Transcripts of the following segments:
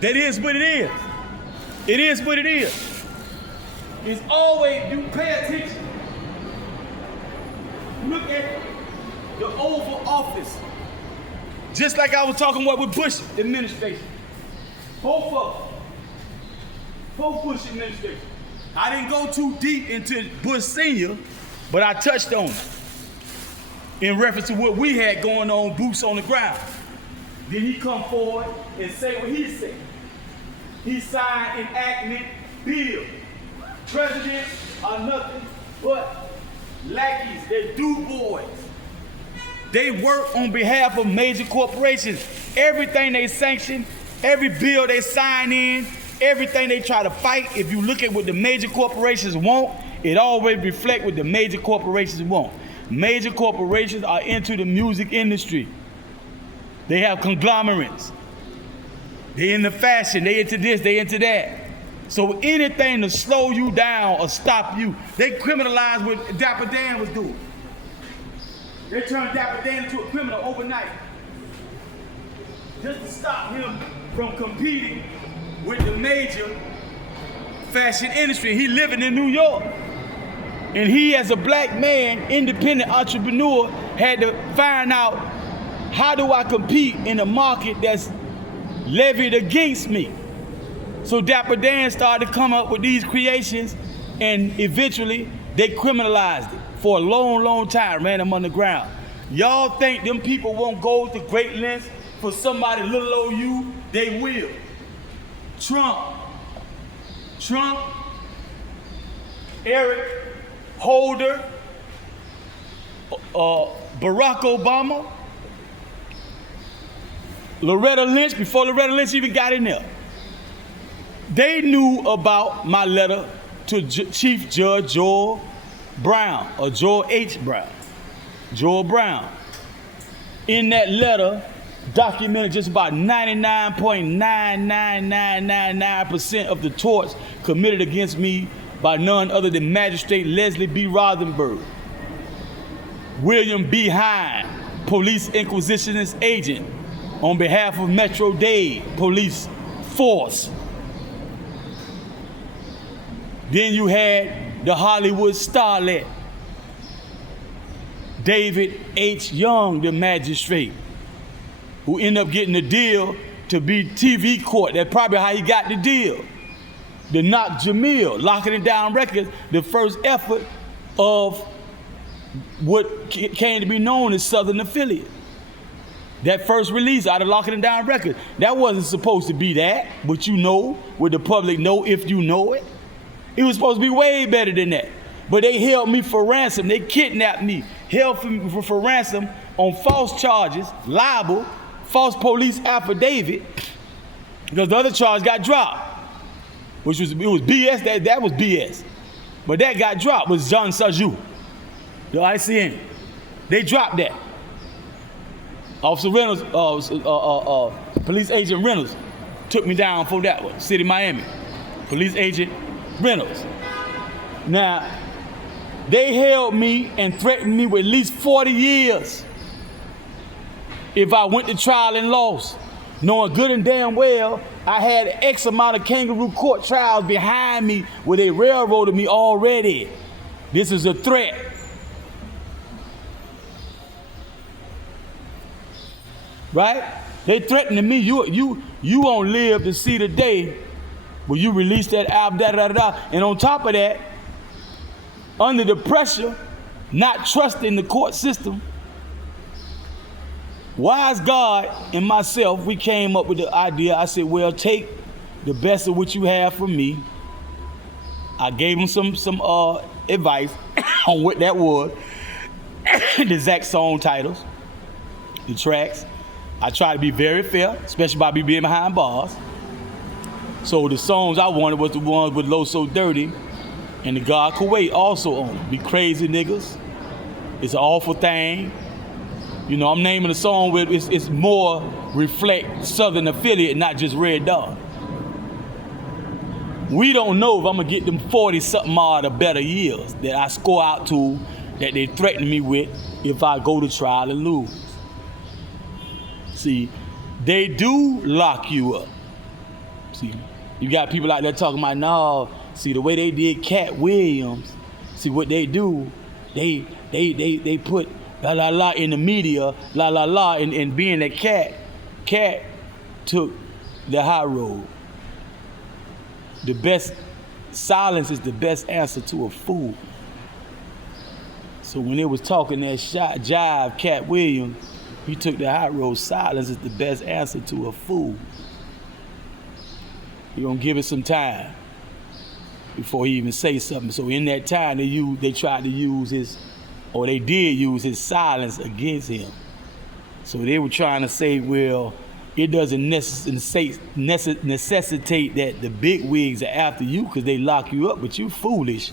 That is what it is. It is what it is. It's always, you pay attention. Look at the Oval Office. Just like I was talking about with Bush administration. Both of them. Both Bush administration. I didn't go too deep into Bush Senior, but I touched on it in reference to what we had going on, boots on the ground. Then he come forward and say what he said. He signed enactment bill. Presidents are nothing but lackeys. They're do boys. They work on behalf of major corporations. Everything they sanction, every bill they sign in, everything they try to fight, if you look at what the major corporations want, it always reflects what the major corporations want. Major corporations are into the music industry. They have conglomerates. They into fashion, they into this, they into that. So anything to slow you down or stop you, they criminalize what Dapper Dan was doing. They turned Dapper Dan into a criminal overnight. Just to stop him from competing with the major fashion industry. He living in New York. And he, as a black man, independent entrepreneur, had to find out, how do I compete in a market that's levied against me? So Dapper Dan started to come up with these creations, and eventually they criminalized it for a long, long time, ran them underground. Y'all think them people won't go to great lengths for somebody little old you? They will. Trump, Eric Holder, Barack Obama, Loretta Lynch, before Loretta Lynch even got in there. They knew about my letter to Chief Judge Joel Brown, or Joel H. Brown. Joel Brown. In that letter, documented just about 99.99999% of the torts committed against me by none other than Magistrate Leslie B. Rothenberg, William B. Hine, Police Inquisitionist Agent on behalf of Metro-Dade Police Force. Then you had the Hollywood starlet, David H. Young, the magistrate, who ended up getting the deal to be TV court. That's probably how he got the deal. The Knock Jamil, Locking It Down Records, the first effort of what came to be known as Southern Affiliate. That first release out of Locking It Down Records, that wasn't supposed to be that, but you know, what the public know if you know it. It was supposed to be way better than that. But they held me for ransom. They kidnapped me, held me for ransom on false charges, libel, false police affidavit, because the other charge got dropped, which was, it was BS, that was BS. But that got dropped, was John Sajou, the ICN. They dropped that. Officer Reynolds, Police Agent Reynolds took me down for that one, City, Miami. Police Agent Reynolds. Now, they held me and threatened me with at least 40 years if I went to trial and lost, knowing good and damn well I had X amount of kangaroo court trials behind me where they railroaded me already. This is a threat. Right? They threatening me. You won't live to see the day where you release that album, da-da-da-da. And on top of that, under the pressure, not trusting the court system, Wise God and myself, we came up with the idea. I said, well, take the best of what you have from me. I gave him some advice on what that was, the exact song titles, the tracks. I try to be very fair, especially by me being behind bars. So the songs I wanted was the ones with Low So Dirty and the God Kuwait also on it. Be Crazy Niggas. It's an Awful Thing. You know, I'm naming the song with it's more reflect Southern Affiliate, not just Red Dog. We don't know if I'm gonna get them 40-something odd or better years that I score out to, that they threaten me with if I go to trial and lose. See, they do lock you up. See, you got people out there talking about, no, see the way they did Cat Williams, see what they do, they put la la la in the media, la la la, and being that Cat took the high road. The best silence is the best answer to a fool. So when it was talking that jive, Cat Williams, he took the high road. Silence is the best answer to a fool. You're gonna give it some time before he even say something. So in that time, they tried to use his, or they did use his silence against him. So they were trying to say, well, it doesn't necessitate that the big wigs are after you because they lock you up, but you foolish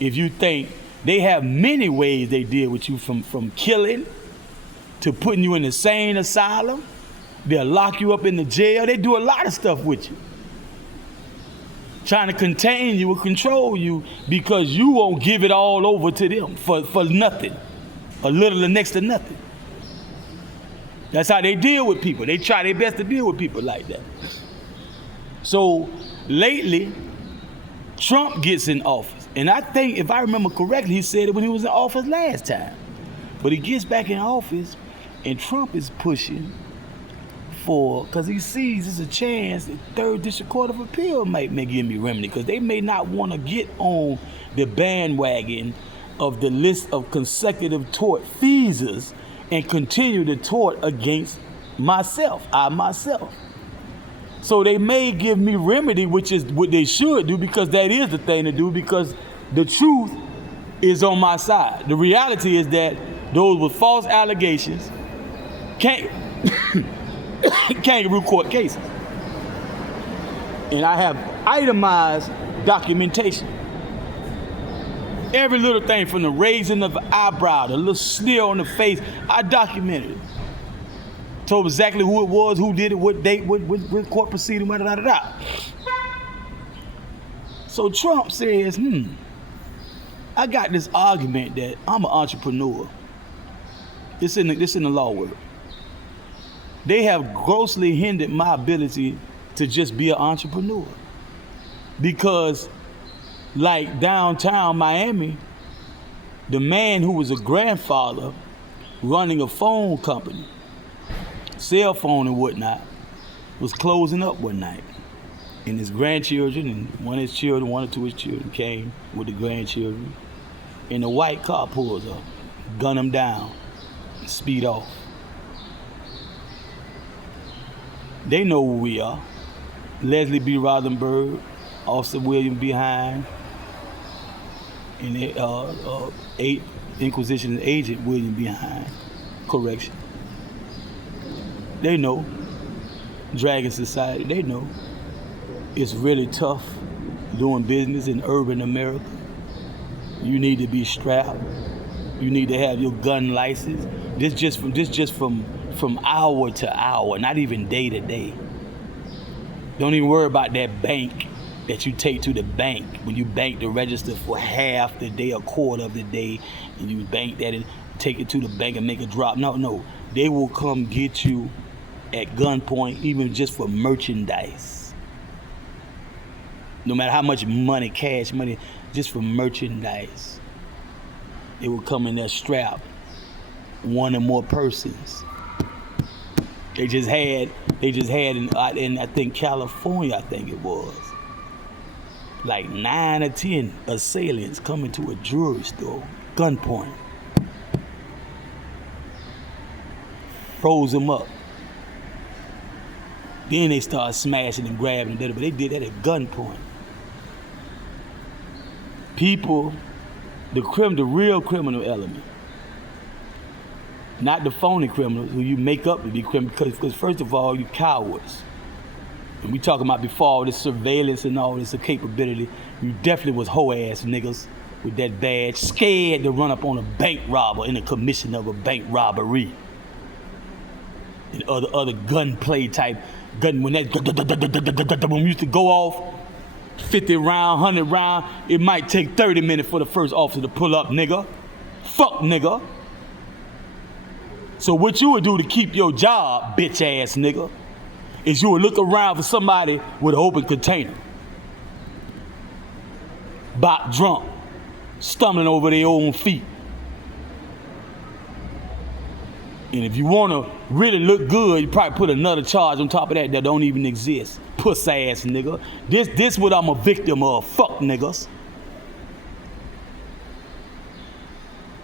if you think they have many ways they deal with you, from killing to putting you in the insane asylum. They'll lock you up in the jail. They do a lot of stuff with you, trying to contain you or control you because you won't give it all over to them for nothing, a little or next to nothing. That's how they deal with people. They try their best to deal with people like that. So lately, Trump gets in office. And I think, if I remember correctly, he said it when he was in office last time. But he gets back in office, and Trump is pushing for, because he sees there's a chance the 3rd District Court of Appeal may give me remedy, because they may not want to get on the bandwagon of the list of consecutive tort feasors and continue to tort against myself. So they may give me remedy, which is what they should do, because that is the thing to do, because the truth is on my side. The reality is that those with false allegations can't kangaroo court cases. And I have itemized documentation. Every little thing, from the raising of the eyebrow, the little sneer on the face, I documented it. Told exactly who it was, who did it, what date, what court proceeding, da. So Trump says, I got this argument that I'm an entrepreneur. This in the law world. They have grossly hindered my ability to just be an entrepreneur. Because like downtown Miami, the man who was a grandfather running a phone company, cell phone and whatnot, was closing up one night. And his grandchildren and one or two of his children came with the grandchildren. And the white car pulls up, gun him down, and speed off. They know who we are. Leslie B. Rothenberg, Officer William behind, and 8th Inquisition Agent William behind. Correction. They know. Dragon Society, they know. It's really tough doing business in urban America. You need to be strapped. You need to have your gun license. This just from hour to hour, not even day to day. Don't even worry about that bank that you take to the bank. When you bank the register for half the day, a quarter of the day, and you bank that and take it to the bank and make a drop. No. They will come get you at gunpoint, even just for merchandise. No matter how much money, cash money, just for merchandise. They will come in there strapped, one or more persons. They just had in I think California, I think it was, like 9 or 10 assailants coming to a jewelry store, gunpoint. Froze them up. Then they started smashing and grabbing, but they did that at gunpoint. People, the real criminal element, not the phony criminals who you make up to be criminals, because first of all, you cowards. And we talking about before all this surveillance and all this capability, you definitely was hoe-ass niggas with that badge, scared to run up on a bank robber in the commission of a bank robbery. And other gunplay type, when we used to go off, 50 round, 100 round, it might take 30 minutes for the first officer to pull up, nigga. Fuck, nigga. So what you would do to keep your job, bitch ass nigga, is you will look around for somebody with an open container, bot drunk, stumbling over their own feet. And if you want to really look good, you probably put another charge on top of that don't even exist. Puss ass nigga. This what I'm a victim of. Fuck niggas.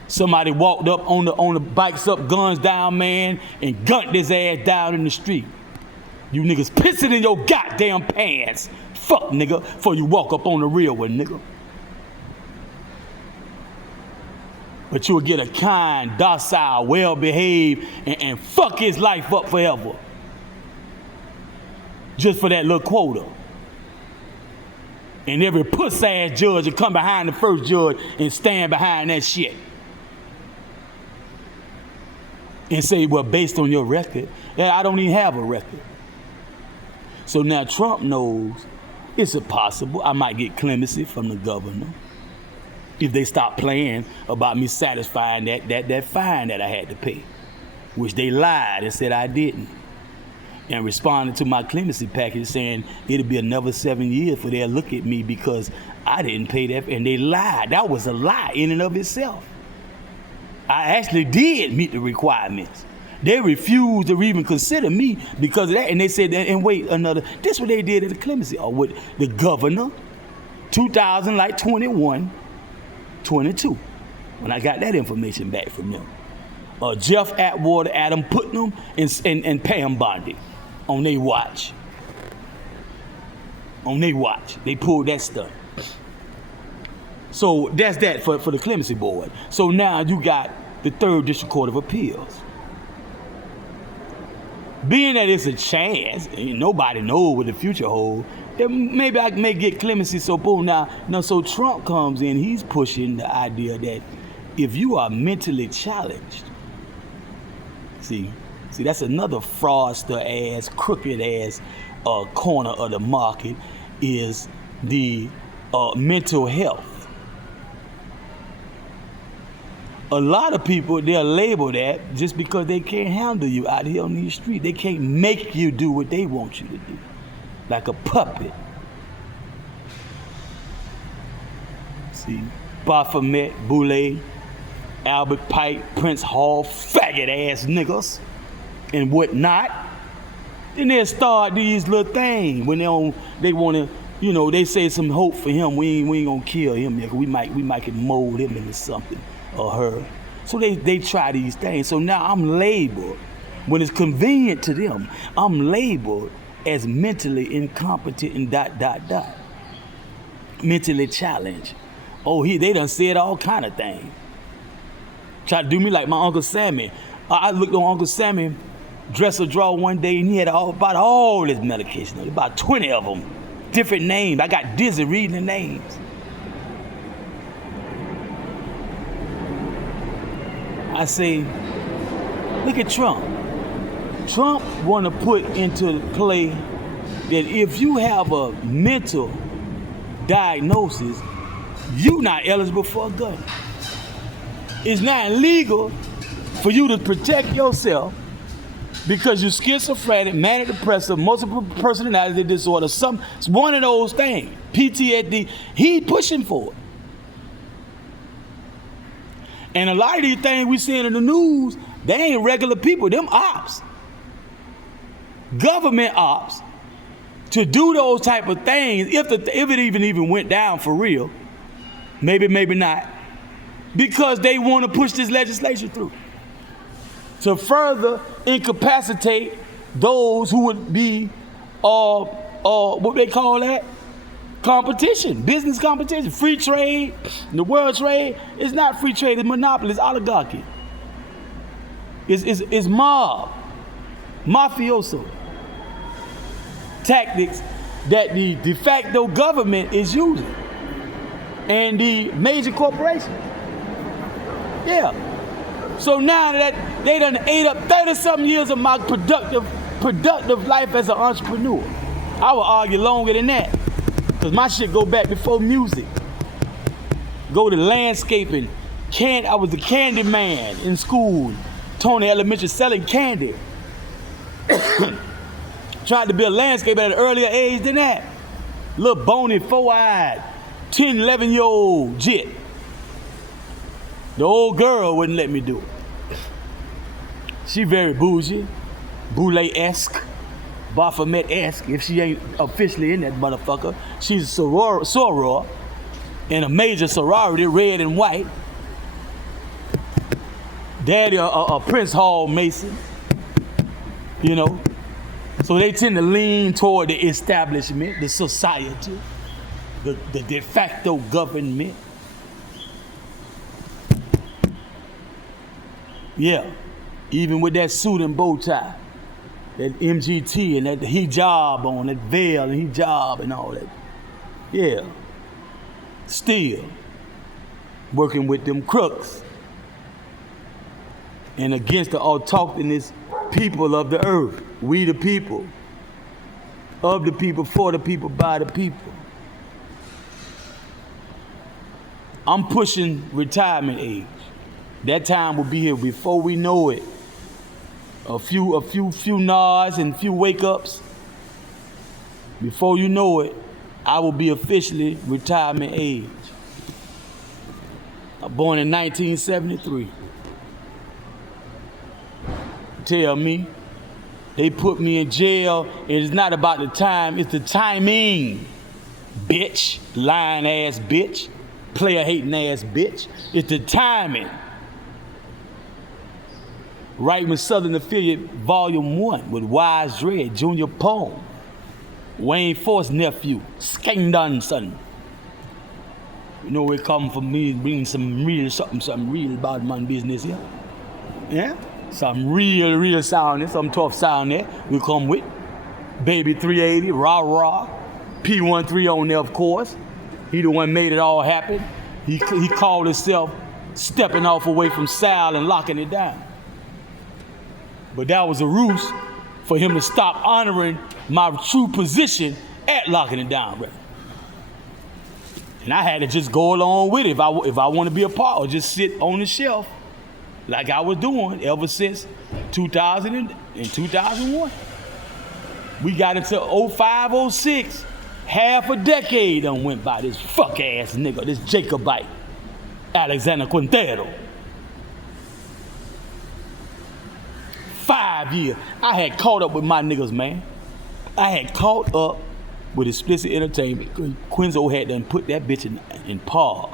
Somebody walked up on the bikes up, guns down, man, and gunned his ass down in the street. You niggas pissing in your goddamn pants. Fuck nigga, before you walk up on the real one, nigga. But you'll get a kind, docile, well-behaved, and fuck his life up forever. Just for that little quota. And every puss-ass judge will come behind the first judge and stand behind that shit. And say, well, based on your record, yeah, I don't even have a record. So now Trump knows it's impossible. I might get clemency from the governor if they stop playing about me satisfying that fine that I had to pay, which they lied and said I didn't. And responded to my clemency package saying it'll be another 7 years for they'll look at me because I didn't pay that. And they lied. That was a lie in and of itself. I actually did meet the requirements. They refused to even consider me because of that. And they said, and wait another, this is what they did at the clemency, or with the governor, 2021, 22, when I got that information back from them. Jeff Atwater, Adam Putnam, and Pam Bondi on their watch. On their watch. They pulled that stuff. So that's that for the clemency board. So now you got the 3rd District Court of Appeals. Being that it's a chance, and nobody knows what the future holds, maybe I may get clemency. So boom, now so Trump comes in, he's pushing the idea that if you are mentally challenged, see, that's another fraudster ass, crooked ass corner of the market is the mental health. A lot of people, they'll label that just because they can't handle you out here on the street. They can't make you do what they want you to do, like a puppet. See, Baphomet, Boulay, Albert Pike, Prince Hall, faggot ass niggas, and whatnot. Then they'll start these little things when they want to, you know, they say some hope for him. We ain't gonna kill him yet. We might can mold him into something. Or her. So they try these things. So now I'm labeled, when it's convenient to them, I'm labeled as mentally incompetent and ... Mentally challenged. Oh, they done said all kind of things. Try to do me like my Uncle Sammy. I looked on Uncle Sammy dresser drawer one day and he had about all his medication, about 20 of them, different names. I got dizzy reading the names. I say, look at Trump. Trump want to put into play that if you have a mental diagnosis, you're not eligible for a gun. It's not illegal for you to protect yourself because you're schizophrenic, manic depressive, multiple personality disorder, it's one of those things, PTSD. He pushing for it. And a lot of these things we seeing in the news, they ain't regular people, them ops. Government ops to do those type of things, if it even went down for real, maybe not, because they want to push this legislation through to further incapacitate those who would be, what they call that? Competition, business competition, free trade, the world trade. It's not free trade, it's monopoly, it's oligarchy. It's mafioso tactics that the de facto government is using. And the major corporations. Yeah. So now that they done ate up 30-something years of my productive life as an entrepreneur, I would argue longer than that. Because my shit go back before music. Go to landscaping. I was a candy man in school. Tony Elementary selling candy. tried to be a landscaper at an earlier age than that. Little bony, 4-eyed, 10, 11-year-old jit. The old girl wouldn't let me do it. She very bougie, Boulay-esque, Baphomet-esque, if she ain't officially in that motherfucker. She's a soror in a major sorority, red and white. Daddy a Prince Hall Mason, you know. So they tend to lean toward the establishment, the society, the de facto government. Yeah, even with that suit and bow tie, that MGT and that hijab on, that veil and hijab and all that. Yeah, still working with them crooks and against the autochthonous people of the earth. We the people, of the people, for the people, by the people. I'm pushing retirement age. That time will be here before we know it. A few nods and few wake ups. Before you know it, I will be officially retirement age. I'm born in 1973. Tell me, they put me in jail. It's not about the time, it's the timing. Bitch, lying ass bitch, player hating ass bitch. It's the timing. Writing with Southern Affiliate Volume 1 with hawtyyyReddd, Junior Poem, Wayne Force nephew, Skandon son. You know where it come from me bringing some real something real about my business here. Yeah? Some real sound there, some tough sound there. We come with Baby 380, rah, P13 on there, of course. He the one made it all happen. He called himself stepping off away from Sal and locking it down. But that was a ruse for him to stop honoring my true position at locking it down, brother. And I had to just go along with it if I want to be a part or just sit on the shelf like I was doing ever since 2000 and 2001. We got into 05, 06. Half a decade done went by this fuck ass nigga, this Jacobite, Alexander Quintero. 5 years. I had caught up with my niggas, man. I had caught up with Explicit Entertainment. Quinzo had done put that bitch in park.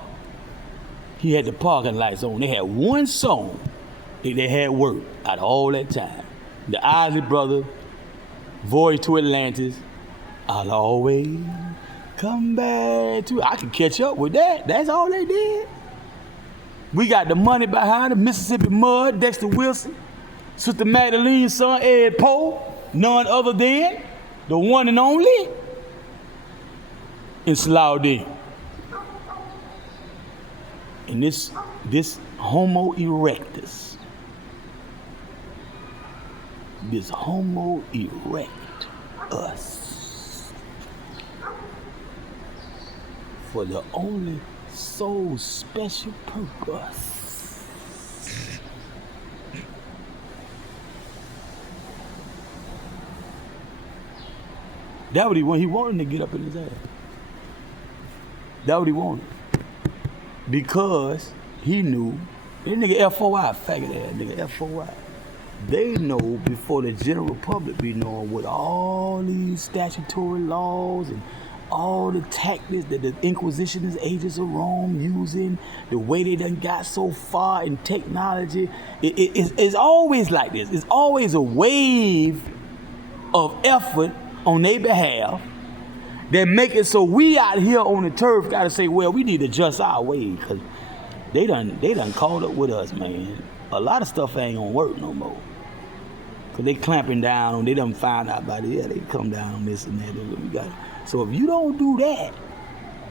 He had the parking lights on. They had one song that they had worked out of all that time. The Isley Brothers, Voyage to Atlantis, I'll always come back to. I can catch up with that. That's all they did. We got the money behind it. Mississippi Mud, Dexter Wilson, Sister Madeleine's son, Ed Poe, none other than the one and only in Slaudine. And this Homo erectus, this Homo erectus, for the only so special purpose that what he wanted. He wanted to get up in his ass. That what he wanted. Because he knew, that nigga F4I, faggot ass nigga F4I, they know before the general public be knowing what all these statutory laws and all the tactics that the Inquisitionist agents of Rome using, the way they done got so far in technology. It's always like this. It's always a wave of effort on their behalf that make it so we out here on the turf gotta say, well, we need to adjust our ways, because they done caught up with us, man. A lot of stuff ain't gonna work no more. Cause they clamping down on, they done found out about it. Yeah, they come down on this and that. We got it. So if you don't do that,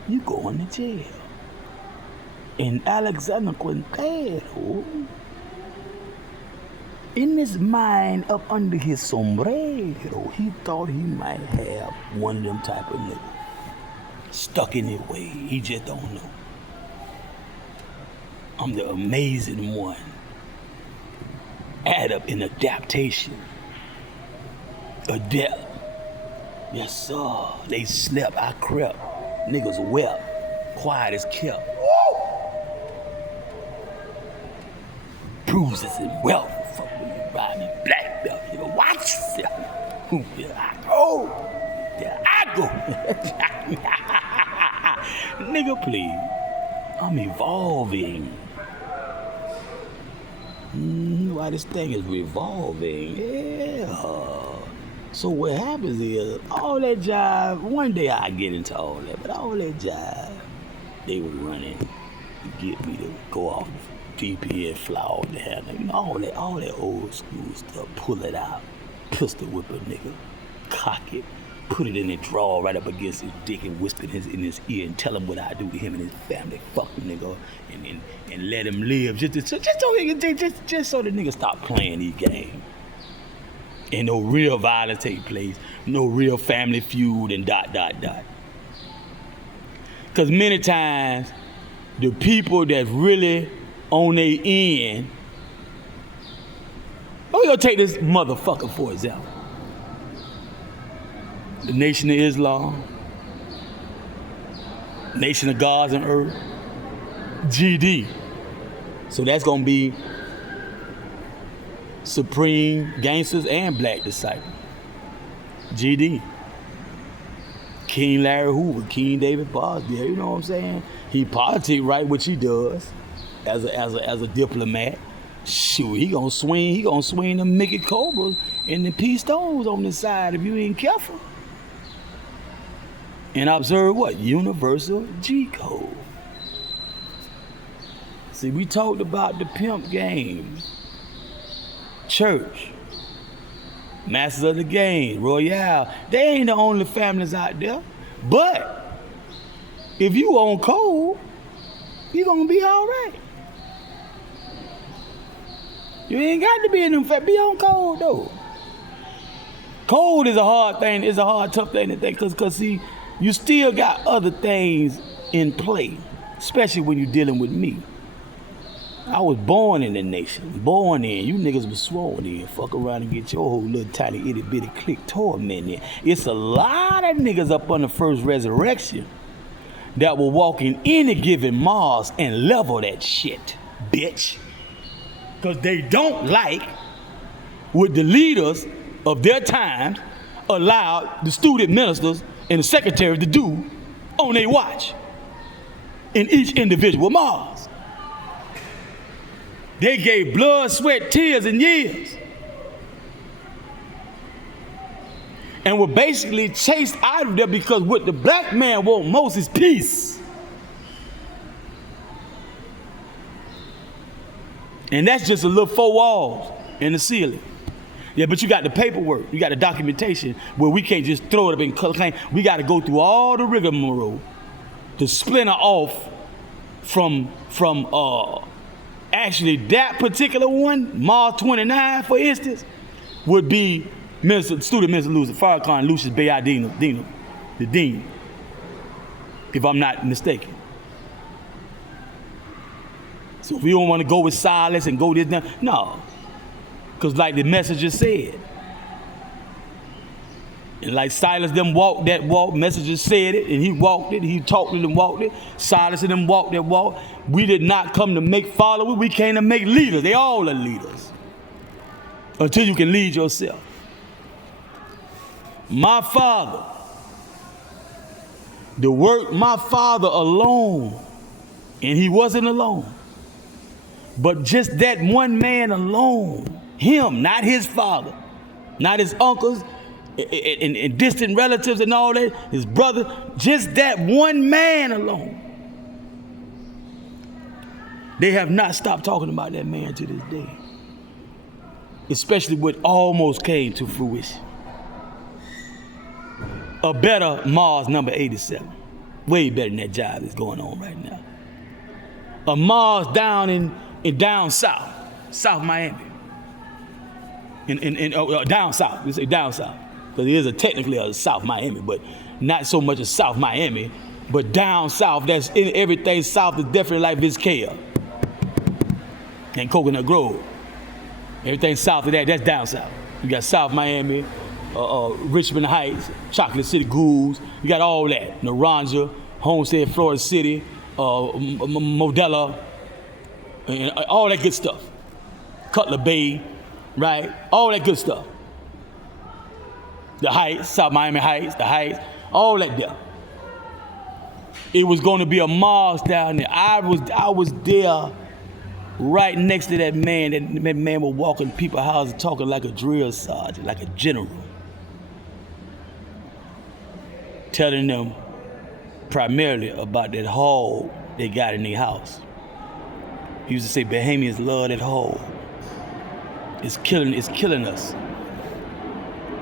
you going to jail. And Alexander Quintero, in his mind, up under his sombrero, he thought he might have one of them type of niggas stuck in his way. He just don't know. I'm the amazing one. Adept in adaptation. Adept Yes, sir. They slept, I crept. Niggas wept. Quiet as kept. Woo! Bruises and wealth. Fuck when you ride me black belt. You know, watch yourself. Here I go. There I go. Nigga, please. I'm evolving. Why this thing is revolving? Yeah. So what happens is, all that jive, one day I get into all that, but all that jive, they were running to get me to go off DP and fly all the hell. You know, all that old school stuff, pull it out, pistol whip a nigga, cock it, put it in the drawer right up against his dick and whisper in his ear and tell him what I do to him and his family, fuck the nigga, and let him live, just so the nigga stop playing these games. And no real violence take place, no real family feud and ... Because many times, the people that really on their end, we're gonna take this motherfucker for example. The Nation of Islam, Nation of Gods and Earth, GD. So that's gonna be Supreme Gangsters and Black Disciples. GD. King Larry Hoover, King David Bosby, you know what I'm saying? He politic right, which he does as a diplomat. Shoot, he gonna swing them Mickey Cobras and the P Stones on the side if you ain't careful. And observe what? Universal G code. See, we talked about the pimp game. Church, Masters of the Game, Royale, they ain't the only families out there. But if you on code, you gonna be all right. You ain't got to be in them be on code though. Code is a hard thing, it's a hard, tough thing to think, cause see, you still got other things in play, especially when you're dealing with me. I was born in the nation, born in. You niggas was sworn in. Fuck around and get your whole little tiny itty bitty clique tormented. It's a lot of niggas up on the first resurrection that will walk in any given MOORS and level that shit, bitch. Cause they don't like what the leaders of their times allowed the student ministers and the secretaries to do on their watch in each individual MOORS. They gave blood, sweat, tears, and years. And were basically chased out of there because what the black man wants most is peace. And that's just a little 4 walls and the ceiling. Yeah, but you got the paperwork, you got the documentation where we can't just throw it up and claim. We got to go through all the rigmarole to splinter off from actually, that particular one, MOORS 29, for instance, would be Student Minister Farrakhan Lucius Bayadino, the dean, if I'm not mistaken. So if we don't want to go with silence and go this, no. Because like the messenger said, and like Silas them walked that walk, messenger said it, and he walked it, he talked it and walked it. Silas and them walked that walk. We did not come to make followers, we came to make leaders. They all are leaders. Until you can lead yourself. My father, the work my father alone, and he wasn't alone, but just that one man alone, him, not his father, not his uncles, and distant relatives and all that, his brother, just that one man alone. They have not stopped talking about that man to this day. Especially what almost came to fruition. A better MOORS number 87. Way better than that job that's going on right now. A MOORS down south, South Miami. Down south, we say down south. Because it is technically a South Miami, but not so much a South Miami, but down south, that's in everything south is definitely like Vizcaya and Coconut Grove. Everything south of that, that's down south. You got South Miami, Richmond Heights, Chocolate City Ghouls. You got all that. Naranja, Homestead, Florida City, Modella, and all that good stuff. Cutler Bay, right? All that good stuff. The Heights, South Miami Heights, the Heights, all that there. It was going to be a MOORS down there. I was there right next to that man. That man was walking people's houses talking like a drill sergeant, like a general. Telling them primarily about that hole they got in their house. He used to say, Bahamians love that hole. It's killing us.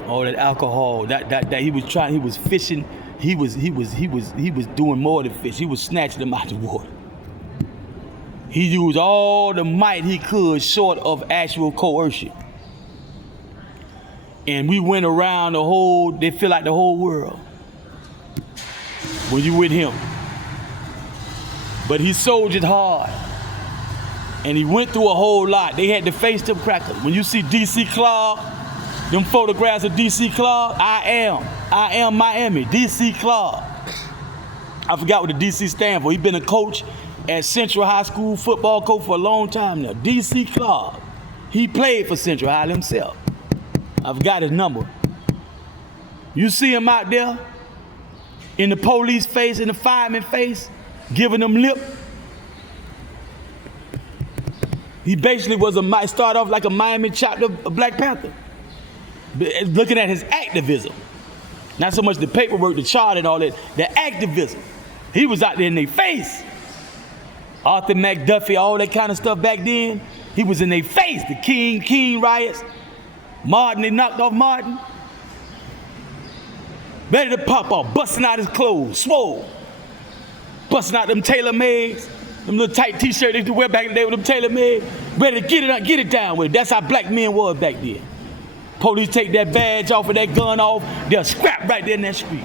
All that alcohol, that he was fishing, he was doing more than fish. He was snatching them out of the water. He used all the might he could short of actual coercion. And we went around they feel like the whole world when you with him. But he soldiered hard. And he went through a whole lot. They had to face them crackers. When you see D.C. Clark, them photographs of D.C. Clark, I am Miami, D.C. Clark. I forgot what the D.C. stand for. He been a coach at Central High School, football coach for a long time now. D.C. Clark. He played for Central High himself. I forgot his number. You see him out there in the police face, in the fireman face, giving them lip. He basically started off like a Miami chapter of Black Panther. Looking at his activism. Not so much the paperwork, the chart and all that, the activism. He was out there in their face. Arthur McDuffie, all that kind of stuff back then, he was in their face. The King riots. Martin, they knocked off Martin. Ready to pop off, busting out his clothes, swole. Busting out them tailor-mades, them little tight t-shirts they used to wear back in the day with them tailor-made. Ready to get it down with it. That's how black men was back then. Police take that badge off or that gun off, they'll scrap right there in that street.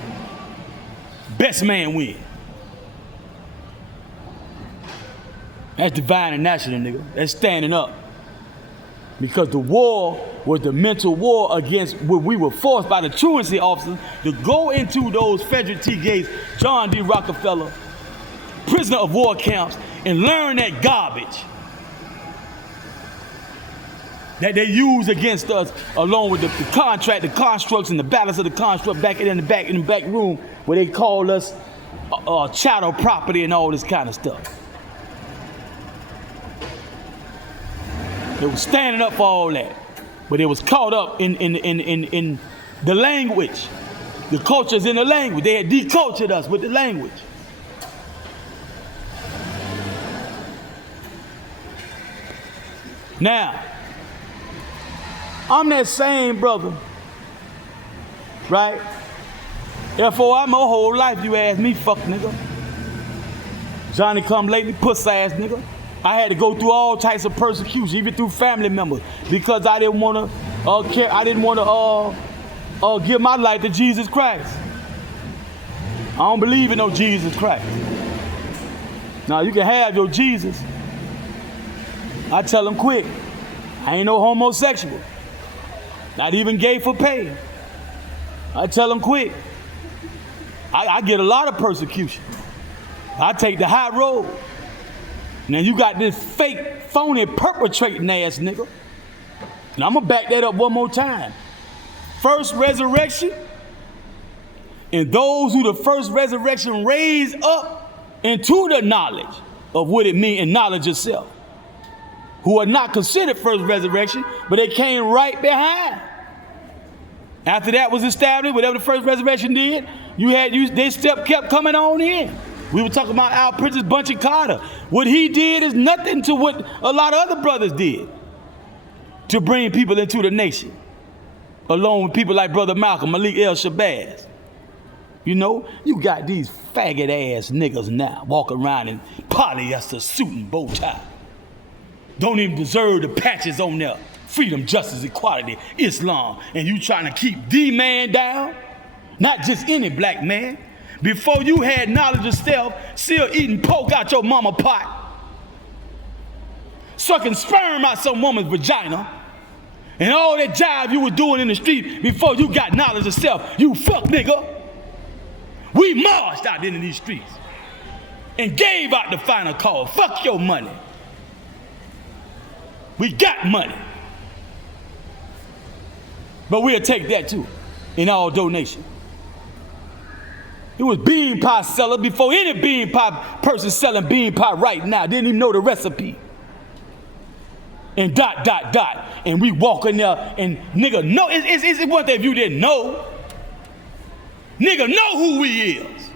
Best man win. That's divine and national, nigga. That's standing up. Because the war was the mental war against what we were forced by the truancy officers to go into those Frederick T. Gates, John D. Rockefeller, prisoner of war camps, and learn that garbage that they use against us, along with the contract, the constructs, and the balance of the construct back in the back room, where they call us chattel property and all this kind of stuff. They were standing up for all that, but they was caught up in the language. The culture's in the language. They had decultured us with the language. Now, I'm that same brother, right? Therefore, I'm my whole life, you ask me, fuck nigga. Johnny come lately, puss ass nigga. I had to go through all types of persecution, even through family members, because I didn't want to give my life to Jesus Christ. I don't believe in no Jesus Christ. Now, you can have your Jesus. I tell them quick, I ain't no homosexual. Not even gay for pay. I tell them quick. I get a lot of persecution. I take the high road. Now you got this fake, phony, perpetrating ass nigga. And I'm gonna back that up one more time. First resurrection, and those who the first resurrection raised up into the knowledge of what it means and knowledge itself, who are not considered first resurrection, but they came right behind. After that was established, whatever the first resurrection did, they kept coming on in. We were talking about Al Princess Bunchy Carter. What he did is nothing to what a lot of other brothers did to bring people into the nation, along with people like Brother Malcolm, Malik El Shabazz. You know, you got these faggot ass niggas now walking around in polyester suit and bow tie. Don't even deserve the patches on there. Freedom, justice, equality, Islam. And you trying to keep the man down? Not just any black man. Before you had knowledge of self, still eating pork out your mama pot, sucking sperm out some woman's vagina, And all that jive you were doing in the street before you got knowledge of self, you fuck nigga. We marched out into these streets and gave out the final call. Fuck your money. We got money. But we'll take that too in our donation. It was bean pie seller before any bean pie person selling bean pie right now didn't even know the recipe. And ... And we walk in there and nigga know, it's one thing if you didn't know. Nigga know who we is.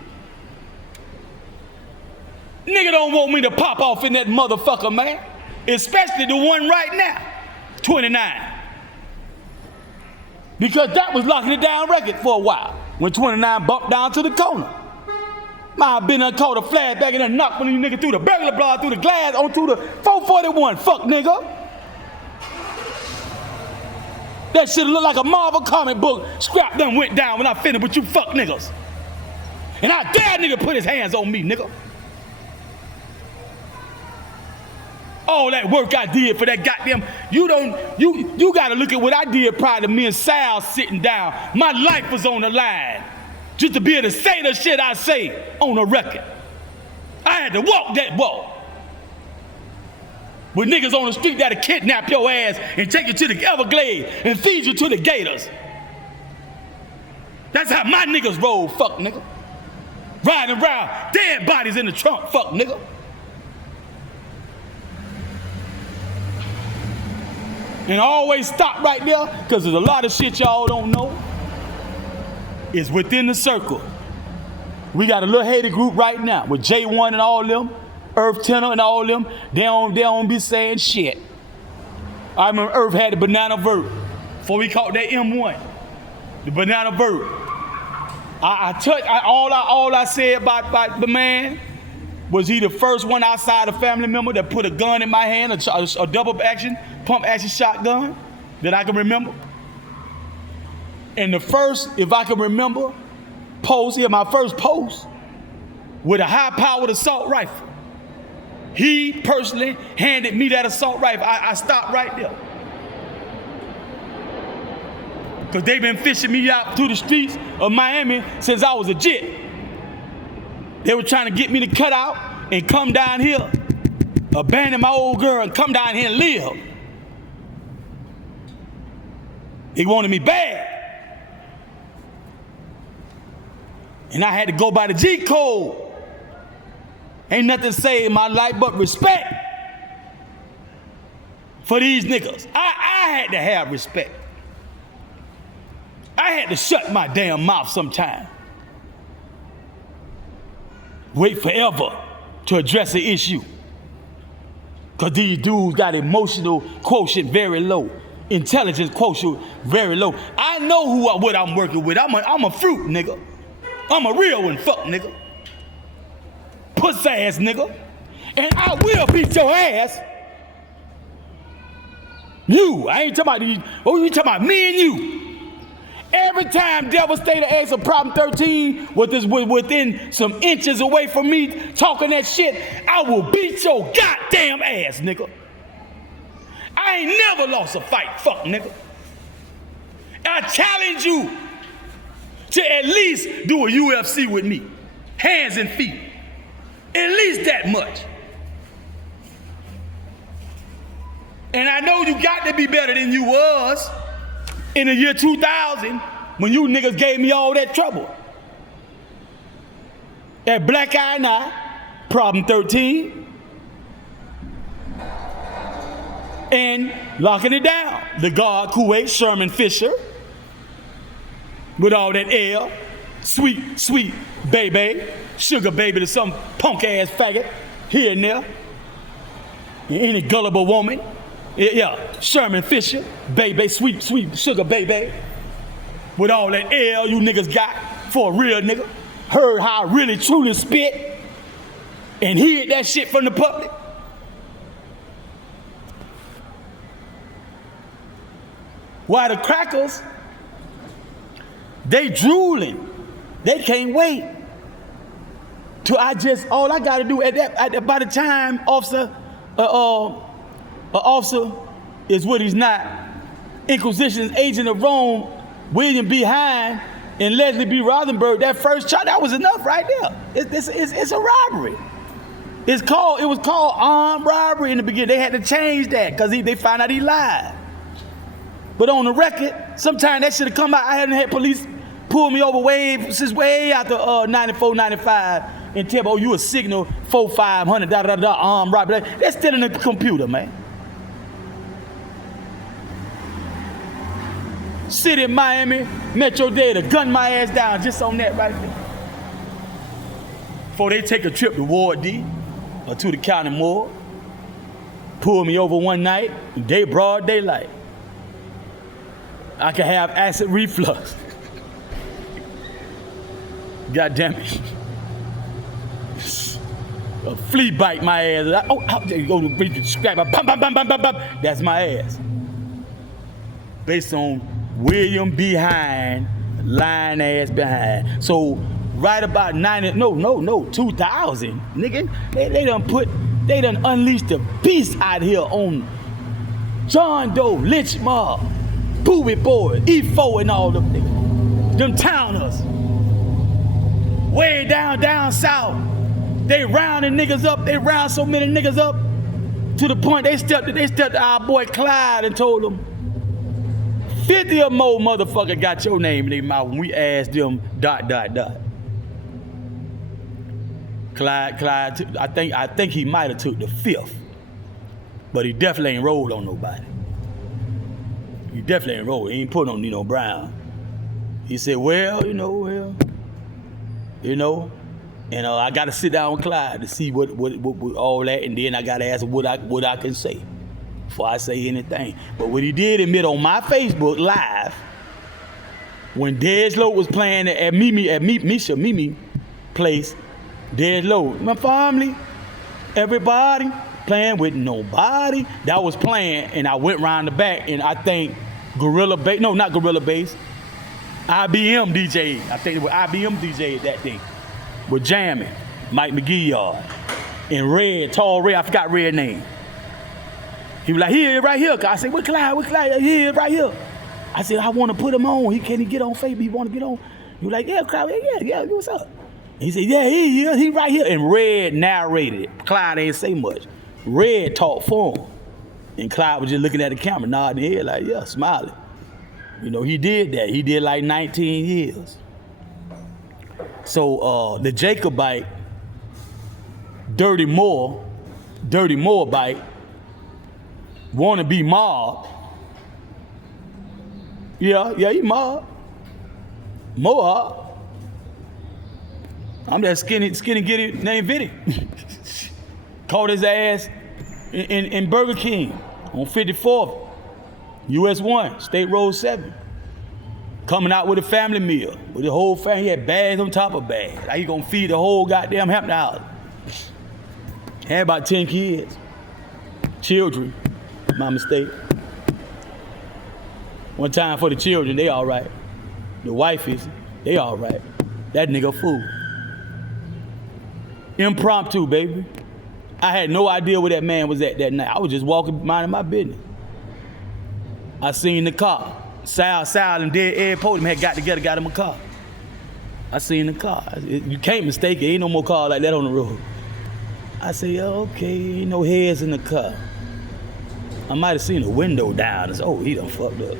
Nigga don't want me to pop off in that motherfucker, man. Especially the one right now, 29. Because that was locking it down record for a while. When 29 bumped down to the corner. My been done caught a flashback and done knocked one of you niggas through the burglar bar, through the glass, onto the 441. Fuck nigga. That shit look like a Marvel comic book. Scrap done went down when I finished with you fuck niggas. And I dare nigga put his hands on me, nigga. All that work I did for that goddamn, you gotta look at what I did prior to me and Sal sitting down. My life was on the line. Just to be able to say the shit I say on the record. I had to walk that walk. With niggas on the street that'll kidnap your ass and take you to the Everglades and feed you to the gators. That's how my niggas roll, fuck nigga. Riding around, dead bodies in the trunk, fuck nigga. And I always stop right there, because there's a lot of shit y'all don't know. It's within the circle. We got a little Haiti group right now with J1 and all them, Earth Tenor and all them. They don't be saying shit. I remember Earth had the banana vert before we caught that M1. The banana vert. All I said about the man was he the first one outside a family member that put a gun in my hand, a double action, pump action shotgun that I can remember. And the first, if I can remember, my first post with a high-powered assault rifle. He personally handed me that assault rifle. I stopped right there. Because they've been fishing me out through the streets of Miami since I was a jit. They were trying to get me to cut out and come down here, abandon my old girl and come down here and live. They wanted me bad. And I had to go by the G code. Ain't nothing to say in my life but respect for these niggas. I had to have respect. I had to shut my damn mouth sometime. Wait forever to address an issue. Because these dudes got emotional quotient very low. Intelligence quotient very low. I know what I'm working with. I'm a fruit, nigga. I'm a real one, fuck, nigga. Puss ass, nigga. And I will beat your ass. You, I ain't talking about these, you talking about me and you. Every time Devastator asks a problem 13 within some inches away from me talking that shit, I will beat your goddamn ass, nigga. I ain't never lost a fight, fuck, nigga. I challenge you to at least do a UFC with me. Hands and feet. At least that much. And I know you got to be better than you was in the year 2000 when you niggas gave me all that trouble. That Black Eye and I, problem 13, and locking it down. The guard, Kuwait, Sherman Fisher, with all that L, sweet, sweet baby, sugar baby to some punk ass faggot here and there. Any gullible woman. Yeah, Sherman Fisher, baby, sweet, sweet sugar baby. With all that L you niggas got for a real nigga. Heard how I really truly spit and hid that shit from the public. Why the crackers, they drooling. They can't wait. Till all I gotta do by the time officer is what he's not. Inquisition's agent of Rome, William B. Hine, and Leslie B. Rothenberg, that first charge, that was enough right there. It's a robbery. It was called armed robbery in the beginning. They had to change that because they found out he lied. But on the record, sometimes that should have come out. I hadn't had police pull me over way out to 94, 95 and tell me, oh, you a signal 4500, armed robbery. That's still in the computer, man. City of Miami, Metro Data, gun my ass down just on that right there. Before they take a trip to Ward D or to the county morgue, pull me over one night, broad daylight. I could have acid reflux. God damn it. A flea bite my ass. There you go to scrap. That's my ass. Based on William B. Hine, lying ass behind. So right about 2000, nigga, they done unleashed the beast out here on John Doe, Lynch Mob, Booby Boy, E4 and all them niggas. Them towners. Way down south. They rounding niggas up. They round so many niggas up to the point they stepped to our boy Clyde and told him, 50 or more motherfucker got your name in their mouth when we asked them ... Clyde, I think he might have took the 5th, but he definitely ain't rolled on nobody. He definitely ain't rolled. He ain't put on Nino Brown. He said, well, and I got to sit down with Clyde to see what all that, and then I got to ask him what I can say before I say anything. But what he did admit on my Facebook Live, when Dej Low was playing at Mimi place, Dej Low, my family, everybody playing with nobody. That was playing, and I went round the back, and I think not Gorilla Bass, IBM DJ. I think it was IBM DJ that thing. We're jamming. Mike McGee yard. And Red, tall Red, I forgot Red name. He was like, here, right here. I said, what Clyde? Here, right here. I said, I want to put him on. Can he get on Facebook? He want to get on? He was like, yeah, Clyde, yeah, what's up? He said, yeah, he right here. And Red narrated it. Clyde ain't say much. Red talked for him. And Clyde was just looking at the camera, nodding his head like, yeah, smiling. He did that. He did like 19 years. So the Jacobite, Dirty Moore bite, wanna be mob. Yeah, he mob. Moab. I'm that skinny giddy named Vinny. Caught his ass in Burger King on 54th, US 1, State Road 7. Coming out with a family meal. With the whole family, he had bags on top of bags. How you gonna feed the whole goddamn Hampton house? Had about 10 kids. Children, my mistake. One time for the children, they all right. The wifeys, they all right. That nigga fool. Impromptu, baby. I had no idea where that man was at that night. I was just walking, minding my business. I seen the car. Sal and Dead Ed Podium had got together, got him a car. I seen the car. You can't mistake it. Ain't no more car like that on the road. I say, okay, ain't no heads in the car. I might have seen a window down. I said, oh, he done fucked up.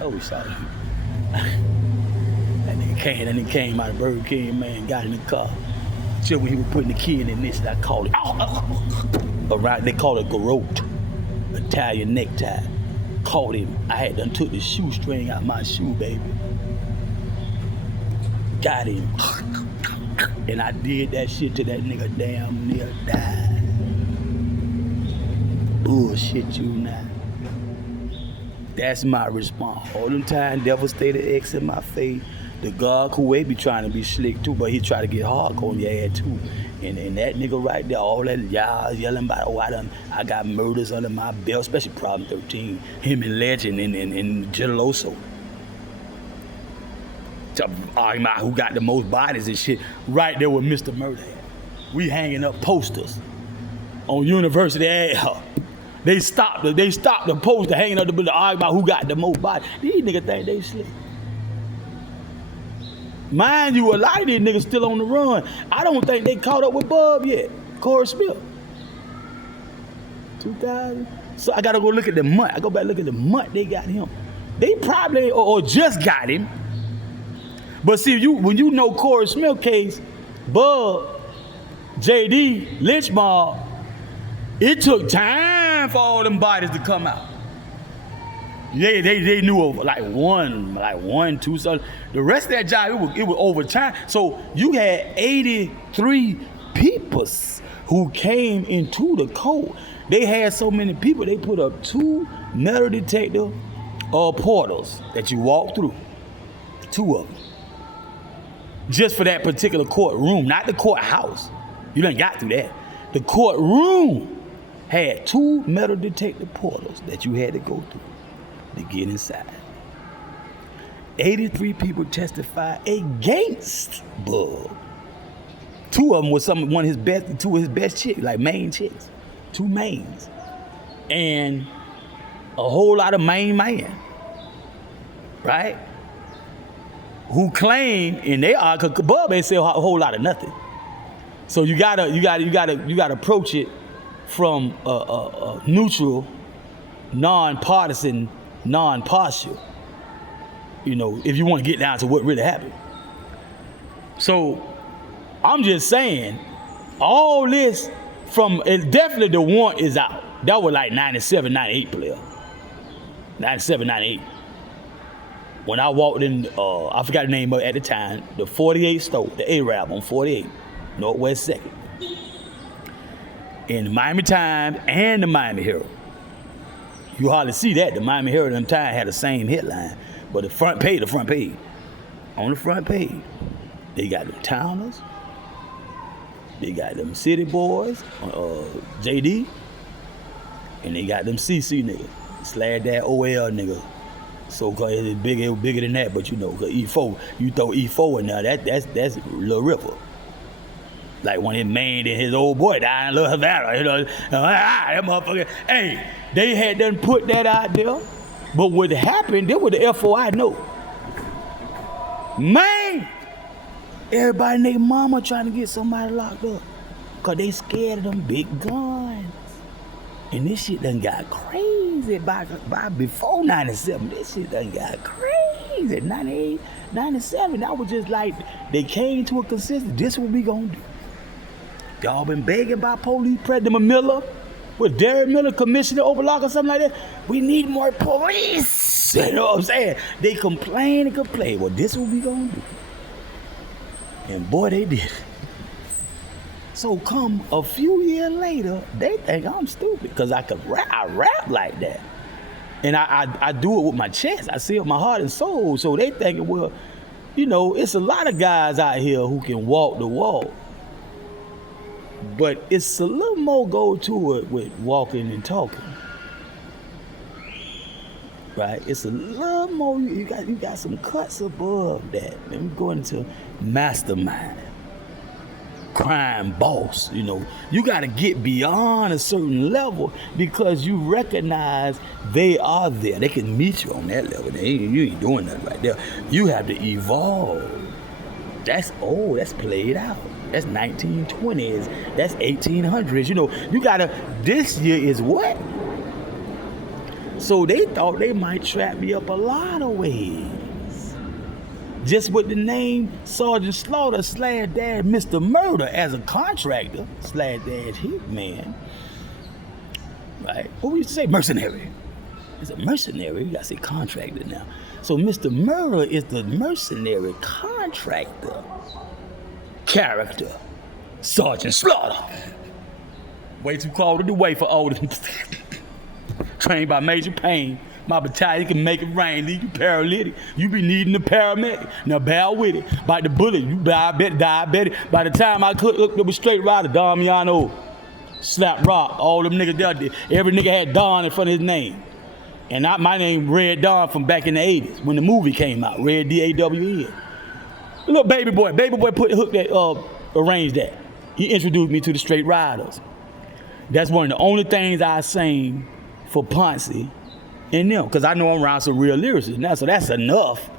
Oh, sorry. That nigga came out of Burger King, man, got in the car. Just when he was putting the key in the ignition, I called it. Around, they call it garrote, Italian necktie. Caught him. I had done took the shoestring out my shoe, baby. Got him. And I did that shit to that nigga damn near died. Bullshit you now. That's my response. All them time, devastated X in my face. The God Kuwait be trying to be slick too, but he try to get hardcore on your ass too. And that nigga right there, all that y'all yelling about, oh, I got murders under my belt, especially Problem 13. Him and Legend and Geloso. Arguing about who got the most bodies and shit. Right there with Mr. Murder. We hanging up posters on University Ave. They stopped the poster hanging up the building, argue about who got the most body. These niggas think they slick. Mind you, a lot of these niggas still on the run. I don't think they caught up with Bub yet. Corey Smith. 2000. So I gotta go look at the month. I go back and look at the month they got him. They probably or just got him. But see, when you know Corey Smith case, Bub, JD, Lynch Mob, it took time for all them bodies to come out. They knew of like one, two, so the rest of that job, it was over time. So you had 83 peoples who came into the court. They had so many people, they put up 2 metal detector portals that you walk through. 2 of them. Just for that particular courtroom, not the courthouse. You done got through that. The courtroom had 2 metal detector portals that you had to go through to get inside. 83 people testified against Bub. 2 of them was 2 of his best chicks, like main chicks. 2 mains. And a whole lot of main man. Right? Who claim and they are, cause Bub ain't say a whole lot of nothing. So you gotta approach it from a neutral, non-partisan, non-partial. You know, if you want to get down to what really happened. So I'm just saying, all this definitely the warrant is out. That was like 97, 98 player. 97, 98. When I walked in, I forgot the name of it at the time, the 48 store, the Arab on 48, Northwest 2nd. In the Miami Times and the Miami Herald. You hardly see that. The Miami Herald at them time had the same headline. But the front page, on the front page, they got them towners, they got them city boys, JD, and they got them CC niggas, / that OL nigga. So-called it's bigger than that, but you know, cause E4, you throw E4 in there, that's Lil Ripper. Like when his man and his old boy died in Lil Havana, you know, that motherfucker. Hey, they had done put that out there, but what happened, that was the FOI note. Man, everybody and their mama trying to get somebody locked up, cause they scared of them big guns. And this shit done got crazy by before 97. This shit done got crazy. 98, 97, that was just like, they came to a consensus. This what we gonna do. Y'all been begging by police, President Miller, with Derek Miller, Commissioner Overlock or something like that. We need more police. You know what I'm saying? They complain and complain. Well, this what we gonna do. And boy, they did. So come a few years later, they think I'm stupid because I rap like that. And I do it with my chest. I see it with my heart and soul. So they thinking, well, you know, it's a lot of guys out here who can walk the walk. But it's a little more go to it with walking and talking. Right? It's a little more, you got some cuts above that. Let me go into mastermind. Crime boss, you know, you got to get beyond a certain level because you recognize they are there. They can meet you on that level. You ain't doing nothing right there. You have to evolve. That's old. That's played out. That's 1920s. That's 1800s. You know, you got to, this year is what? So they thought they might trap me up a lot of ways. Just with the name Sergeant Slaughter / Mr. Murder as a contractor / hitman. Right? What we used to say? Mercenary. It's a mercenary. You gotta say contractor now. So Mr. Murder is the mercenary contractor character. Sergeant Slaughter. Way too cold to do way for all them. Trained by Major Payne. My battalion can make it rain, leave you paralytic. You be needing a paramedic. Now bear with it. By the bullet, you diabetic. By the time I could look up a straight rider, Damiano, Slap Rock, all them niggas there. Every nigga had Don in front of his name. And my name Red Dawn from back in the 80s when the movie came out, Red D-A-W-N. Little baby boy arranged that. He introduced me to the straight riders. That's one of the only things I sing for Ponce and them, because I know I'm around some real lyricists now, so that's enough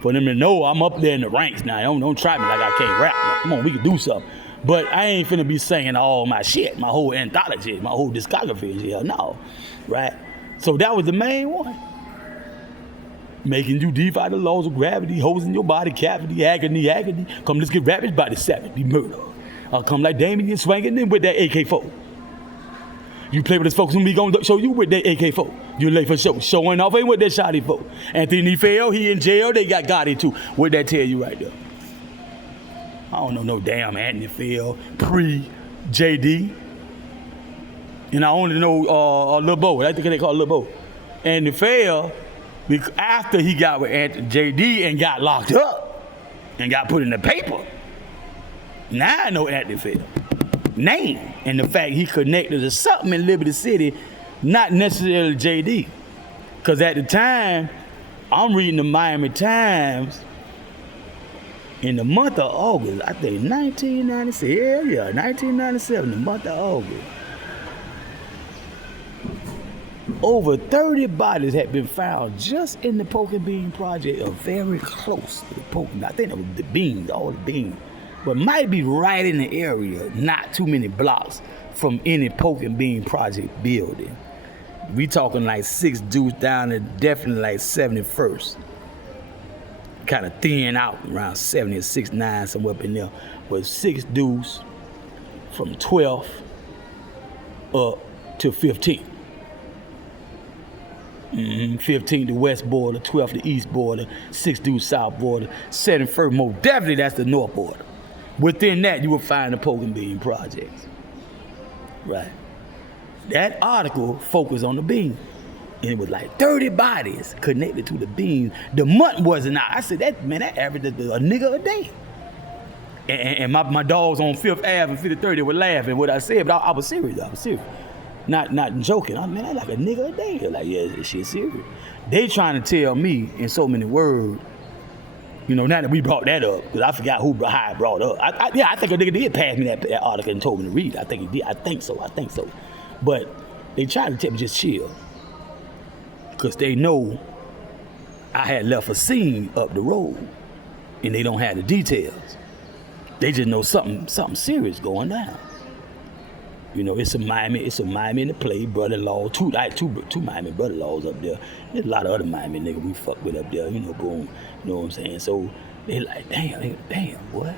for them to know I'm up there in the ranks now. Don't try me like I can't rap now. Come on, we can do something. But I ain't finna be singing all my shit, my whole anthology, my whole discography. Yeah, no, right? So that was the main one. Making you defy the laws of gravity, holes in your body cavity, agony. Come, let's get ravaged by the savage, murder. I'll come like Damien swinging in with that AK-4. You play with us folks and we gonna show you with that AK-4. You late for show, showing off ain't what that shotty for. Anthony fell, he in jail, they got Gotti too. What that tell you right there? I don't know no damn Anthony Phil, pre-JD. And I only know Lil Bo, I think they call Lil Bo. Anthony Phil, after he got with JD and got locked up and got put in the paper. Now I know Anthony Phil. Name and the fact he connected to something in Liberty City, not necessarily JD. Because at the time, I'm reading the Miami Times in the month of August, I think 1997, 1997, the month of August. Over 30 bodies had been found just in the Poke and Bean project, or very close to the Poke. I think it was the beans, all the beans. But might be right in the area, not too many blocks from any Poke and Bean project building. We talking like 6 dudes down there, definitely like 71st. Kind of thin out around 70 or 69, somewhere up in there. But 6 dudes from 12th up to 15th. 15th the west border, 12th the east border, 6 dudes south border, 71st, most definitely that's the north border. Within that, you will find the Poke and Bean projects. Right. That article focused on the bean. And it was like 30 bodies connected to the beans. The month wasn't out. I said, that averaged a nigga a day. And my dogs on 5th Ave and 53rd, they were laughing at what I said, but I was serious. Not joking. I mean, that's like a nigga a day. They're like, yeah, this shit serious. They trying to tell me in so many words, you know, now that we brought that up, because I forgot how I brought up. I think a nigga did pass me that article and told me to read. I think he did. I think so. But they tried to tell me just chill. Because they know I had left a scene up the road and they don't have the details. They just know something serious going down. You know, it's a Miami in the play, brother-in-law, two Miami brother-in-laws up there. There's a lot of other Miami niggas we fuck with up there, you know, boom, you know what I'm saying? So they like, damn, boy.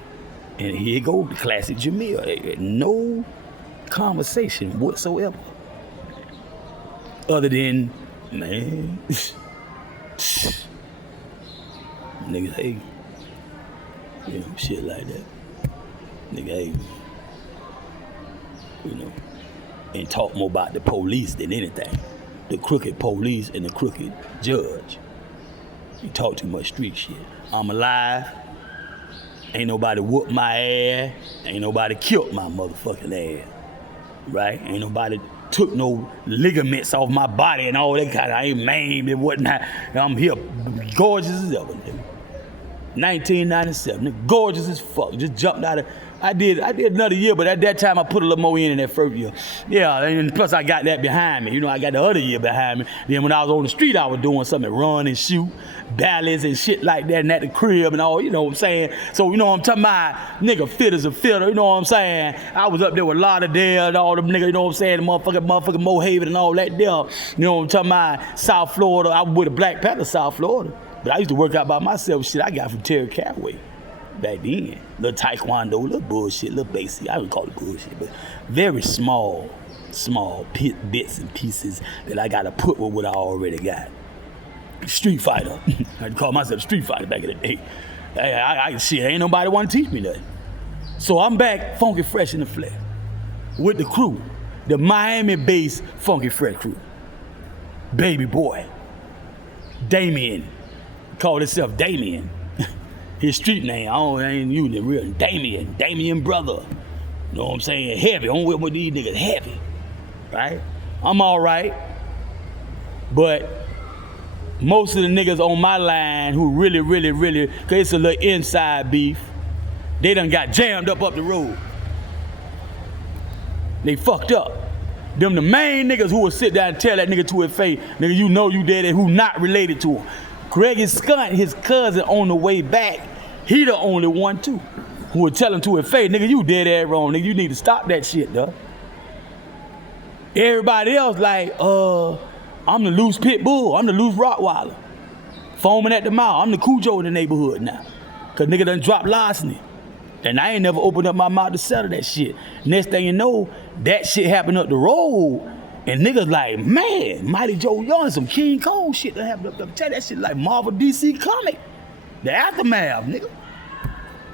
And here go the classic Jamil. No conversation whatsoever. Other than, man, niggas hate, you know, shit like that. Nigga hate, you know, and talk more about the police than anything. The crooked police and the crooked judge. You talk too much street shit. I'm alive. Ain't nobody whooped my ass. Ain't nobody killed my motherfucking ass. Right? Ain't nobody took no ligaments off my body and all that kind of, I ain't maimed and whatnot. I'm here gorgeous as ever, nigga. 1997, nigga, gorgeous as fuck. Just jumped out of, I did another year, but at that time I put a little more in that first year. Yeah, and plus I got that behind me. You know, I got the other year behind me. Then when I was on the street, I was doing something, run and shoot, ballads and shit like that, and at the crib and all, you know what I'm saying? So, you know what I'm talking about? Nigga fit as a fitter, you know what I'm saying? I was up there with Lauderdale and all them niggas, you know what I'm saying? The motherfucking Mohaven and all that there. You know what I'm talking about? South Florida, I was with the Black Panther, South Florida. But I used to work out by myself, shit I got from Terry Caraway back then. Little taekwondo, little bullshit, little basic. I wouldn't call it bullshit, but very small bits and pieces that I got to put with what I already got. Street fighter. I'd call myself a street fighter back in the day. Shit, ain't nobody want to teach me nothing. So I'm back, funky fresh in the flesh, with the crew, the Miami-based funky fresh crew. Baby boy, Damien. Called himself Damien. His street name, I ain't using it real. Damien brother. You know what I'm saying? Heavy. I'm with these niggas heavy. Right? I'm all right. But most of the niggas on my line who really, cause it's a little inside beef, they done got jammed up the road. They fucked up. Them the main niggas who will sit down and tell that nigga to his face, nigga, you know you dead and who not related to him. Greggy Skunt, his cousin on the way back, he the only one too, who would tell him to his face, nigga, you dead ass wrong, nigga, you need to stop that shit, dog. Everybody else like, I'm the loose pit bull, I'm the loose Rottweiler. Foaming at the mouth, I'm the Cujo in the neighborhood now. Cause nigga done dropped larceny. And I ain't never opened up my mouth to settle that shit. Next thing you know, that shit happened up the road. And niggas like, man, Mighty Joe Young, some King Kong shit that happened up there. Tell that shit like Marvel DC comic. The Aftermath, nigga.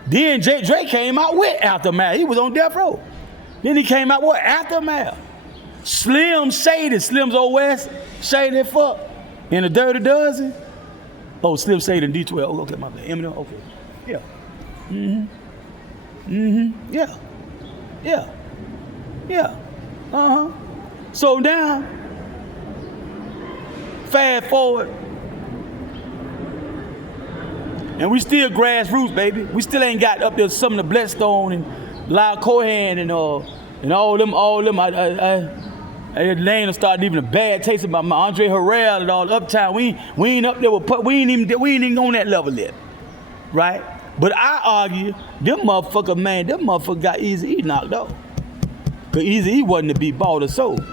Then Dre came out with Aftermath. He was on death row. Then he came out with Aftermath. Slim Shady, Slim's old West, Shady fuck. In the Dirty Dozen. Oh, Slim Shady in D12. Oh, okay, my bad. Eminem, okay. Yeah. Yeah. Yeah. Yeah. Uh-huh. So now, fast forward, and we still grassroots, baby. We still ain't got up there some of the Bloodstone and Lyle Cohen and all them. The name started leaving a bad taste about my Andre Harrell and all Uptown. We ain't up there with we ain't even on that level yet, right? But I argue, them motherfucker got Eazy-E knocked out. Cause Eazy-E wasn't to be bought or sold.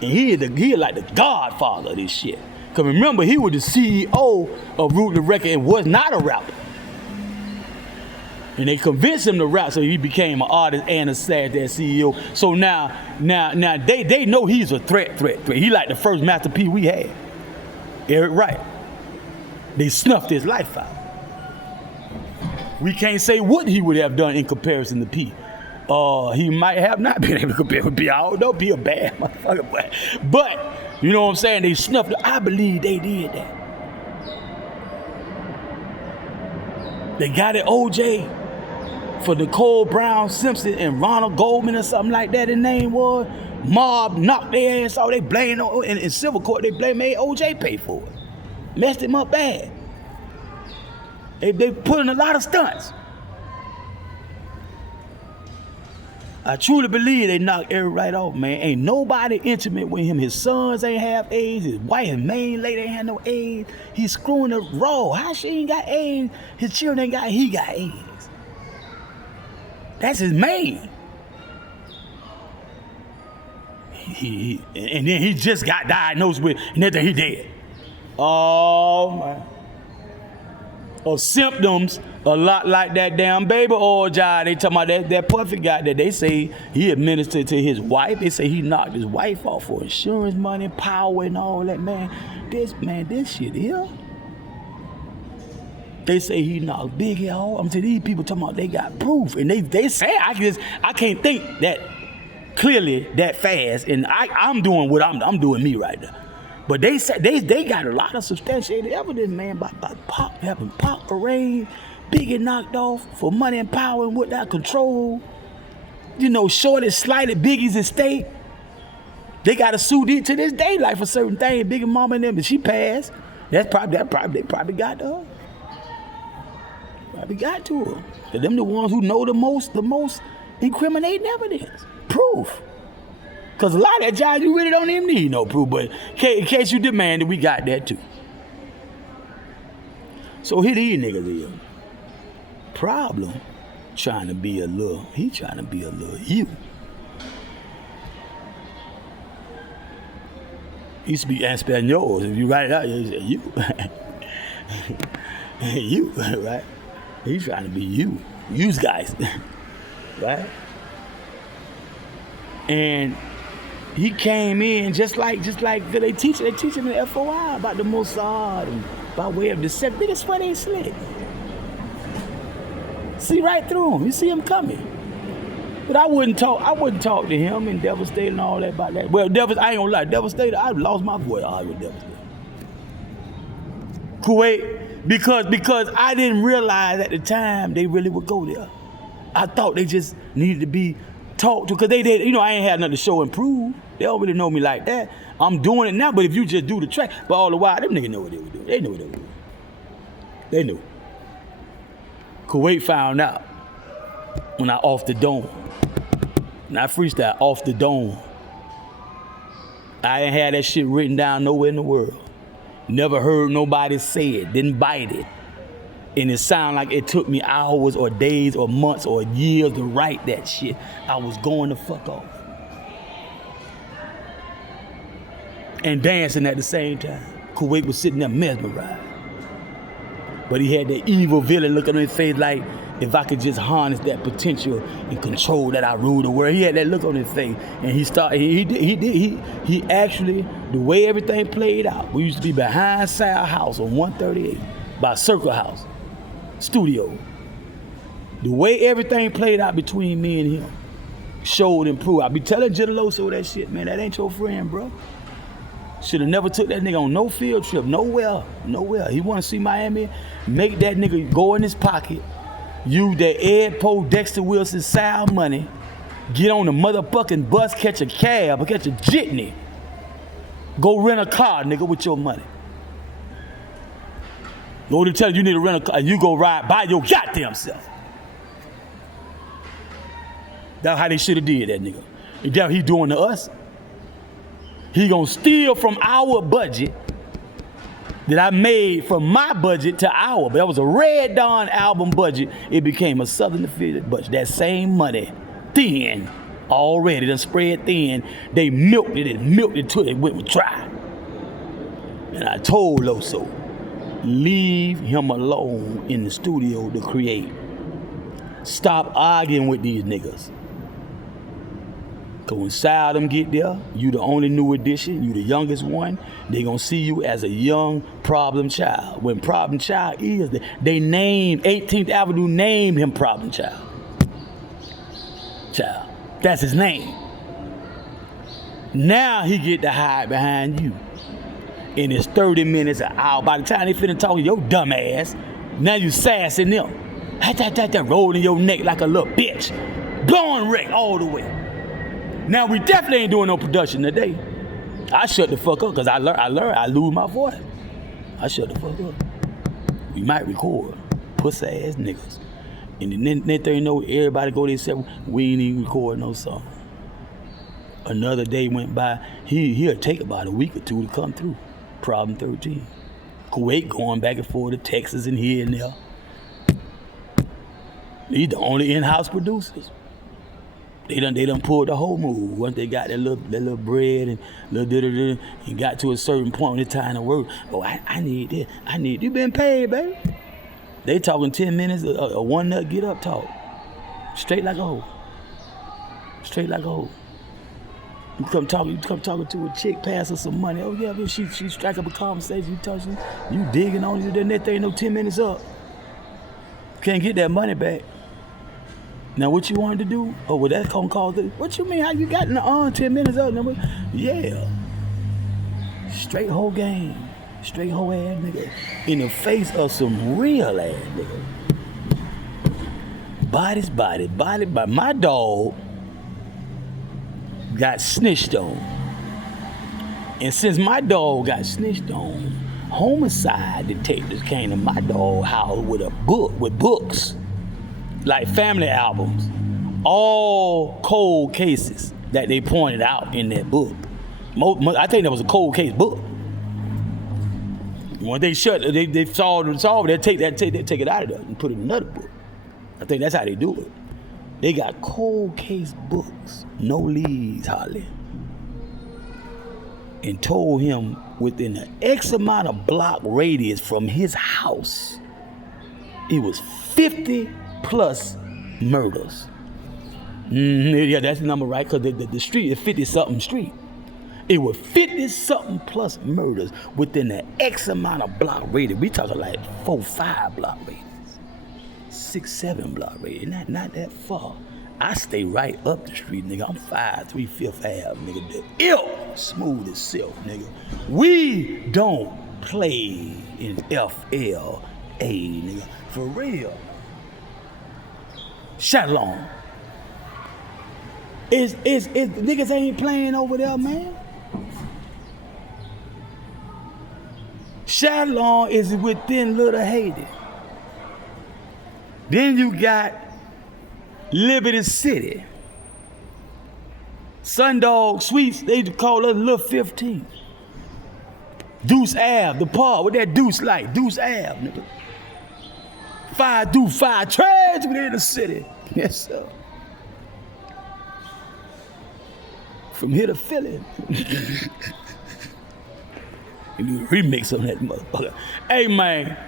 And he like the godfather of this shit. Cause remember, he was the CEO of Ruthless Records and was not a rapper. And they convinced him to rap, so he became an artist and a CEO. So now they know he's a threat. He like the first Master P we had. Eric Wright. They snuffed his life out. We can't say what he would have done in comparison to P. He might have not been able to compare with P. I don't know, P a bad motherfucker. But, you know what I'm saying? They snuffed it. I believe they did that. They got it OJ for Nicole Brown Simpson and Ronald Goldman or something like that, his name was. Mob knocked their ass out. They blamed in civil court, they made OJ pay for it. Messed him up bad. They put in a lot of stunts. I truly believe they knocked Eric right off, man. Ain't nobody intimate with him. His sons ain't have AIDS. His wife, his main lady ain't had no AIDS. He's screwing the raw. How she ain't got AIDS? His children ain't got, he got AIDS. That's his main. And then he just got diagnosed with, and then he dead. Oh, man. Or symptoms a lot like that damn baby oil jar. They talking about that puffy guy that they say he administered to his wife. They say he knocked his wife off for insurance money, power, and all that, man. This shit here. They say he knocked Biggie off. I'm saying these people talking about they got proof, and they say I can't think that clearly that fast, and I'm doing what I'm doing me right now. But they said they got a lot of substantiated evidence, man, about Pop having Pop arraigned, Biggie knocked off for money and power and without control. You know, Shorty slighted Biggie's estate. They got to sue to this day, like for certain things. Biggie mama and them, but she passed. They probably got to her. Probably got to her. Cause them the ones who know the most incriminating evidence, proof. Because a lot of that jive, you really don't even need no proof. But in case you demand it, we got that too. So here these niggas is. Problem, he trying to be a little you. He speak Espanol. If you write it out, you say you. You, right? He's trying to be you. Use guys. Right? And he came in just like they teach him in the FOI about the Mossad and by way of deception. Niggas sweat ain't slick. See right through him. You see him coming. But I wouldn't talk to him and Devastator and all that about that. Well, I ain't gonna lie, Devastator, I lost my voice arguing with Devastator. Kuwait, because I didn't realize at the time they really would go there. I thought they just needed to be talked to, because they did, I ain't had nothing to show and prove. They don't really know me like that. I'm doing it now, but if you just do the track, but all the while, them niggas know what they were doing. They knew what they were doing. They knew. Kuwait found out when I off the dome. When I freestyle off the dome. I ain't had that shit written down nowhere in the world. Never heard nobody say it, didn't bite it. And it sounded like it took me hours or days or months or years to write that shit. I was going the fuck off. And dancing at the same time. Kuwait was sitting there mesmerized. But he had that evil villain looking on his face like, if I could just harness that potential and control that, I rule the world. He had that look on his face, and he actually, the way everything played out, we used to be behind Sal House on 138 by Circle House Studio. The way everything played out between me and him showed and proved. I be telling Jitaloso that shit, man, that ain't your friend, bro. Should have never took that nigga on no field trip, nowhere. He want to see Miami, make that nigga go in his pocket, use that Ed Poe, Dexter Wilson, Sal money, get on the motherfucking bus, catch a cab, or catch a jitney. Go rent a car, nigga, with your money. Go to tell you need to rent a car, and you go ride by your goddamn self. That's how they should have did that, nigga. And that's what he doing to us. He gonna steal from our budget that I made from my budget to our. But that was a Red Dawn album budget. It became a Southern affiliate budget. That same money, thin, already done spread thin. They milked it till it went dry. And I told Loso, leave him alone in the studio to create. Stop arguing with these niggas. Cause when Sal them get there, you the only new addition, you the youngest one, they gonna see you as a young problem child. When problem child is, they named, 18th Avenue named him problem child. That's his name. Now he get to hide behind you. And it's 30 minutes, an hour. By the time they finna talk to your dumb ass, now you sassing them. Rolling your neck like a little bitch. Blowing wreck all the way. Now we definitely ain't doing no production today. I shut the fuck up because I learned I lose my voice. I shut the fuck up. We might record pussy ass niggas. And the next thing you know, everybody go their separate. We ain't even record no song. Another day went by. He'll take about a week or two to come through. Problem 13. Kuwait going back and forth to Texas and here and there. These the only in-house producers. They done pulled the whole move. Once they got that little bread and little and got to a certain point when it's time to work. Oh, I need this. You been paid, baby. They talking 10 minutes, a one nut get up talk. Straight like a hoe. You come talking to a chick, pass her some money. Oh yeah, she strike up a conversation, you touching, you digging on you, then that thing no 10 minutes up. Can't get that money back. Now what you wanted to do? Oh, well that's gonna cause it. What you mean? How you got in the 10 minutes up? Yeah. Straight whole game. Straight whole ass nigga. In the face of some real ass nigga. Body. My dog got snitched on. And since my dog got snitched on, homicide detectives came to my dog house with a book, with books. Like family albums, all cold cases that they pointed out in that book. I think that was a cold case book. When they solved it, they take it out of there and put it in another book. I think that's how they do it. They got cold case books, no leads hardly, and told him within an X amount of block radius from his house, it was 50 plus murders. Yeah, that's the number, right? Because the street is 50-something street. It was 50-something plus murders within the X amount of block radius. We talking like 4-5 block radius, 6-7 block radius. Not that far. I stay right up the street, nigga. I'm 5'3", 5th Ave, nigga. The ilk, smooth as silk, nigga. We don't play in FLA, nigga. For real. Shalom. Niggas ain't playing over there, man. Shalom is within Little Haiti. Then you got Liberty City. Sundog Sweets, they call us Lil 15. Deuce Ave, the park, what that Deuce like? Deuce Ave, nigga. 5 do 5 trades within the city. Yes, sir. From here to Philly. You do a remix on that motherfucker. Hey, man.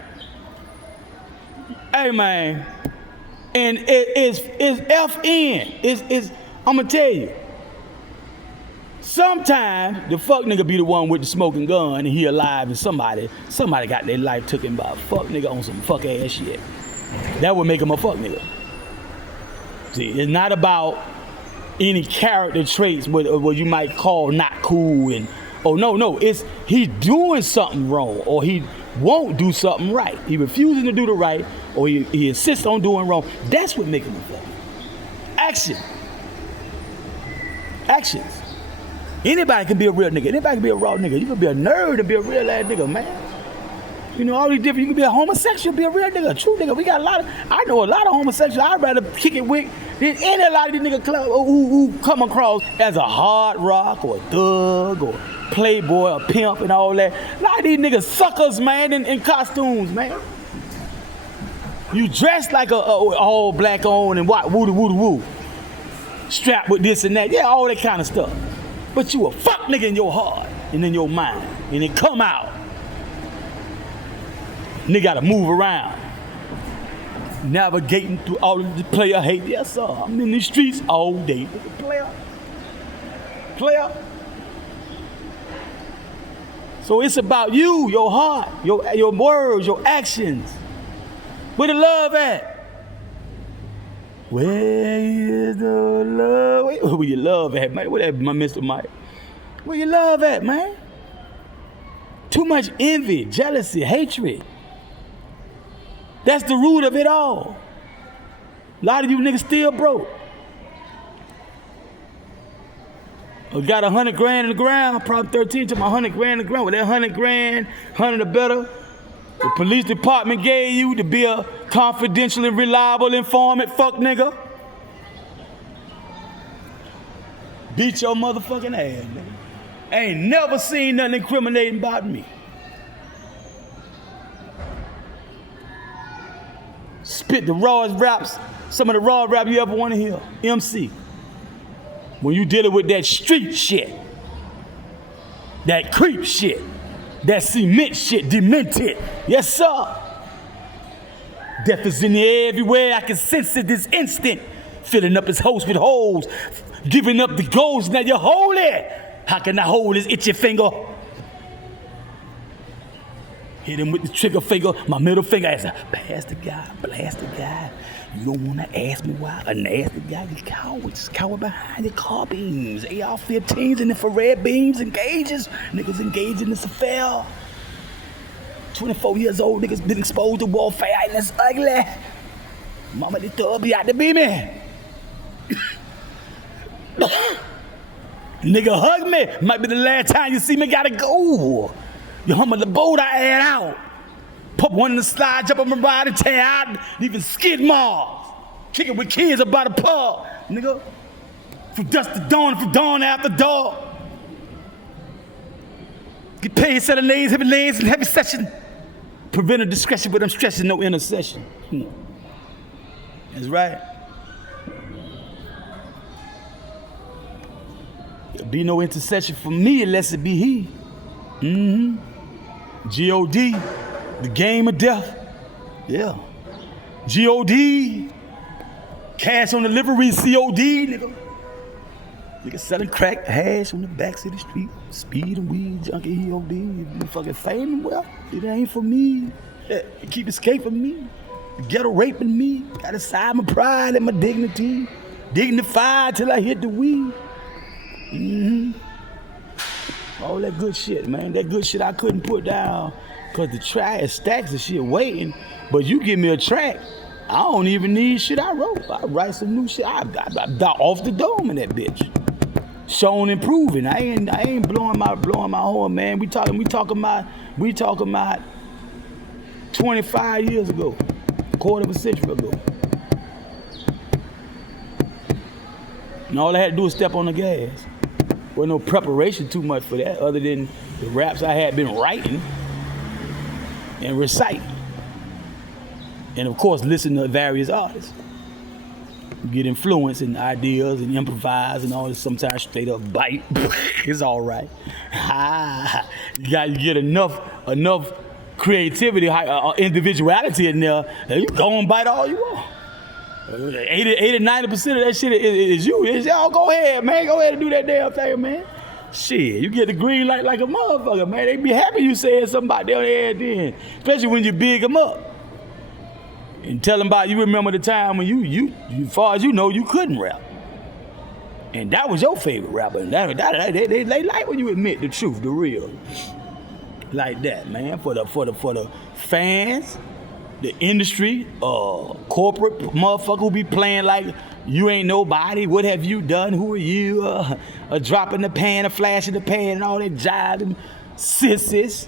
And it's FN. I'm gonna tell you. Sometimes the fuck nigga be the one with the smoking gun and he alive and somebody got their life taken by a fuck nigga on some fuck ass shit. That would make him a fuck nigga. See, it's not about any character traits what you might call not cool and no, it's he doing something wrong or he won't do something right. He refusing to do the right or he insists on doing wrong. That's what makes him a fuck. Actions. Anybody can be a real nigga. Anybody can be a raw nigga. You can be a nerd and be a real ass nigga, man. You know, all these different, you can be a homosexual, be a real nigga, a true nigga. We got I know a lot of homosexuals I'd rather kick it with than any a lot of these niggas who come across as a hard rock or a thug or playboy or pimp and all that. A lot of these niggas suckers, man, in costumes, man. You dress like a all black on and what, woo. Strapped with this and that. Yeah, all that kind of stuff. But you a fuck nigga in your heart and in your mind. And it come out. Nigga gotta move around. Navigating through all of the player hate. Yes, sir. I'm in these streets all day. Player. So it's about you, your heart, your words, your actions. Where the love at? Where is the love? Where your love at, man? Where that, my Mr. Mike? Where your love at, man? Too much envy, jealousy, hatred. That's the root of it all. A lot of you niggas still broke. I got 100 grand in the ground, probably 13 to my 100 grand in the ground. With that 100 grand, 100 or better, the police department gave you to be a confidential and reliable informant, fuck nigga. Beat your motherfucking ass, nigga. Ain't never seen nothing incriminating about me. Spit the rawest raps, some of the raw rap you ever want to hear. MC. When you dealing with that street shit, that creep shit, that cement shit, demented. Yes, sir. Death is in the air everywhere. I can sense it this instant. Filling up his host with holes. Giving up the ghost. Now you're holy. How can I hold his itchy finger? Hit him with the trigger finger. My middle finger as a pass the guy, blast the guy. You don't want to ask me why. A nasty guy, you coward. Just cower behind your car beams. AR-15s and infrared beams engages. Niggas engaged in this affair. 24 years old, niggas been exposed to warfare and it's ugly. Mama, this thug be out to be me. Nigga hug me. Might be the last time you see me, gotta go. You humble the boat, I add out. Pop one in the slide, jump up my ride and tear out, leaving skid marks. Kicking with kids about a pub, nigga. From dusk to dawn, from dawn after dark. Get paid, set of lanes, heavy lanes, and heavy session. Prevent a discretion, but I'm stressing no intercession. That's right. There'll be no intercession for me unless it be he. G.O.D. The game of death. Yeah. G.O.D. Cash on delivery, C.O.D. nigga. Nigga selling crack, hash on the backs of the street. Speed and weed, junkie, E.O.D. You fucking fame and wealth. It ain't for me. You keep escaping me. The ghetto raping me. Got aside my pride and my dignity. Dignified till I hit the weed. All that good shit, man. That good shit I couldn't put down. Cause the track is stacks of shit waiting. But you give me a track, I don't even need shit I wrote. I write some new shit. I off the dome in that bitch. Showing and proving. I ain't blowing my horn, man. We talking about 25 years ago, quarter of a century ago. And all I had to do was step on the gas. Wasn't no preparation too much for that other than the raps I had been writing and reciting. And of course, listen to various artists. Get influence and ideas and improvise and all this, sometimes straight up bite. It's all right. You get enough creativity, individuality in there, and you go and bite all you want. 80 to 90% of that shit is you. It's y'all, go ahead, man. Go ahead and do that damn thing, man. Shit, you get the green light like a motherfucker, man. They be happy you said something about their head then, especially when you big them up. And tell them about, you remember the time when you as far as you know, you couldn't rap. And that was your favorite rapper. And they like when you admit the truth, the real. Like that, man. For the fans, the industry, corporate motherfucker who be playing like you ain't nobody, what have you done, who are you, a drop in the pan, a flash in the pan, and all that jive, and sissies.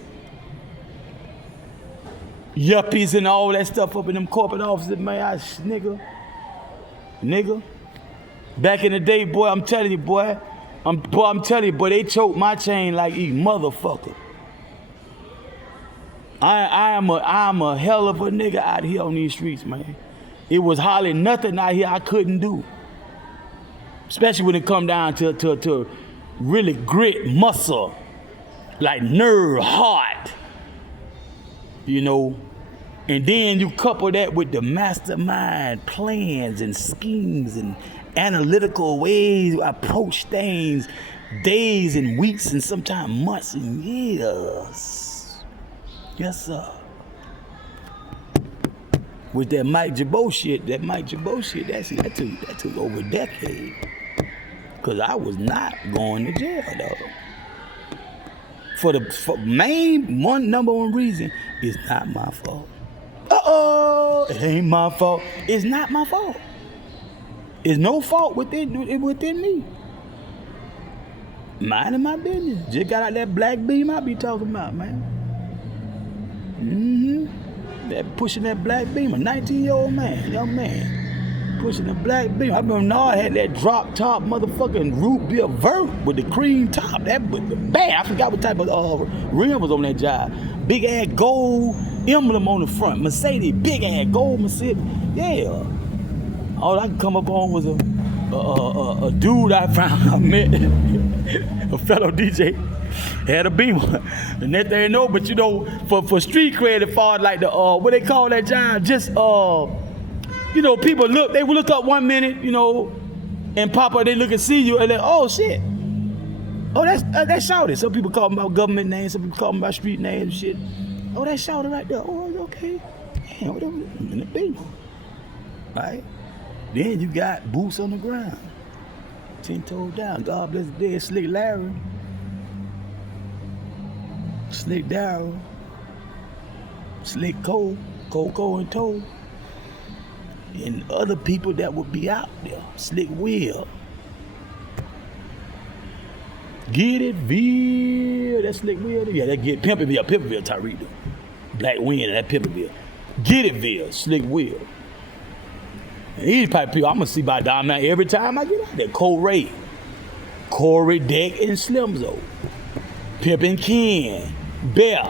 Yuppies and all that stuff up in them corporate offices, man. Nigga. Back in the day, boy, I'm telling you, boy, they choked my chain like eat motherfucker. I am a hell of a nigga out here on these streets, man. It was hardly nothing out here I couldn't do. Especially when it come down to really grit, muscle, like nerve, heart. You know, and then you couple that with the mastermind plans and schemes and analytical ways to approach things, days and weeks and sometimes months and years. Yes, sir. With that Mike Jabot shit, that took over a decade. Cause I was not going to jail, though. For number one reason, it's not my fault. It ain't my fault. It's not my fault. It's no fault within me. Minding my business. Just got out that black beam I be talking about, man. That pushing that black beam, a 19-year-old man, young man. Pushing the black beam. I remember Nard had that drop top motherfucking root beer vert with the cream top. That with the bang. I forgot what type of rim was on that job. Big ass gold emblem on the front. Mercedes, big ass gold Mercedes. Yeah. All I could come up on was a dude I met, a fellow DJ, had a Beamer. The next thing you know, but you know, for street cred, as far as like the what they call that job, just you know, people they will look up 1 minute, you know, and pop up, they look and see you, and then, oh shit. Oh, that's Shouty. Some people call them by government names, some people call them by street names and shit. Oh, that's Shouty right there. Oh, okay. Damn, whatever. In the Beamer. Right? Then you got boots on the ground. 10 toes down. God bless the dead. Slick Larry. Slick Darryl. Slick Cole. Coco and Toe. And other people that would be out there. Slick Will. Get it, Ville. That's Slick Will. Yeah, that get Pimpinville. Pimpinville, Tyreek. Black Wind, that Pimpinville. Get it, Ville. Slick Will. And these type of people, I'm gonna see by down now every time I get out there. Corey Deck, and Slimzo. Pimpin' Ken. Bear,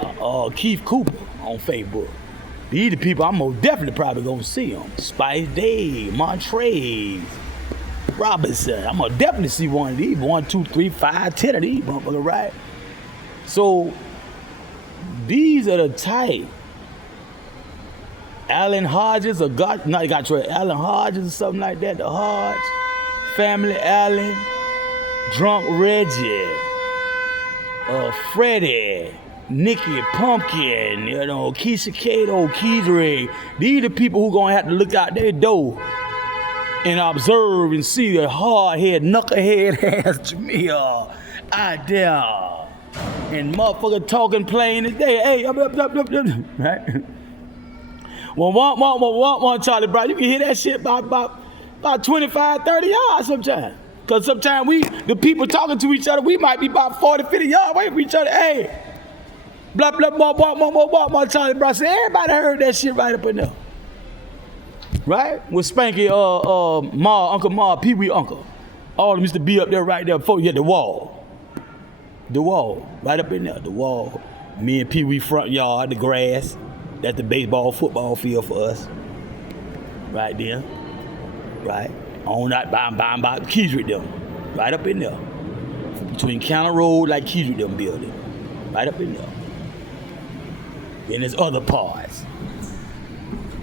Keith Cooper on Facebook. These the people I'm most definitely probably gonna see them. Spice Dave, Montrez, Robinson. I'm gonna definitely see one of these. 1, 2, 3, 5, 10 of these motherfuckers, right? So these are the type. Alan Hodges or Alan Hodges or something like that. The Hodge family, Alan, Drunk Reggie, Freddie, Nicky Pumpkin, you know, Keisha Cato, Keydre. These are the people who gonna have to look out their door and observe and see the hard-head, knucklehead ass Jamil out there. And motherfucker talking plain as day. Hey, right? Well, one, Charlie Brown, you can hear that shit about 25, 30 yards sometimes. Because sometimes the people talking to each other, we might be about 40, 50 yards away from each other. Hey, blah, blah, blah, blah, blah, blah, blah, blah, Charlie Brown said, everybody heard that shit right up in there. Right? With Spanky, Uncle Ma, Pee Wee Uncle. All of them used to be up there right there before you hit the wall. The wall, right up in there, the wall. Me and Pee Wee front yard, the grass. That's the baseball, football field for us. Right there. Right. On that by Keysrick them. Right up in there. Between Counter Road, like Keysrick them building. Right up in there. Then there's other parts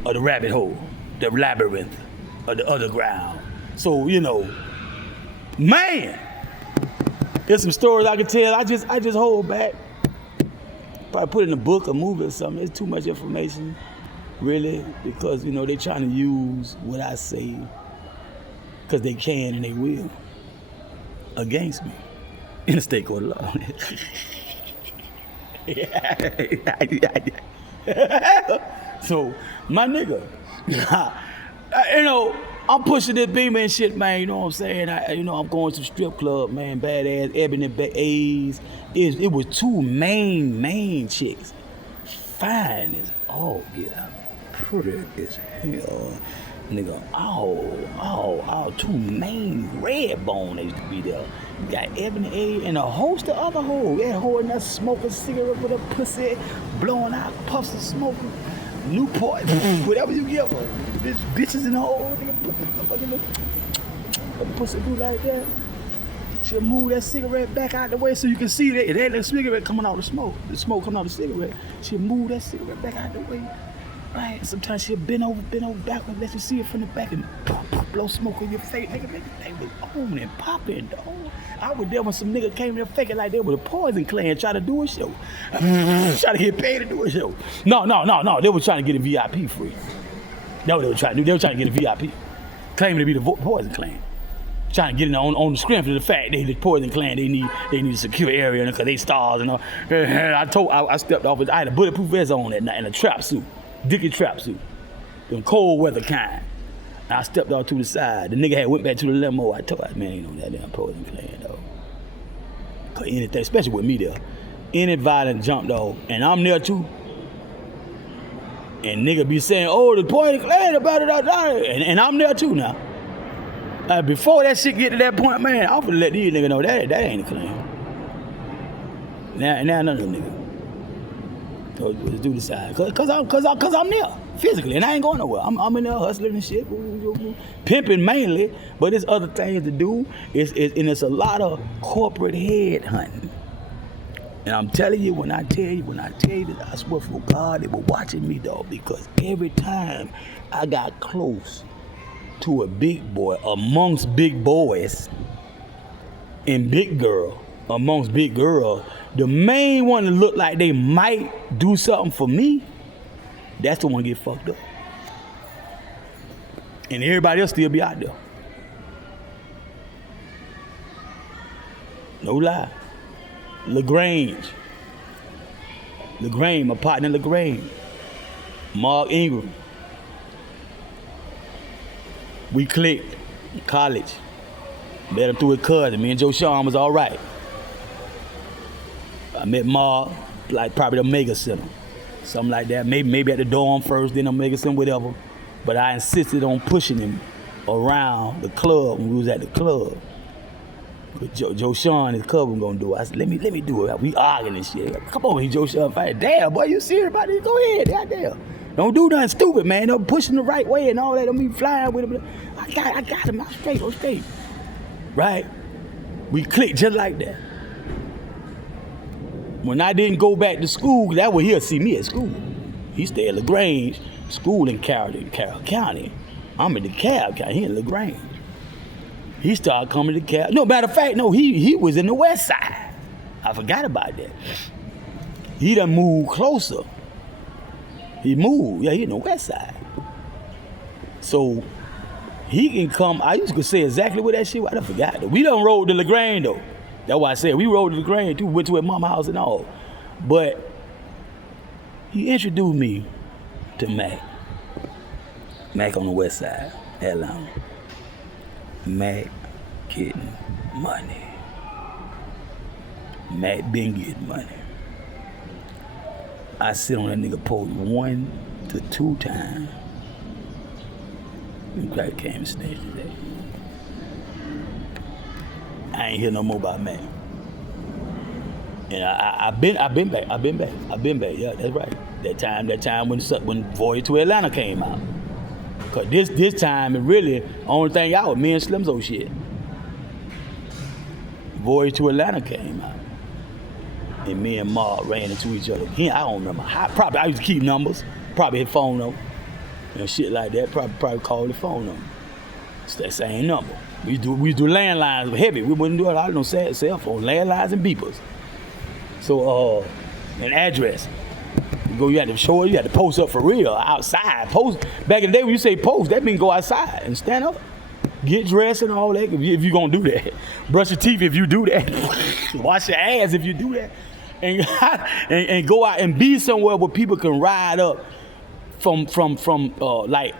of the rabbit hole, the labyrinth, of the underground. So, you know, man, there's some stories I can tell. I just hold back. Probably put it in a book or movie or something. It's too much information, really, because, you know, they're trying to use what I say because they can and they will against me in the state court of law. So, my nigga, you know, I'm pushing this beamer and shit, man. You know what I'm saying? I'm going to the strip club, man. Badass, Ebony A's. It was two main chicks. Fine as all get out. Pretty as hell. Nigga, all two main red bone they used to be there. You got Ebony A and a host of other hoes. That hoe in there smoking cigarette with a pussy, blowing out puffs of smoke, Newport, whatever you get. Bitches in the hole, nigga, pussy do like that. She'll move that cigarette back out the way so you can see that. It ain't the cigarette coming out of the smoke coming out of the cigarette. She'll move that cigarette back out the way. Right? Sometimes she'll bend over backwards, let you see it from the back and blow smoke on your face. Nigga, they was on and popping, dog. I was there when some nigga came there faking like they were the Poison Clan trying to do a show. Trying to get paid to do a show. No. They were trying to get a VIP free. That's what they were trying to do. They were trying to get a VIP. Claiming to be the Poison Clan. Trying to get in on the strength of the fact they the Poison Clan, they need a secure area because they stars and all. I stepped off I had a bulletproof vest on that night and a trap suit. Dickie trap suit, them cold weather kind. And I stepped out to the side. The nigga had went back to the limo. I told him, man, ain't no that damn Poison Clan, though. Cause anything, especially with me there, any violent jump, though, and I'm there too. And nigga be saying, oh, the Poison Clan about it, and I'm there too now. Before that shit get to that point, man, I'm gonna let these niggas know that ain't a clan. Now none of them niggas. So let's do the side, cause I'm there physically, and I ain't going nowhere. I'm in there hustling and shit, pimping mainly, but there's other things to do. It's a lot of corporate head hunting. And I'm telling you, when I tell you that, I swear for God, they were watching me, though, because every time I got close to a big boy amongst big boys and big girl amongst big girls, the main one that look like they might do something for me, that's the one get fucked up. And everybody else still be out there. No lie. LaGrange, my partner LaGrange. Mark Ingram. We clicked in college. Met him through his cousin. Me and Joe Sean was all right. I met Mark, like probably the Omega Center. Something like that. Maybe at the dorm first, then Omega Center, whatever. But I insisted on pushing him around the club when we was at the club. But Joe Sean, his cousin, gonna do it. I said, let me do it. We arguing and shit. Come on here, Joe Sean. Fight. Damn, boy, you serious about this? Go ahead, goddamn. Don't do nothing stupid, man. Don't push him the right way and all that. Don't be flying with him. I got him. I'm straight. Right? We clicked just like that. When I didn't go back to school, that was he'll see me at school. He stayed at LaGrange, school in Carroll County. I'm in DeKalb County. He in LaGrange. He started coming to Cal. No, matter of fact, no, he was in the west side. I forgot about that. He done moved closer. He moved, he in the west side. So he can come. I used to say exactly what that shit was. I forgot. We done rode to LaGrange though. That's why I said we rode to LaGrange too. Went to his mama's house and all. But he introduced me to Mac. Mac on the west side, Atlanta. Mac getting money. Mac been getting money. I sit on that nigga post 1 to 2 times. He probably came and snatched today. I ain't hear no more about Mac. And I've been back. Yeah, that's right. That time when Voyage to Atlanta came out. Cause this time it really only thing out was me and Slim's old shit. Voyage to Atlanta came out. And me and Mark ran into each other. I don't remember how. Probably I used to keep numbers. Probably his phone number. And shit like that. Probably call the phone number. It's that same number. We used to do landlines heavy. We wouldn't do it. I don't know cell phone, landlines and beepers. So an address. You had to show it. You had to post up for real outside. Post back in the day when you say post, that means go outside and stand up, get dressed and all that. If you gonna do that, brush your teeth if you do that, wash your ass if you do that, and go out and be somewhere where people can ride up from like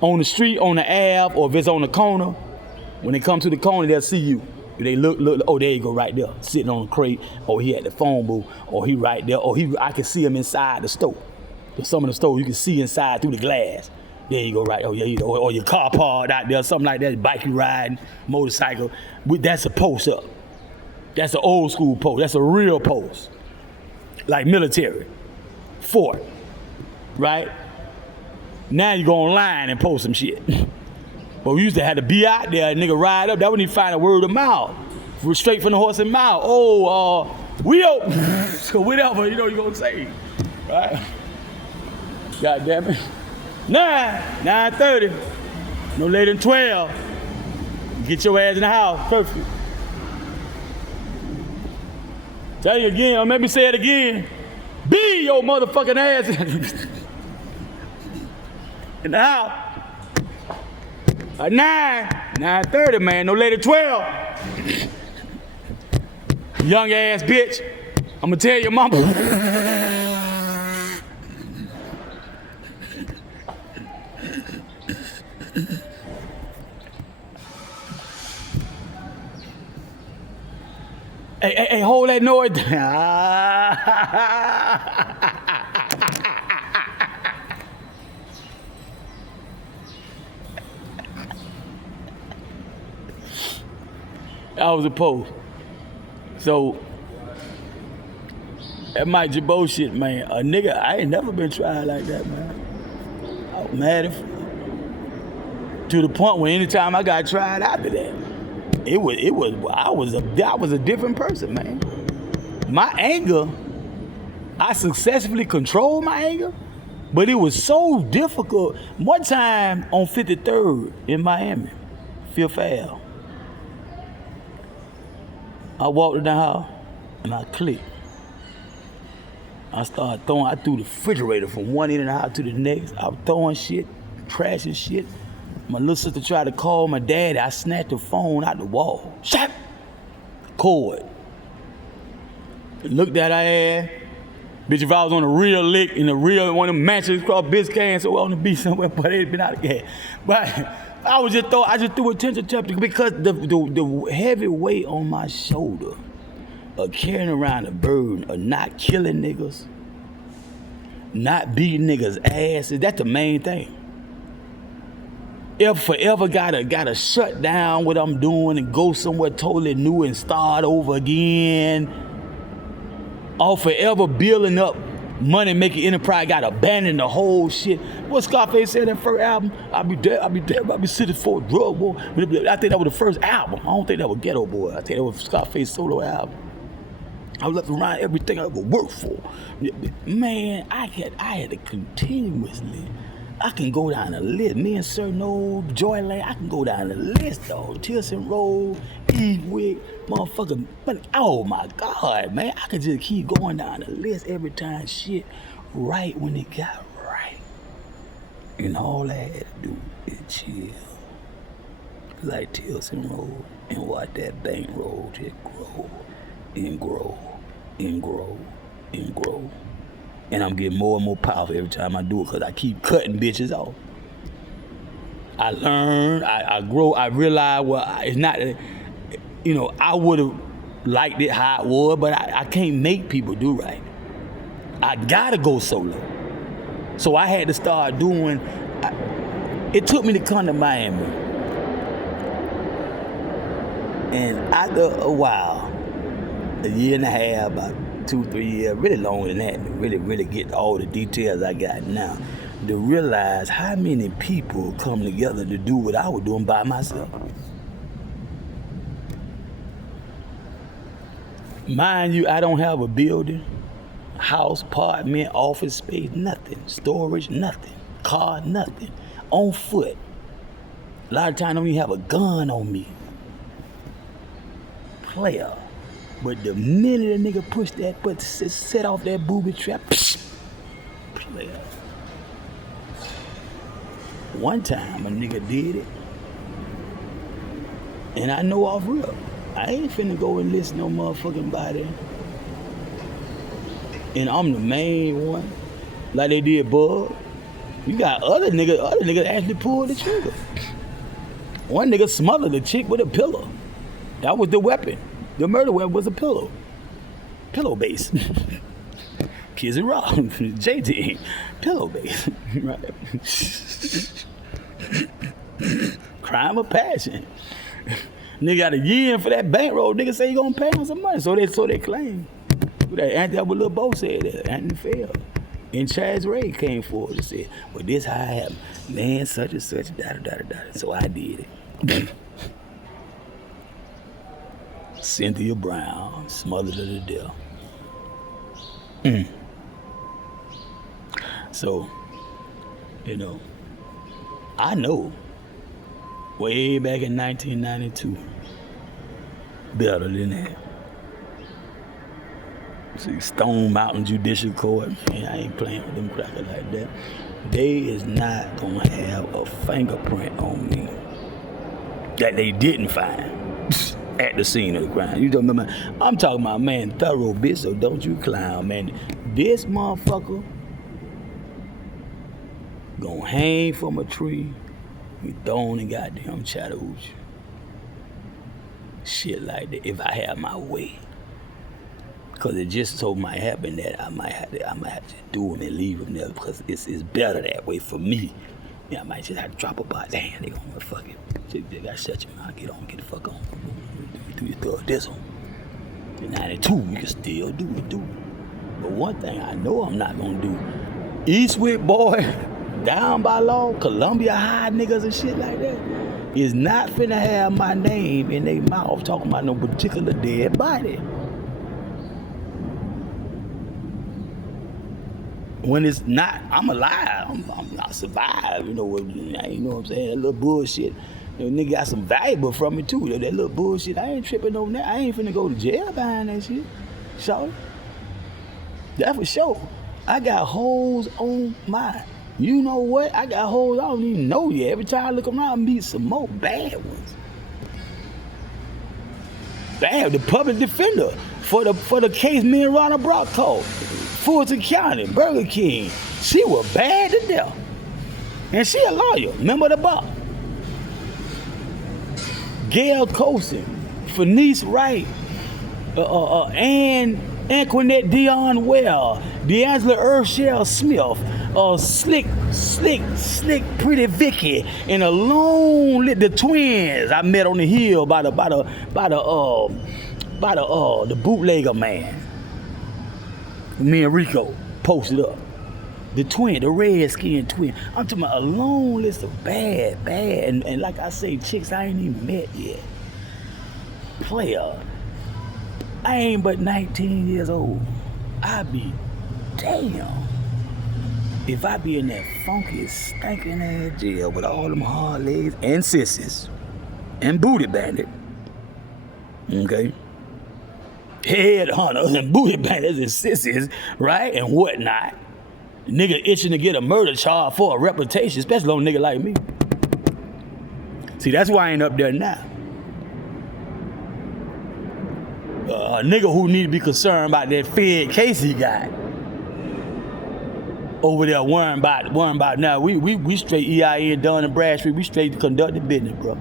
on the street, on the Ave, or if it's on the corner. When they come to the corner, they'll see you. They look, oh, there you go, right there, sitting on a crate, or he at the phone booth, or he right there, or I can see him inside the store. There's some of the store you can see inside through the glass. There you go, right, oh yeah, or your car parked out there, something like that, bike you riding, motorcycle. That's a post up. That's an old school post. That's a real post. Like military, fort, right? Now you go online and post some shit. But we used to have to be out there, a nigga ride up. That when he find a word of mouth. Straight from the horse's mouth. Oh, we open. So whatever, you know you're gonna say. Right? God damn it. 9:30. No later than 12. Get your ass in the house. Curfew. Tell you again, or let me say it again. Be your motherfucking ass in the house. At 9:30, man, no later than 12. Young ass bitch, I'm gonna tell your mama. Hey, hold that noise down. I was opposed. So, that my Jabot shit, man. A nigga, I ain't never been tried like that, man. I was mad as fuck. To the point where anytime I got tried after that, I was a different person, man. My anger, I successfully controlled my anger, but it was so difficult. One time on 53rd in Miami, Fifth Ave, I walked in the house and I clicked. I threw the refrigerator from one end of the house to the next. I was throwing shit, trashing shit. My little sister tried to call my daddy. I snatched the phone out the wall. Shut! Cord. Looked at her ass. Bitch, if I was on a real lick in a real one of them mansions across Biscayne, so on the beach somewhere, but it been out of gas. But I just threw attention to it because the heavy weight on my shoulder of carrying around the burden of not killing niggas, not beating niggas' asses, that's the main thing. If forever gotta shut down what I'm doing and go somewhere totally new and start over again, or forever building up money-making enterprise, gotta abandon the whole shit. What Scarface said in that first album, I'll be sitting for a drug war. I think that was the first album. I don't think that was Ghetto Boy. I think that was Scarface solo album. I left around everything I ever worked for. Man, I had to continuously. I can go down the list. Me and Sir No, Joy Lane, I can go down the list, dog. Tilson Road, Evewick, motherfucker. Oh my God, man. I could just keep going down the list every time shit right when it got right. And all I had to do is chill. Like Tilson Road and watch that bank roll just grow and grow and grow and grow. And I'm getting more and more powerful every time I do it because I keep cutting bitches off. I learn, I grow, I realize, well, it's not, I would have liked it how it was, but I can't make people do right. I gotta go solo. So I had to start doing, it took me to come to Miami. And after a while, a year and a half, about 2-3 years, really longer than that, really get all the details I got now, to realize how many people come together to do what I was doing by myself. Mind you, I don't have a building, house, apartment, office space, nothing. Storage, nothing. Car, nothing. On foot. A lot of times I don't even have a gun on me. Player. But the minute a nigga push that button, set off that booby trap, player. One time a nigga did it, and I know off real. I ain't finna go and listen no motherfucking body. And I'm the main one. Like they did Bug. You got other niggas actually pulled the trigger. One nigga smothered a chick with a pillow. That was the weapon. The murder weapon was a pillow. Pillow base. Kids and Rock. JT. Pillow base. Right. Crime of passion. Nigga got a year for that bankroll. Nigga say he gonna pay him some money. So they claim. That what Lil Bo said that. Anthony failed. And Chaz Ray came forward and said, well, this how it happened. Man, such and such, da-da-da-da-da. So I did it. Cynthia Brown, smothered her to death. So, you know, I know way back in 1992, better than that. See, Stone Mountain Judicial Court, man, I ain't playing with them crackers like that. They is not gonna have a fingerprint on me that they didn't find at the scene of the crime. You don't remember? I'm talking about, man, thorough bitch, so don't you clown, man. This motherfucker gonna hang from a tree, be thrown in goddamn Chattahoochee. Shit like that, if I have my way. Cause it just so might happen that I might have to do them and leave them there because it's better that way for me. Yeah, I might just have to drop a bar. Damn, they gonna fuck it. They gotta shut your mouth. Get the fuck on. Do your thug this one. In 92, you can still do it. But one thing I know I'm not gonna do, Eastwood boy, down by law, Columbia High niggas and shit like that, is not finna have my name in their mouth talking about no particular dead body. When it's not, I'm alive. I survived. You know what I'm saying? That little bullshit. You know, nigga got some valuable from it too. That little bullshit. I ain't tripping on that. I ain't finna go to jail behind that shit. So, that for sure. I got holes on mine. You know what? I got holes I don't even know yet. Every time I look around, I meet some more bad ones. Bad. The public defender for the case me and Ronald Brock called. Fulton County, Burger King. She was bad to death. And she a lawyer, member of the bar. Gail Colson, Fenice Wright, Anquinette Dion Well, D'Angela Urshel Smith, Slick Pretty Vicky, and the twins I met on the hill by the bootlegger man. Me and Rico posted up. The red-skinned twin. I'm talking about a long list of bad, and like I say, chicks I ain't even met yet. Player. I ain't but 19 years old. I be damn if I be in that funky, stinking ass jail with all them hard legs and sissies and booty bandit. Okay? Head hunters and booty bandits and sissies, right? And whatnot. Nigga itching to get a murder charge for a reputation, especially on a nigga like me. See, that's why I ain't up there now. A nigga who need to be concerned about that Fed case he got. Over there worrying about now. We straight EIN, Dun and Bradstreet, we straight conducting business, bro.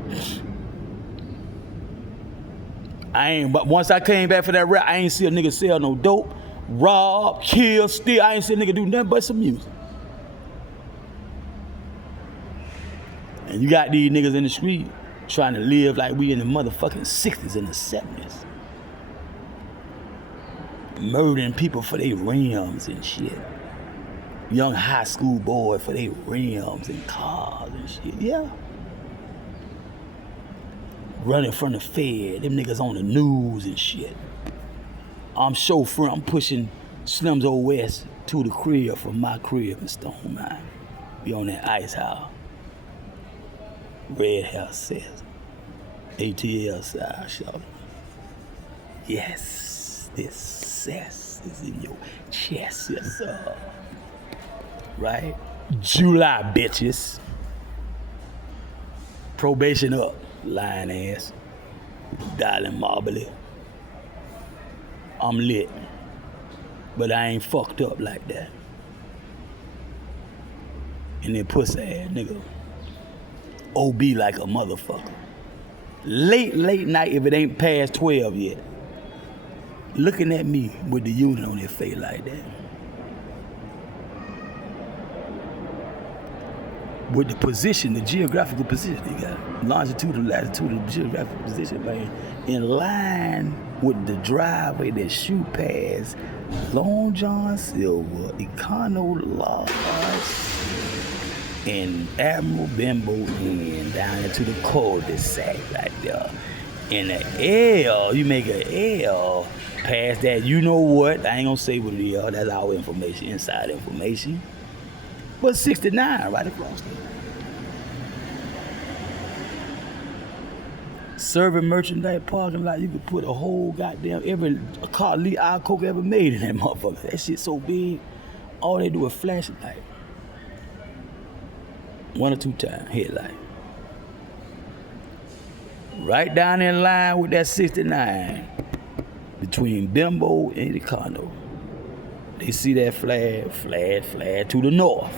But once I came back for that rap, I ain't see a nigga sell no dope, rob, kill, steal. I ain't see a nigga do nothing but some music. And you got these niggas in the street trying to live like we in the motherfucking 60s and the 70s. Murdering people for their rims and shit. Young high school boy for their rims and cars and shit. Yeah. Running from the Fed. Them niggas on the news and shit. I'm chauffeuring. I'm pushing Slim's Old West to the crib from my crib in Stone Mine. Be on that ice house. Red House says. ATL side, shout. Yes, this cess is in your chest, yes sir. Right? July, bitches. Probation up, lying ass. Darling Marbly. I'm lit. But I ain't fucked up like that. And then pussy ass nigga. OB like a motherfucker. Late night if it ain't past 12 yet. Looking at me with the unit on their face like that. With the position, the geographical position they got. Longitude, latitude, the geographical position, man. In line with the driveway that shoot past Long John Silver, Econo Lodge, and Admiral Bimbo Inn down into the cul-de-sac right there. In the L, you make an L past that, you know what? I ain't gonna say what it is, that's our information, inside information. But 69 right across there. Serving merchandise parking lot, you could put a whole goddamn, every car Lee Iacocca ever made in that motherfucker. That shit so big, all they do is flash a light. 1 or 2 times, headlight. Right down in line with that 69, between Bimbo and the condo. They see that flag to the north.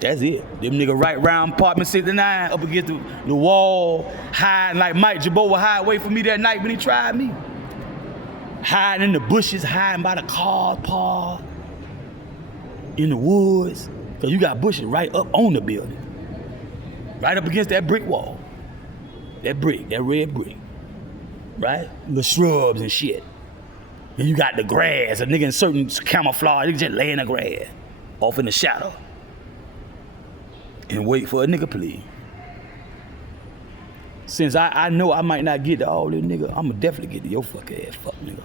That's it. Them nigga right round apartment 69 up against the wall, hiding like Mike Jabot would hide away from me that night when he tried me. Hiding in the bushes, hiding by the car park, in the woods. Cause you got bushes right up on the building. Right up against that brick wall. That brick, that red brick. Right? The shrubs and shit. And you got the grass, a nigga in certain camouflage, they just lay in the grass, off in the shadow. And wait for a nigga plea. Since I know I might not get to all this nigga, I'ma definitely get to your fuck ass fuck nigga.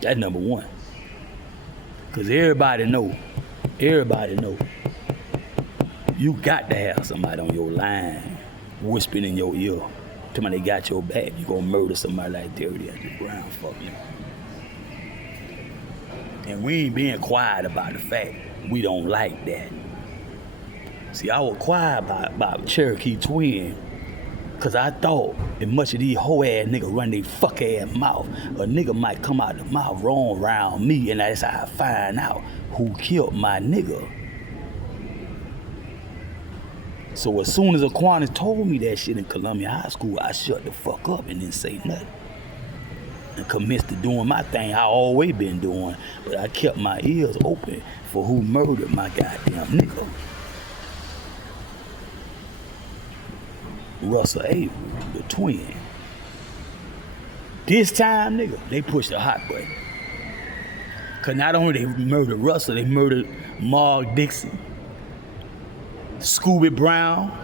That's number one. Cause everybody know, you got to have somebody on your line whispering in your ear. Till when they got your back, you gonna murder somebody like Dirty at the ground, fuck nigga. And we ain't being quiet about the fact we don't like that. See, I was quiet about Cherokee Twin, cause I thought if much of these hoe ass niggas run their fuck ass mouth, a nigga might come out the mouth wrong around me, and that's how I find out who killed my nigga. So as soon as Aquinas told me that shit in Columbia High School, I shut the fuck up and didn't say nothing. And commenced to doing my thing I always been doing, but I kept my ears open for who murdered my goddamn nigga. Russell Avery, the twin. This time, nigga, they pushed the hot button. Cause not only they murdered Russell, they murdered Mark Dixon, Scooby Brown.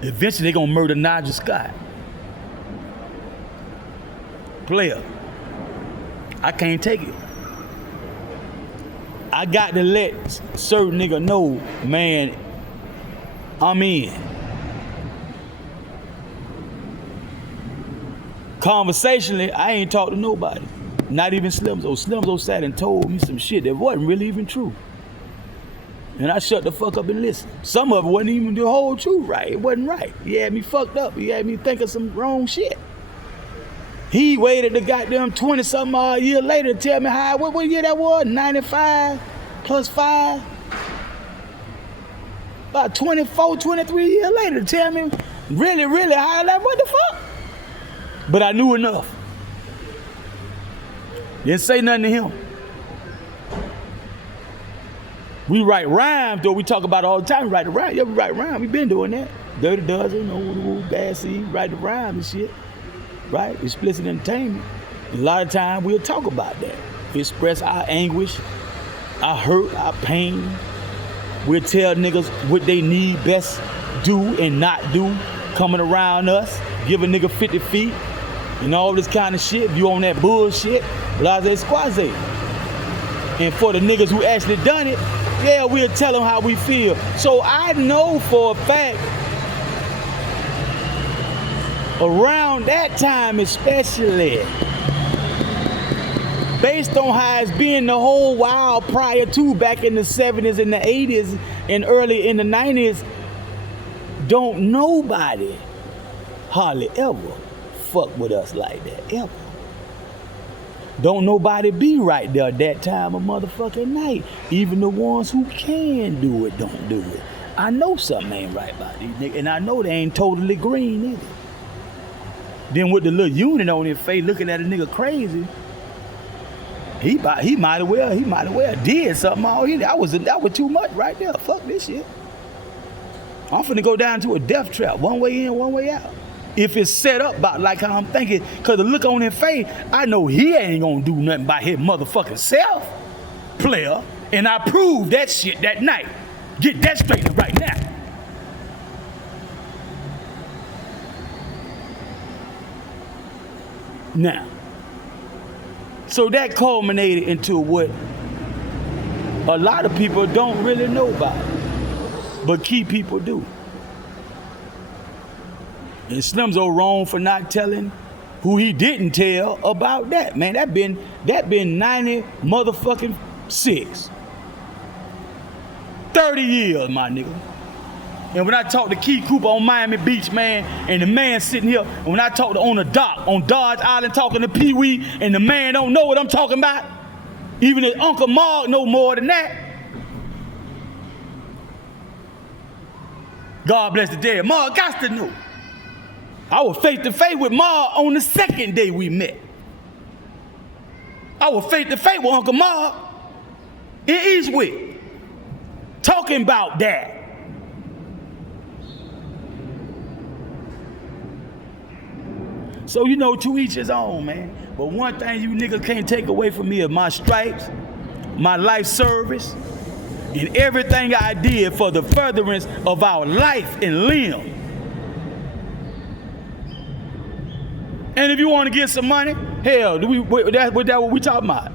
Eventually they gonna murder Nigel Scott. Player, I can't take it. I got to let certain nigga know, man, I'm in. Conversationally, I ain't talked to nobody. Not even Slimzo. Slimzo sat and told me some shit that wasn't really even true. And I shut the fuck up and listened. Some of it wasn't even the whole truth, right? It wasn't right. He had me fucked up. He had me thinking some wrong shit. He waited the goddamn 20-something odd year later to tell me what year that was? 95 plus 5? About 24, 23 years later to tell me really how that, what the fuck? But I knew enough. Didn't say nothing to him. We write rhymes, though. We talk about it all the time. We write the rhyme. Yeah, we write rhyme. We been doing that. Dirty Dozen, Bad Seed, write the rhyme and shit. Right? Explicit entertainment. A lot of time we'll talk about that. Express our anguish, our hurt, our pain. We'll tell niggas what they need best do and not do coming around us. Give a nigga 50 feet and all this kind of shit. If you on that bullshit, blase squaze. And for the niggas who actually done it, yeah, we'll tell them how we feel. So I know for a fact, around that time especially, based on how it's been the whole while prior to back in the 70s and the 80s and early in the 90s, don't nobody hardly ever fuck with us like that, ever. Don't nobody be right there at that time of motherfucking night. Even the ones who can do it don't do it. I know something ain't right about these niggas, and I know they ain't totally green either. Then with the little unit on his face looking at a nigga crazy, he might have well did something all he that was too much right there. Fuck this shit. I'm finna go down to a death trap, one way in, one way out. If it's set up about like how I'm thinking, cause the look on his face, I know he ain't gonna do nothing by his motherfucking self, player. And I proved that shit that night. Get that straight right now. Now, so that culminated into what a lot of people don't really know about, but key people do. And Slim's so wrong for not telling who he didn't tell about that. Man, that been 90 motherfucking 6. 30 years, my nigga. And when I talk to Key Cooper on Miami Beach, man, and the man sitting here, and when I talk to on the dock, on Dodge Island, talking to Pee Wee, and the man don't know what I'm talking about, even his Uncle Mark know more than that. God bless the dead. Mark got to know. I was face to face with Mark on the second day we met. I was face to face with Uncle Mark in Eastwood, talking about that. So, you know, to each his own, man. But one thing you niggas can't take away from me is my stripes, my life service, and everything I did for the furtherance of our life and limb. And if you want to get some money, hell, that's what we talking about.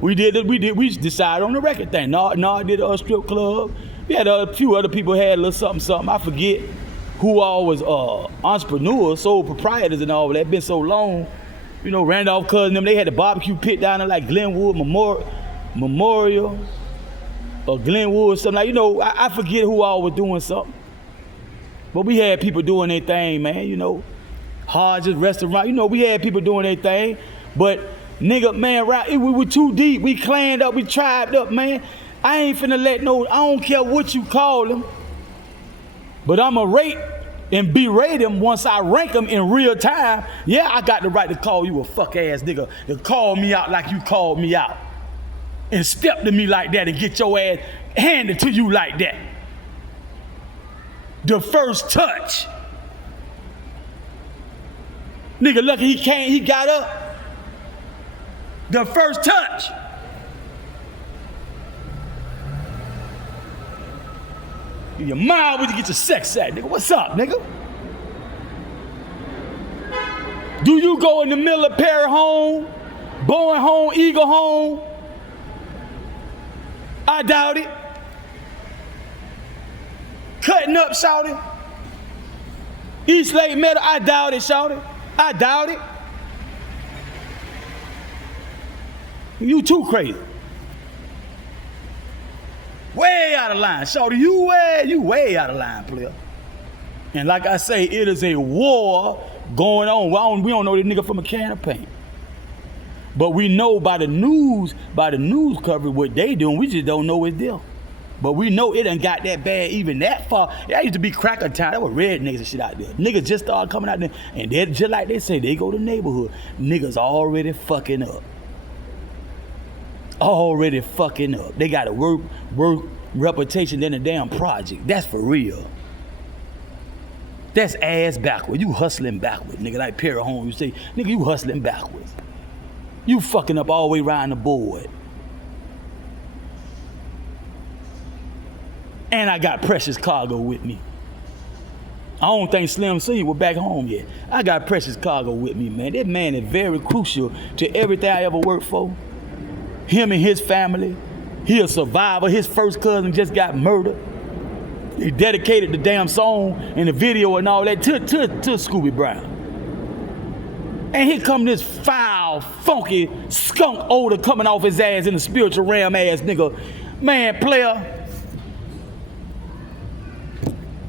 We decided on the record thing. No, did a strip club. We had a few other people had a little something. I forget who all was entrepreneurs, sole proprietors and all that. Been so long. You know, Randolph Cousin, them, they had the barbecue pit down there like Glenwood Memorial or Glenwood, something like, you know, I forget who all was doing something. But we had people doing their thing, man, you know. Hodges restaurant, you know, we had people doing their thing. But nigga, man, we were too deep. We clanned up, we tribed up, man. I ain't finna let I don't care what you call them. But I'ma rate and berate them once I rank them in real time. Yeah, I got the right to call you a fuck ass nigga, to call me out like you called me out. And step to me like that and get your ass handed to you like that. The first touch. Nigga, lucky he got up. The first touch. Your mom would you get your sex at, nigga. What's up, nigga? Do you go in the middle of Perry home, Boeing home, Eagle home? I doubt it. Cutting up, shouting. East Lake Meadow, I doubt it, shouting. I doubt it. You too crazy. Way out of line. Shorty, you way out of line, player. And like I say, it is a war going on. We don't know this nigga from a can of paint. But we know by the news coverage what they doing. We just don't know it's there. But we know it done got that bad even that far. That used to be cracker time. That was red niggas and shit out there. Niggas just started coming out there. And they just like they say, they go to the neighborhood. Niggas already fucking up. Already fucking up. They gotta work reputation than a damn project. That's for real. That's ass backwards. You hustling backwards, nigga. Like Perry Holmes, you say, nigga, you hustling backwards. You fucking up all the way around the board. And I got Precious Cargo with me. I don't think Slim C was back home yet. I got Precious Cargo with me, man. That man is very crucial to everything I ever worked for. Him and his family. He a survivor. His first cousin just got murdered. He dedicated the damn song and the video and all that to Scooby Brown. And here come this foul, funky, skunk odor coming off his ass in the spiritual realm ass nigga. Man, player.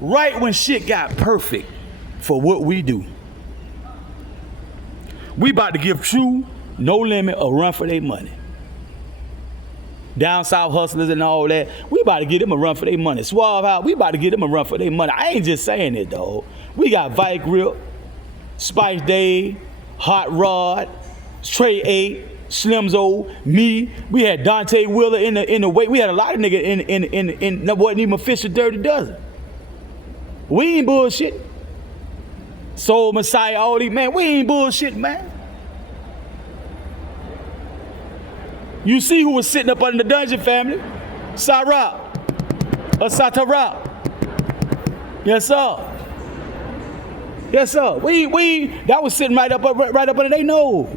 Right when shit got perfect for what we do, we about to give True, No Limit a run for their money. Down South hustlers and all that, we about to give them a run for their money. Suave House, we about to give them a run for their money. I ain't just saying it, though. We got Vice Grip, Spice Dave, Hot Rod, Trey 8, Slimzo, me. We had Dante Wheeler in the way. We had a lot of niggas in that wasn't even official Dirty Dozen. We ain't bullshit. Soul Messiah, all these, man, we ain't bullshit, man. You see who was sitting up under the dungeon, family? Sarah. Or Satara. Yes, sir. Yes, sir. That was sitting right up under their nose.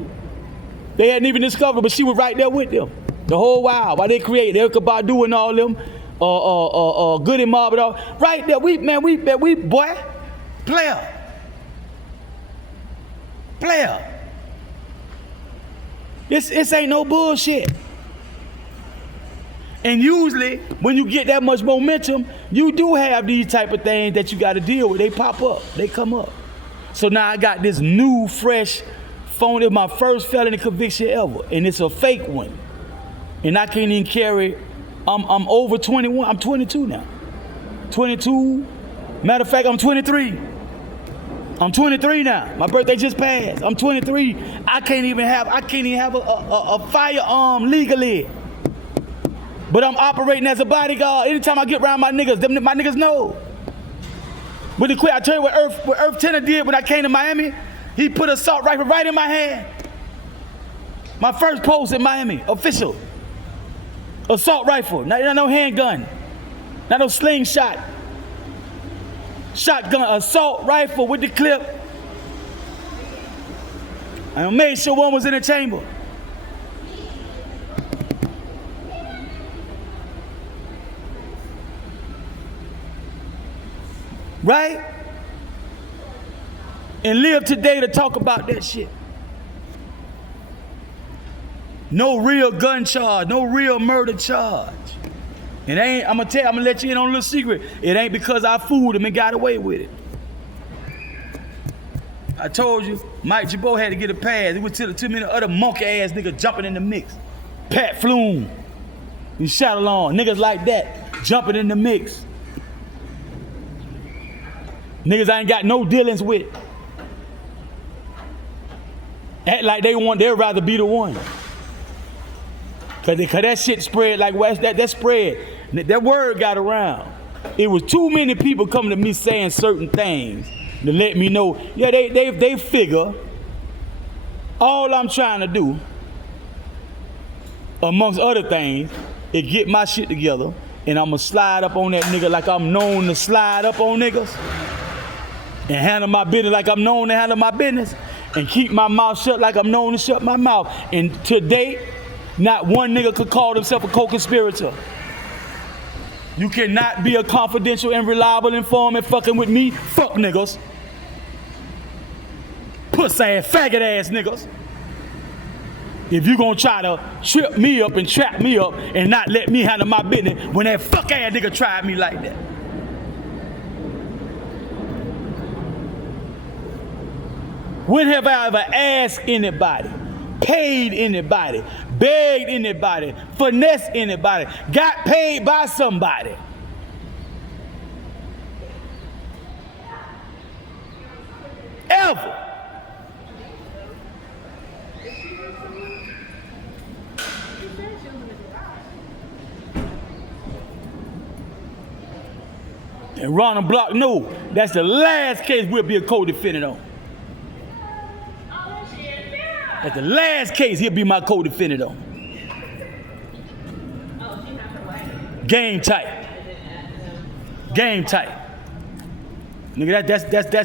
They hadn't even discovered, but she was right there with them. The whole while they created Erykah Badu and all them. Goody Mob and all. Right there, we boy, player. This ain't no bullshit. And usually, when you get that much momentum, you do have these type of things that you got to deal with. They pop up, they come up. So now I got this new, fresh phone. It's my first felony conviction ever, and it's a fake one. And I can't even carry. I'm over 21. I'm 22 now. 22. Matter of fact, I'm 23. I'm 23 now. My birthday just passed. I'm 23. I can't even have a firearm legally. But I'm operating as a bodyguard. Anytime I get around my niggas, my niggas know. But I tell you what Earth Tenor did when I came to Miami. He put an assault rifle right in my hand. My first post in Miami, official. Assault rifle, not no handgun, not no slingshot. Shotgun, assault rifle with the clip. I made sure one was in the chamber. Right? And live today to talk about that shit. No real gun charge, no real murder charge. It ain't, I'm gonna let you in on a little secret. It ain't because I fooled him and got away with it. I told you, Mike Jabot had to get a pass. It was till the 2 minute other monkey ass nigga jumping in the mix. Pat Flume, and shot along. Niggas like that, jumping in the mix. Niggas I ain't got no dealings with. Act like they'd rather be the one. Cause that shit spread like West, that spread. That word got around. It was too many people coming to me saying certain things to let me know, yeah, they figure all I'm trying to do, amongst other things, is get my shit together and I'm gonna slide up on that nigga like I'm known to slide up on niggas and handle my business like I'm known to handle my business and keep my mouth shut like I'm known to shut my mouth. And to date, not one nigga could call himself a co-conspirator. You cannot be a confidential and reliable informant fucking with me. Fuck niggas. Puss ass, faggot ass niggas. If you gonna try to trip me up and trap me up and not let me handle my business when that fuck ass nigga tried me like that. When have I ever asked anybody, paid anybody, begged anybody, finessed anybody, got paid by somebody? Ever. And Ronald Block, no, that's the last case we'll be a co-defendant on. That's the last case he'll be my co-defendant on. Game tight. Game tight. Nigga,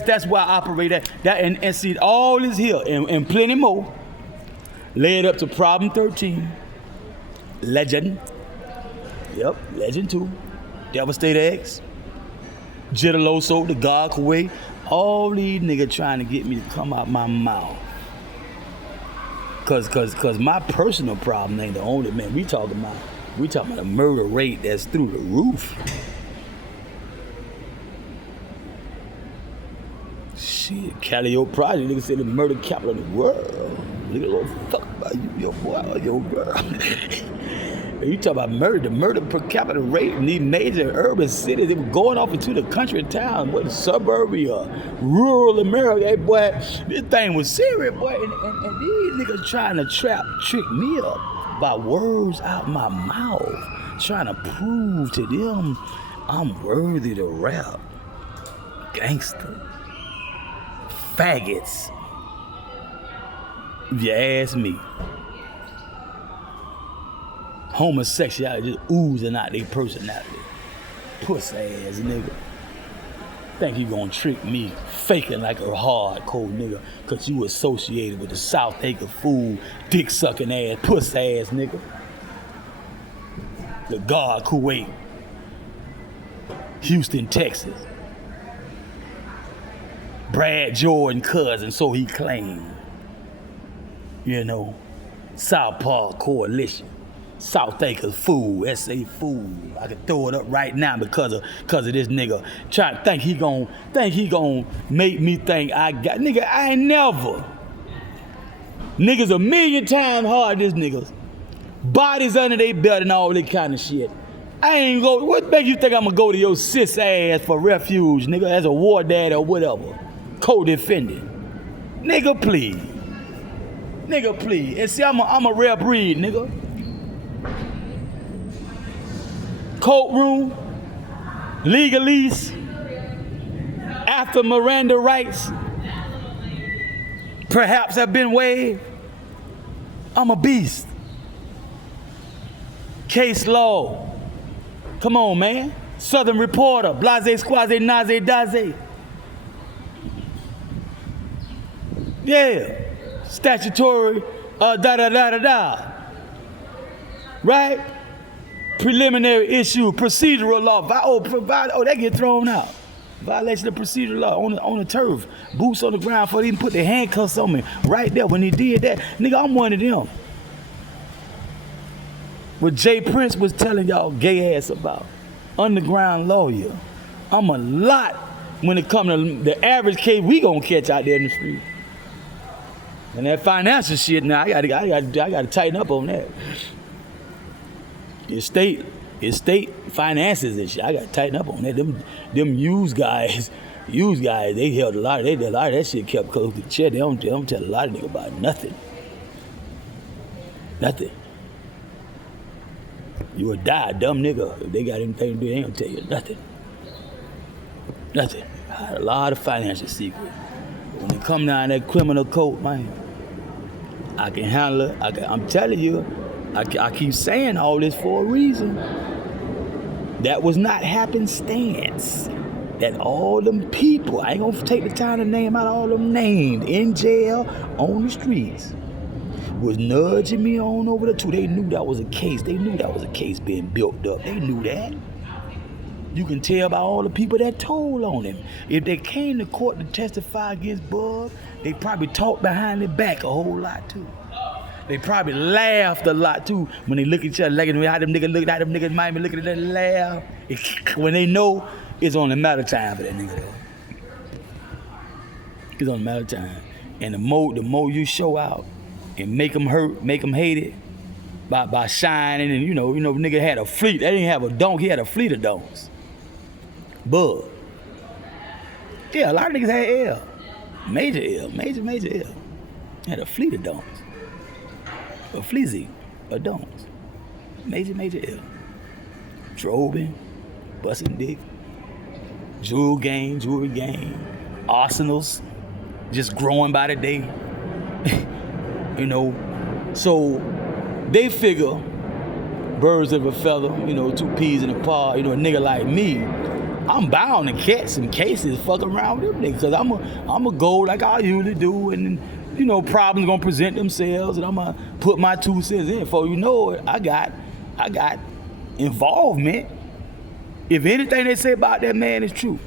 that's where I operate at. And see, all this here and plenty more led up to problem 13. Legend. Yep, Legend 2. Devastator X. Jitaloso, the God Kuwait. All these niggas trying to get me to come out my mouth. Cause my personal problem ain't the only, man. We talking about a murder rate that's through the roof. Shit, Callio Project, nigga said the murder capital of the world. Nigga don't fuck about you, your boy or your girl. You talk about murder, the murder per capita rate in these major urban cities, they were going off into the country town, what, the suburbia, rural America, hey, boy, this thing was serious, boy, and these niggas trying to trick me up by words out my mouth, trying to prove to them I'm worthy to rap. Gangster. Faggots. If you ask me. Homosexuality just oozing out their personality. Puss ass nigga. Think you gonna trick me, faking like a hardcore nigga, cause you associated with the South Acre fool, dick sucking ass, puss ass nigga. The God Kuwait. Houston, Texas. Brad Jordan cousin, so he claimed. You know, South Park Coalition. South Acres fool, SA fool. I can throw it up right now because of this nigga trying to think he gon' make me think I got nigga. I ain't never. Niggas a million times hard this niggas. Bodies under their belt and all that kind of shit. I ain't go. What make you think I'm gonna go to your sis ass for refuge, nigga, as a war dad or whatever, co-defendant? Nigga, please. Nigga, please. And see, I'm a rare breed, nigga. Courtroom, legalese, after Miranda rights perhaps have been waived. I'm a beast. Case law. Come on, man. Southern Reporter, blase, squaze, naze, daze. Yeah. Statutory, da-da-da-da-da. Right? Preliminary issue, procedural law. They get thrown out. Violation of procedural law on the turf. Boots on the ground before they even put their handcuffs on me. Right there when he did that. Nigga, I'm one of them. What Jay Prince was telling y'all gay ass about. Underground lawyer. I'm a lot when it comes to the average case we gonna catch out there in the street. And that financial shit now, I gotta tighten up on that. It's state finances and shit. I gotta tighten up on that. Them used guys, they held a lot of that shit kept close to the chest. They don't tell a lot of niggas about nothing. Nothing. You will die, dumb nigga. If they got anything to do, they ain't gonna tell you nothing. Nothing. I had a lot of financial secrets. When it come down that criminal code, man, I can handle it. I'm telling you, I keep saying all this for a reason. That was not happenstance. That all them people, I ain't gonna take the time to name out all them named in jail, on the streets, was nudging me on over there too. They knew that was a case. They knew that was a case being built up. They knew that. You can tell by all the people that told on him. If they came to court to testify against Bub, they probably talked behind their back a whole lot too. They probably laughed a lot too when they look at each other, like how them niggas look at them niggas might be looking at them laugh. When they know it's only a matter of time for that nigga though. It's only a matter of time. And the more you show out and make them hurt, make them hate it by shining, and you know, nigga had a fleet. They didn't have a donk, he had a fleet of donks. Bug. Yeah, a lot of niggas had L. Major L. Major L. Had a fleet of donks. A fleazy of donks. Major L. Drove in, busting dick. jewelry game, arsenals, just growing by the day. You know, so they figure birds of a feather, you know, two peas in a pod. You know, a nigga like me, I'm bound to catch some cases fucking around with them niggas, cause I'm a go like I usually do, and you know, problems gonna present themselves, and I'm gonna put my 2 cents in. Before you know it, I got involvement. If anything they say about that man is true,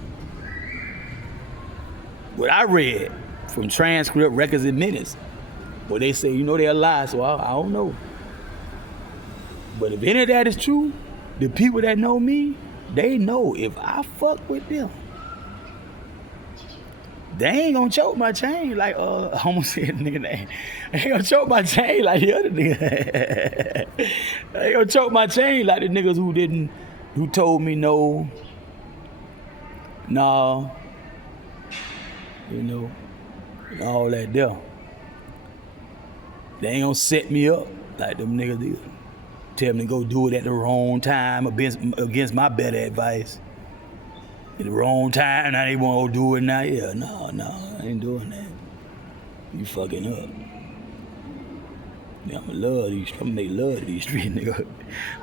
what I read from transcript, records, and minutes, well, they say, you know, they're lie, so I don't know. But if any of that is true, the people that know me, they know if I fuck with them, they ain't gonna choke my chain like, I almost said the nigga name. They ain't gonna choke my chain like the other nigga. They ain't gonna choke my chain like the niggas who told me no, nah, you know, and all that there. They ain't gonna set me up like them niggas did. Tell me to go do it at the wrong time against my better advice. At the wrong time, now they wanna go do it now. Yeah, no, I ain't doing that. You fucking up. Yeah, I'ma make love to these streets, nigga.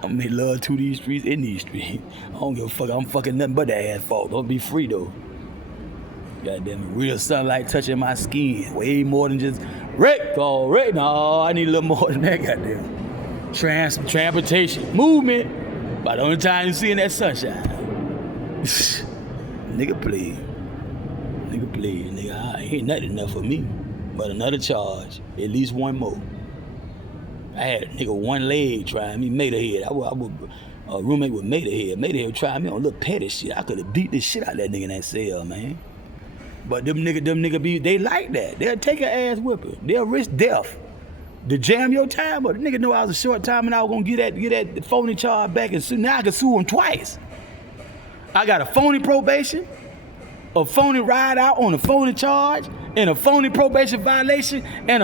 I'ma make love to these streets in these streets. I don't give a fuck, I'm fucking nothing but the asphalt. Don't be free though. Goddamn it, real sunlight touching my skin. Way more than just wreck already. No, I need a little more than that, goddamn. Transportation, movement. By the only time you see in that sunshine. Nigga, please. Nigga, ain't nothing enough for me. But another charge, at least one more. I had a nigga one leg trying me, Materhead. I was a roommate with Materhead. Materhead trying me on a little petty shit. I could have beat the shit out of that nigga in that cell, man. But them nigga they like that. They'll take an ass whipping. They'll risk death to jam your time. But the nigga know I was a short time and I was gonna get that phony charge back, and now I can sue him twice. I got a phony probation, a phony ride out on a phony charge, and a phony probation violation, and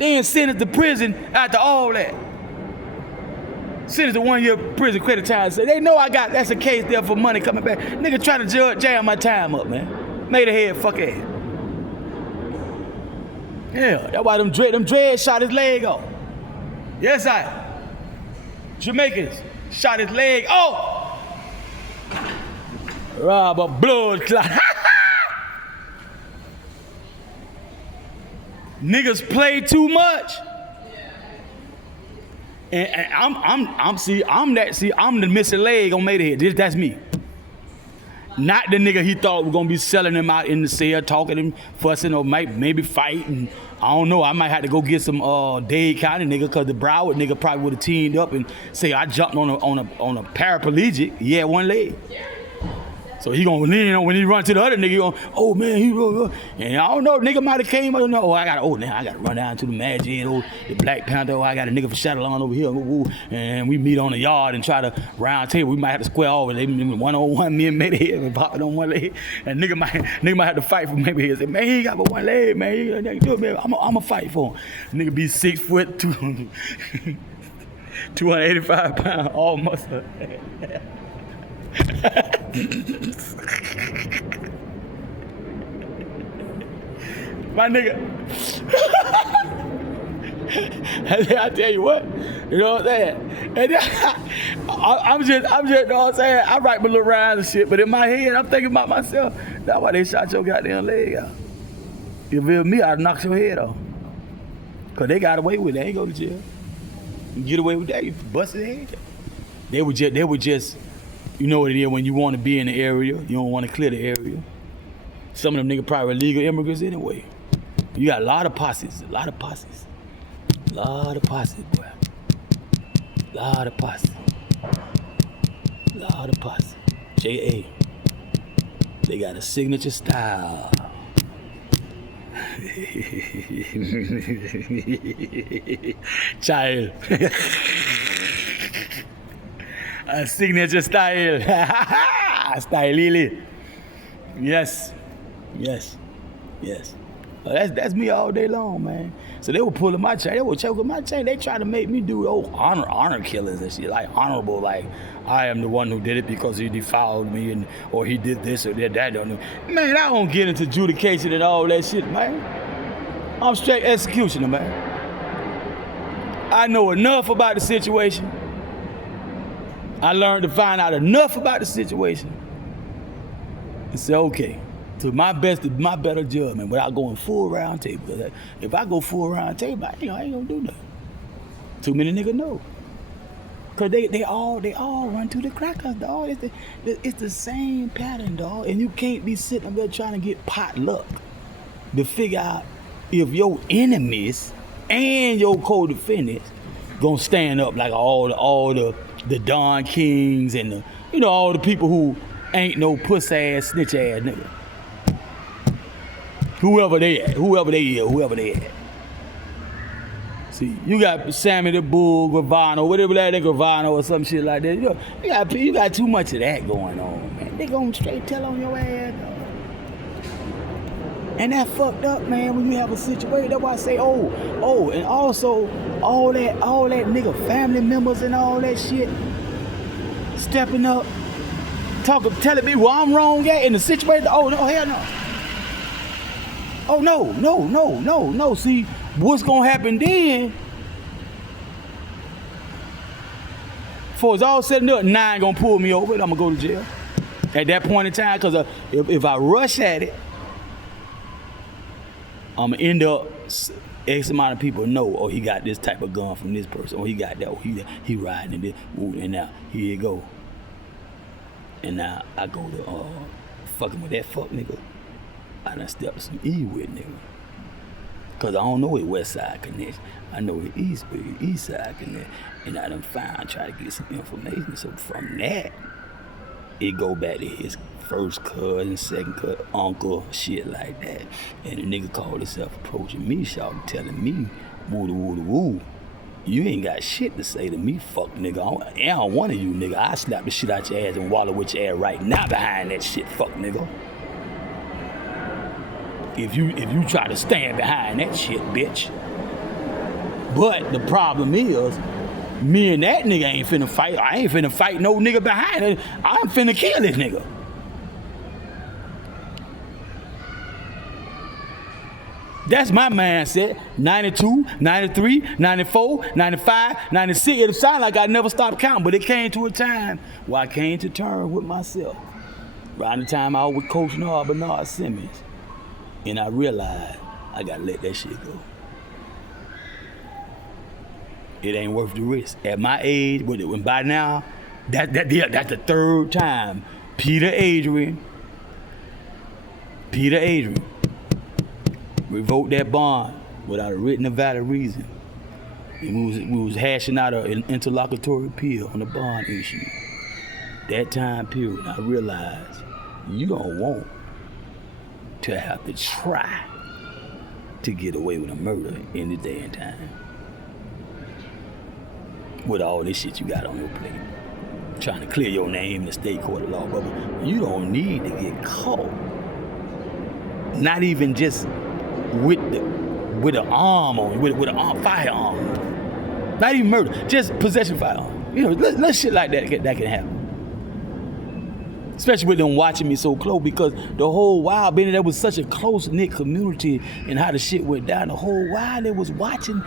then sentenced to prison after all that. Sentenced to 1 year prison credit time. So they know that's a case there for money coming back. Nigga trying to jam my time up, man. Made a head fuck ass. Yeah, that's why them dreads shot his leg off. Yes, Jamaicans shot his leg off. Rob a blood clot. Niggas play too much. And I'm the missing leg on Materhead. That's me. Not the nigga he thought was gonna be selling him out in the cell, talking him, fussing, or maybe fighting. I don't know. I might have to go get some Dade County nigga, cause the Broward nigga probably would have teamed up and say I jumped on a paraplegic. He had one leg. So he gonna lean on when he run to the other nigga, he gonna, oh man, and I don't know, nigga might have came, I don't know, I gotta run down to the Magic, the Black Panther, I got a nigga from Shadowlawn over here, and we meet on the yard and try to round table. We might have to square off, one-on-one, me and Materhead, and pop it on one leg, and nigga might have to fight for Materhead. Say, man, he ain't got but one leg, man, he ain't do it, man. I'ma fight for him. Nigga be 6 foot, 285 pounds, all muscle. My nigga, I tell you what, you know what I'm saying? And I'm just, you know what I'm saying? I write my little rhymes and shit, but in my head, I'm thinking about myself. That's why they shot your goddamn leg out. If it was me, I'd knock your head off. Cause they got away with it. They ain't go to jail. You get away with that, you bust his head. They were just. You know what it is when you want to be in the area, you don't want to clear the area. Some of them niggas probably illegal immigrants anyway. You got a lot of posses, boy. Lot of posses. J.A. They got a signature style. Child. A signature style. Style Lily. Yes. That's me all day long, man. So they were pulling my chain, they were choking my chain. They tried to make me do old honor killings and shit, like honorable, like I am the one who did it because he defiled me or he did this or did that. Man, I don't get into adjudication and all that shit, man. I'm straight executioner, man. I know enough about the situation. I learned to find out enough about the situation and say, okay, to my better judgment, without going full round table. If I go full round table, I ain't gonna do nothing. Too many niggas know. Cause they all run to the crackers, dog. It's the same pattern, dog. And you can't be sitting up there trying to get pot luck to figure out if your enemies and your co-defendants gonna stand up like all the Don Kings and all the people who ain't no puss ass snitch ass nigga. Whoever they at. See, you got Sammy the Bull, Gravano, whatever that is, Gravano or some shit like that. You got too much of that going on, man. They gonna straight tell on your ass, dog. And that fucked up, man, when you have a situation. That's why I say, and also all that nigga family members and all that shit stepping up, telling me where I'm wrong at in the situation. Oh no, hell no. Oh no. See, what's gonna happen then? Before it's all said and done, 9 gonna pull me over and I'm gonna go to jail. At that point in time, because if I rush at it, I'm gonna end up X amount of people know, he got this type of gun from this person, or he got that, or he riding in this, and now here you go. And now I go to fucking with that fuck nigga. I done stepped some E with nigga. Cause I don't know his west side connection. I know his east side connection. And I done try to get some information. So from that, it go back to his first cousin, second cousin, uncle, shit like that. And the nigga called himself approaching me, shouting, telling me, woo. You ain't got shit to say to me, fuck nigga. I don't one of you nigga. I slap the shit out your ass and wallow with your ass right now behind that shit, fuck nigga. If you try to stand behind that shit, bitch. But the problem is, me and that nigga ain't finna fight. I ain't finna fight no nigga behind it. I'm finna kill this nigga. That's my mindset. 92, 93, 94, 95, 96. It sounded like I never stopped counting, but it came to a time where I came to terms with myself. Around the time I was with Coach Bernard Simmons. And I realized I gotta let that shit go. It ain't worth the risk. At my age, when by now, that's the third time Peter Adrian revoked that bond without a written or valid reason. And we was hashing out an interlocutory appeal on the bond issue. That time period, I realized you don't want to have to try to get away with a murder in this day and time. With all this shit you got on your plate. Trying to clear your name in the state court of law, brother. You don't need to get caught. Not even just with an arm on, with a firearm. Not even murder, just possession of firearm. Little shit like that can happen. Especially with them watching me so close, because the whole while, being there was such a close-knit community and how the shit went down, the whole while they was watching,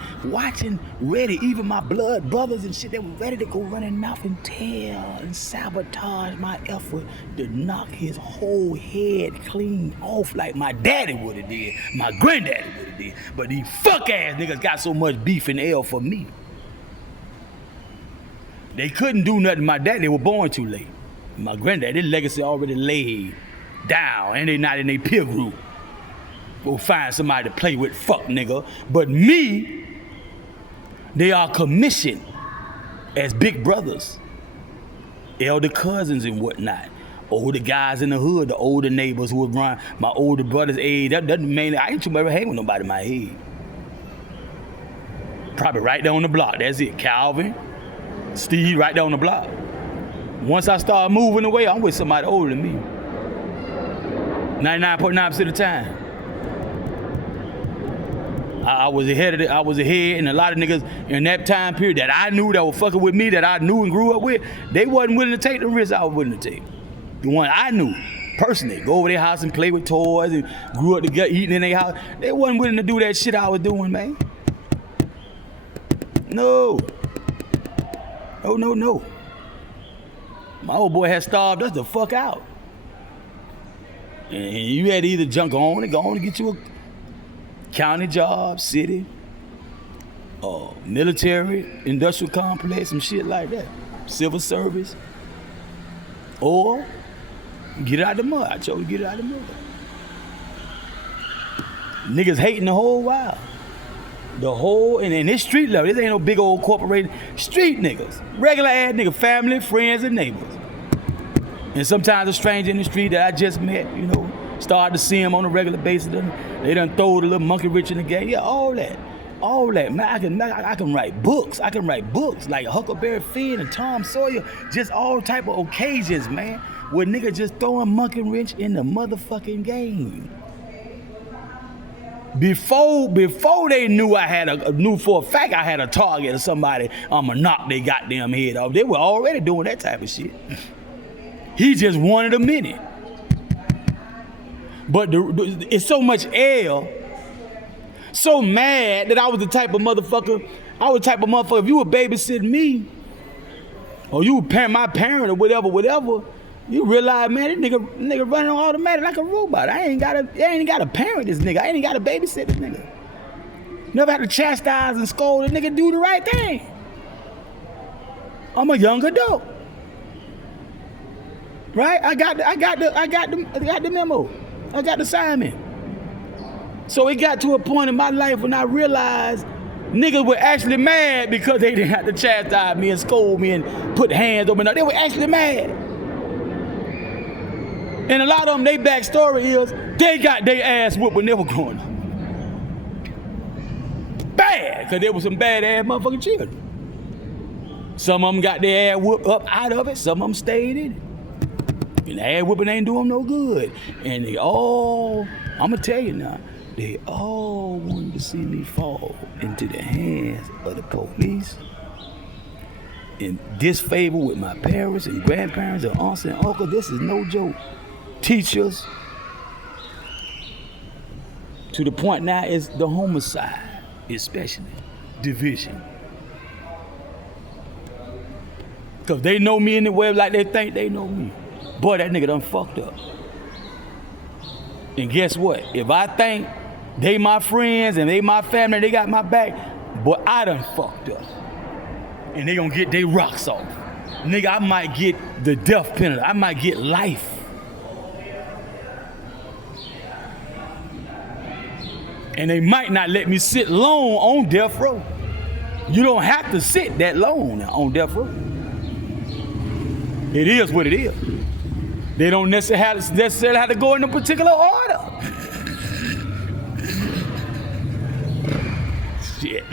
ready, even my blood brothers and shit, they were ready to go running mouth and tail and sabotage my effort to knock his whole head clean off like my daddy would have did, my granddaddy would have did. But these fuck-ass niggas got so much beef and L for me. They couldn't do nothing to my dad, they were born too late. My granddad, their legacy already laid down, and they not in their peer group. Go find somebody to play with, fuck nigga. But me, they are commissioned as big brothers, elder cousins and whatnot. Older guys in the hood, the older neighbors who would run my older brother's age. That doesn't mean I ain't too much hang with nobody my age. Probably right there on the block, that's it. Calvin, Steve, right there on the block. Once I start moving away, I'm with somebody older than me. 99.9% of the time. I was ahead, and a lot of niggas in that time period that I knew that were fucking with me, that I knew and grew up with, they wasn't willing to take the risks I was willing to take. The one I knew personally, go over their house and play with toys and grew up together, eating in their house, they wasn't willing to do that shit I was doing, man. No. No. My old boy had starved us the fuck out. And you had to either go on and get you a county job, city, military, industrial complex, some shit like that. Civil service. Or get it out the mud. I chose to get it out the mud. Niggas hating the whole while. And this street level, this ain't no big old corporation. Street niggas. Regular ass niggas, family, friends, and neighbors. And sometimes a stranger in the street that I just met, started to see him on a regular basis. They done throw the little monkey wrench in the game. Yeah, all that. Man, I can write books. I can write books like Huckleberry Finn and Tom Sawyer. Just all type of occasions, man, where niggas just throwing monkey wrench in the motherfucking game. Before they knew knew for a fact I had a target or somebody, I'ma knock their goddamn head off. They were already doing that type of shit. He just wanted a minute. But it's so much air, so mad that I was the type of motherfucker, if you were babysitting me, or you were my parent or whatever, you realize, man, this nigga running on automatic like a robot. I ain't gotta parent this nigga. I ain't gotta babysit this nigga. Never had to chastise and scold this nigga, do the right thing. I'm a young adult. Right? I got the memo. I got the assignment. So it got to a point in my life when I realized niggas were actually mad because they didn't have to chastise me and scold me and put hands on me. No, they were actually mad. And a lot of them, their backstory is they got their ass whooped when they were growing up. Bad, because there were some bad ass motherfucking children. Some of them got their ass whooped up out of it, some of them stayed in it. And the ass whooping ain't doing them no good. And they all, I'm gonna tell you now, they all wanted to see me fall into the hands of the police in disfavor with my parents and grandparents and aunts and uncles. This is no joke. Teachers, to the point now is the homicide, especially division. Because they know me in the way like they think they know me. Boy, that nigga done fucked up. And guess what? If I think they my friends and they my family, they got my back, boy, I done fucked up. And they gonna get their rocks off. Nigga, I might get the death penalty. I might get life. And they might not let me sit long on death row. You don't have to sit that long on death row. It is what it is. They don't necessarily have to go in a particular order. Shit.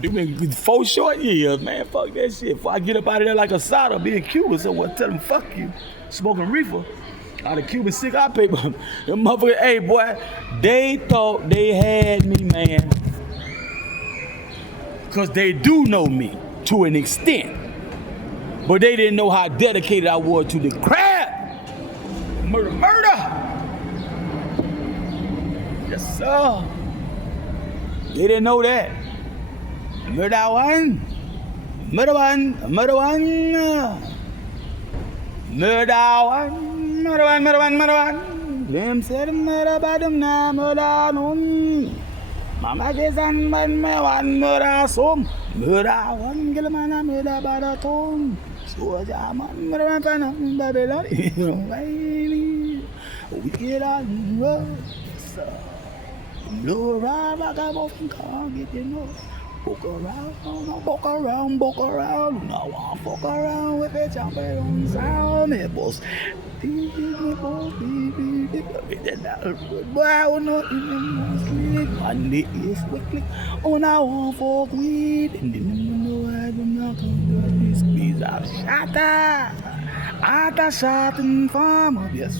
Do me 4 short years, man. Fuck that shit. Before I get up out of there like a soda, be in Cuba somewhere, tell them fuck you. Smoking reefer. Out of Cuban cigar paper. Them motherfuckers, hey boy, they thought they had me, man. Cause they do know me to an extent. But they didn't know how dedicated I was to the craft. Murder. Yes, sir. They didn't know that. Murder one. Them said murder by them now, murder none. Mama desan ban me one murder some. Murder one, get a man murder by the tongue. So man murder from Babylon. Baby, we get on road. Blow around like a buffing car, get you know. Book around. Now I fuck around with a champion on sound nipples. Boy, I will not even sleep. One day is quickly. Oh, now I want for weed. And then you know I do not come to this piece of shatter. At a shot and farmer, yes.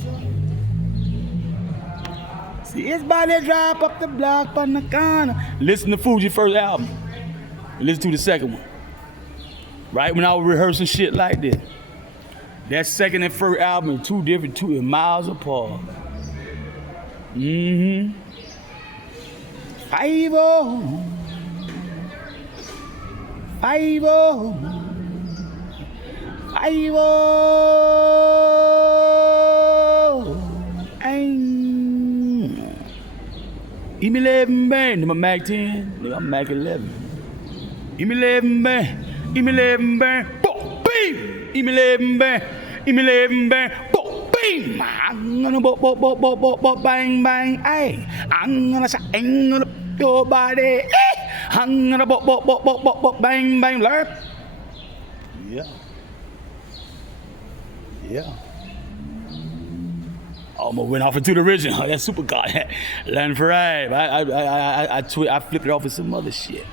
See, it's about to drop up the block on the corner. Listen to Fuji's first album. Listen to the second one. Right when I was rehearsing shit like this. That second and first album are two miles apart. Mm-hmm. 5-0. 5-0. 5-0. Give me 11 bang. I'm Mac 10. Nigga, I'm Mac 11. Give me 11 bang. Give me 11 bang. Boom, beam. Give me 11 bang. Give me 11 bang. Boom, beam. I'm gonna bang bang. Ay, I'm gonna say, I'm gonna your body. I'm gonna bang bang. Learn. Yeah. Yeah. Almost went off into the original. That super car. Learn for right. I flipped it off with some other shit.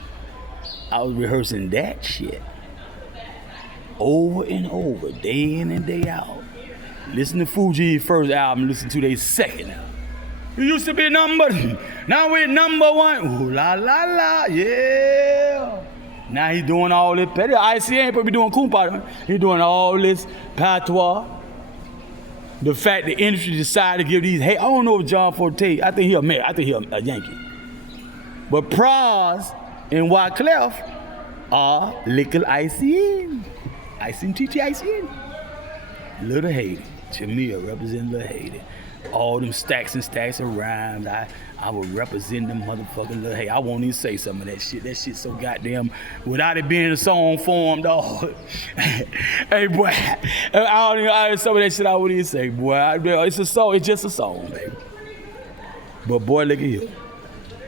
I was rehearsing that shit over and over, day in and day out. Listen to Fuji's first album, listen to their second album. You used to be number, now we're number one. Ooh la la la, yeah. Now he doing all this petty. ICA ain't supposed to be doing Kumpa. He doing all this patois. The fact the industry decided to give these, hey, I don't know if John Forte, I think he a Yankee. But Pras and Wyclef are Lickle ICN. ICN. Little Haiti. Jamil representing Little Haiti. All them stacks and stacks of rhymes. I would represent them motherfucking Little Haiti. I won't even say some of that shit. That shit so goddamn, without it being a song form, dog. Hey, boy. Some of that shit I wouldn't even say, boy. It's a song. It's just a song, baby. But boy, look at here.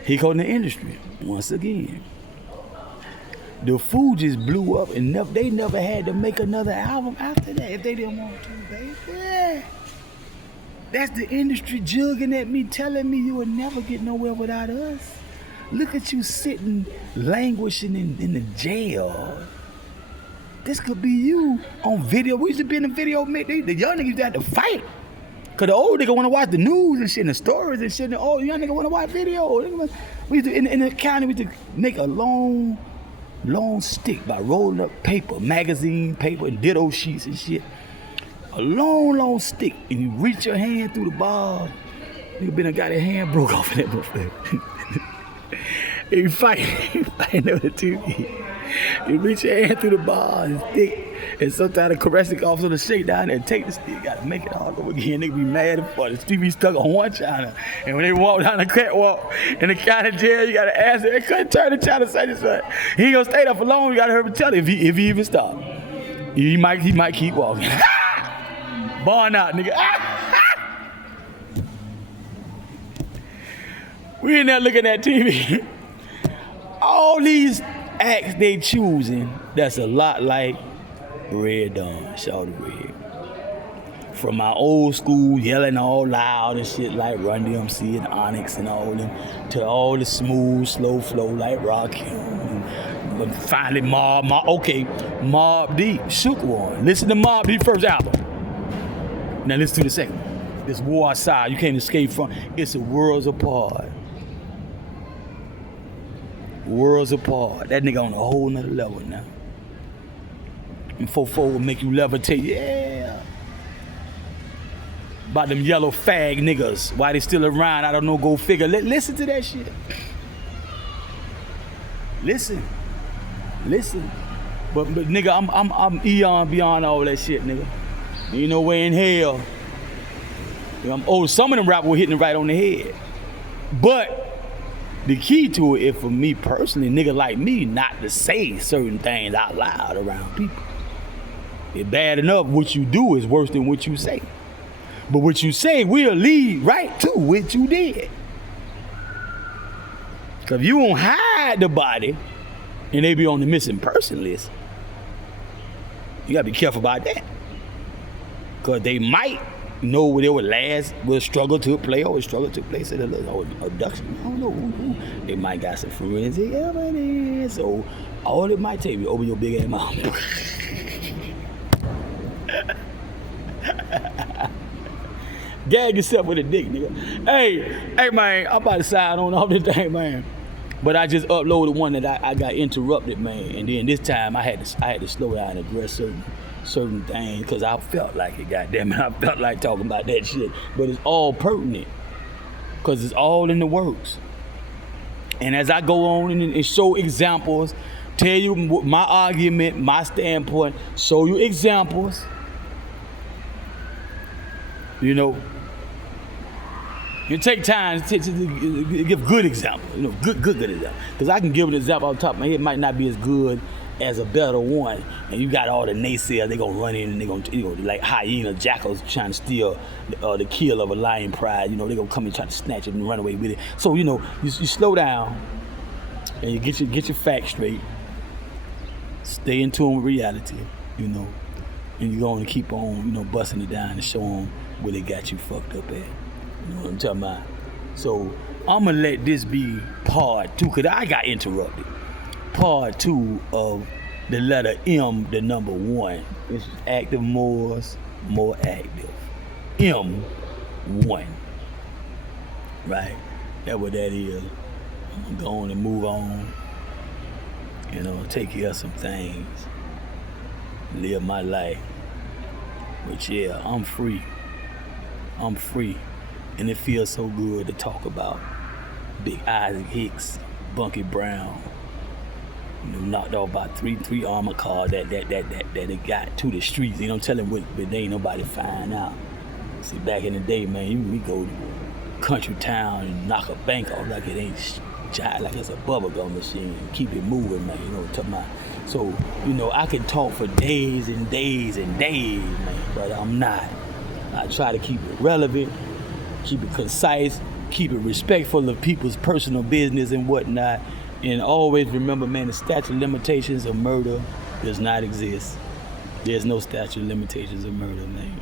He caught in the industry once again. The Fugees blew up and they never had to make another album after that if they didn't want to, baby. That's the industry jugging at me, telling me you will never get nowhere without us. Look at you sitting, languishing in the jail. This could be you on video. We used to be in the video, the young niggas used to have to fight. Cause the old nigga wanna watch the news and shit and the stories and shit, and the old young nigga wanna watch video. We used to, in the county, we used to make a long stick by rolling up paper, magazine paper, and ditto sheets and shit. A long stick, and you reach your hand through the bars. Nigga been got his hand broke off in that motherfucker. You fighting over the TV. You reach your hand through the bars and stick, and sometimes the correcting officer will shake down and take the stick. You gotta make it all over again. Nigga be mad as fuck. The TV stuck on one channel, and when they walk down the catwalk in the county jail, you gotta ask him. They couldn't turn the channel such and such. He ain't gonna stay there for long. You gotta hurry and tell him if he even stop. He might keep walking. Barn out, nigga. We in there looking at TV. All these acts they choosing, that's a lot like Red Dawn, Shawty Red. From my old school yelling all loud and shit like Run DMC and Onyx and all them, to all the smooth, slow flow like Rakim. But finally Mobb Deep, Shook One. Listen to Mobb Deep first album. Now listen to the second one. This War Outside, you can't escape from. It's a worlds apart. Worlds apart. That nigga on a whole nother level now. And 4-4 will make you levitate, yeah. About them yellow fag niggas. Why they still around, I don't know, go figure. Listen to that shit. Listen. But nigga, I'm eon beyond all that shit, nigga. Ain't no way in hell. Some of them rappers were hitting it right on the head. But the key to it is for me personally, nigga like me, not to say certain things out loud around people. It's bad enough what you do is worse than what you say. But what you say will lead right to what you did. Cause if you won't hide the body and they be on the missing person list, you gotta be careful about that. Cause they might know where they will struggle to play or struggle to play say abduction. I don't know. They might got some forensic evidence. So all it might take is open your big ass mouth. Gag yourself with a dick, nigga. Hey, man, I'm about to sign on off this thing, man. But I just uploaded one that I got interrupted, man. And then this time I had to slow down and address certain things because I felt like it, goddamn it. I felt like talking about that shit. But it's all pertinent because it's all in the works. And as I go on and show examples, tell you my argument, my standpoint, show you examples, you know, you take time to give good examples, you know, good examples. Because I can give an example off the top of my head, it might not be as good as a better one. And you got all the naysayers, they gonna run in and they gonna like hyena, jackals trying to steal the kill of a lion pride. You know, they gonna come and try to snatch it and run away with it. So, you know, you slow down and you get your facts straight. Stay in tune with reality, you know. And you're gonna keep on, you know, busting it down and show them where they got you fucked up at. You know what I'm talking about? So I'm gonna let this be part 2, cause I got interrupted. Part 2 of the letter M, the number 1. It's active MOORS, more active. M1. Right? That's what that is. I'm gonna go on and move on. You know, take care of some things. Live my life. But yeah, I'm free. I'm free. And it feels so good to talk about Big Isaac Hicks, Bunky Brown. You know, knocked off by three armored cars that it got to the streets. You know, tell them what they ain't nobody find out. See, back in the day, man, we go to country town and knock a bank off like it ain't like it's a bubblegum machine. Keep it moving, man. You know what I'm talking about? So, you know, I can talk for days and days and days, man, but I'm not. I try to keep it relevant, keep it concise, keep it respectful of people's personal business and whatnot. And always remember, man, the statute of limitations of murder does not exist. There's no statute of limitations of murder, man.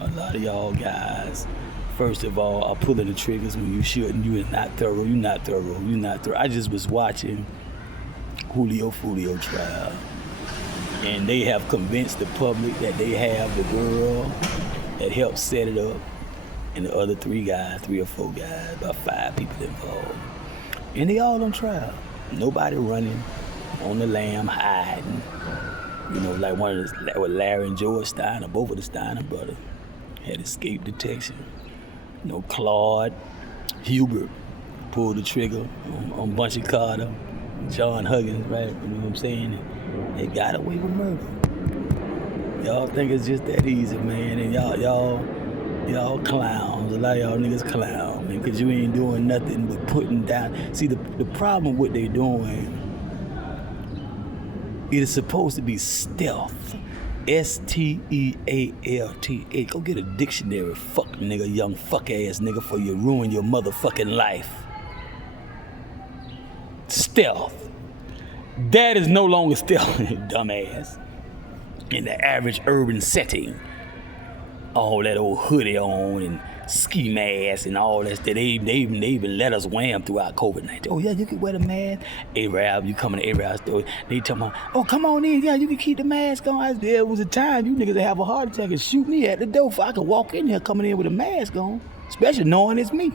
A lot of y'all guys, first of all, are pulling the triggers when you shouldn't. You're not thorough. I just was watching Julio Fulio trial, and they have convinced the public that they have the girl that helped set it up, and the other 3 or 4 guys, about 5 people involved. And they all on trial. Nobody running on the lam hiding. You know, like with Larry and George Steiner, both of the Steiner brothers had escape detection. You know, Claude Hubert pulled the trigger on Bunchy Carter, John Huggins, right? You know what I'm saying? And they got away with murder. Y'all think it's just that easy, man, and y'all clowns. A lot of y'all niggas clown, man, because you ain't doing nothing but putting down. See, the problem with they doing, it is supposed to be stealth. STEALTH. Go get a dictionary, fuck nigga, young fuck ass nigga, for you ruin your motherfucking life. Stealth. That is no longer stealth, dumbass. In the average urban setting. All that old hoodie on and ski mask and all that stuff. They even let us wear them throughout COVID-19. Oh yeah, you can wear the mask. Arab, you come in the Arab store, they tell me, oh come on in, yeah, you can keep the mask on. There was a time you niggas that have a heart attack and shoot me at the door if I could walk in here coming in with a mask on, especially knowing it's me.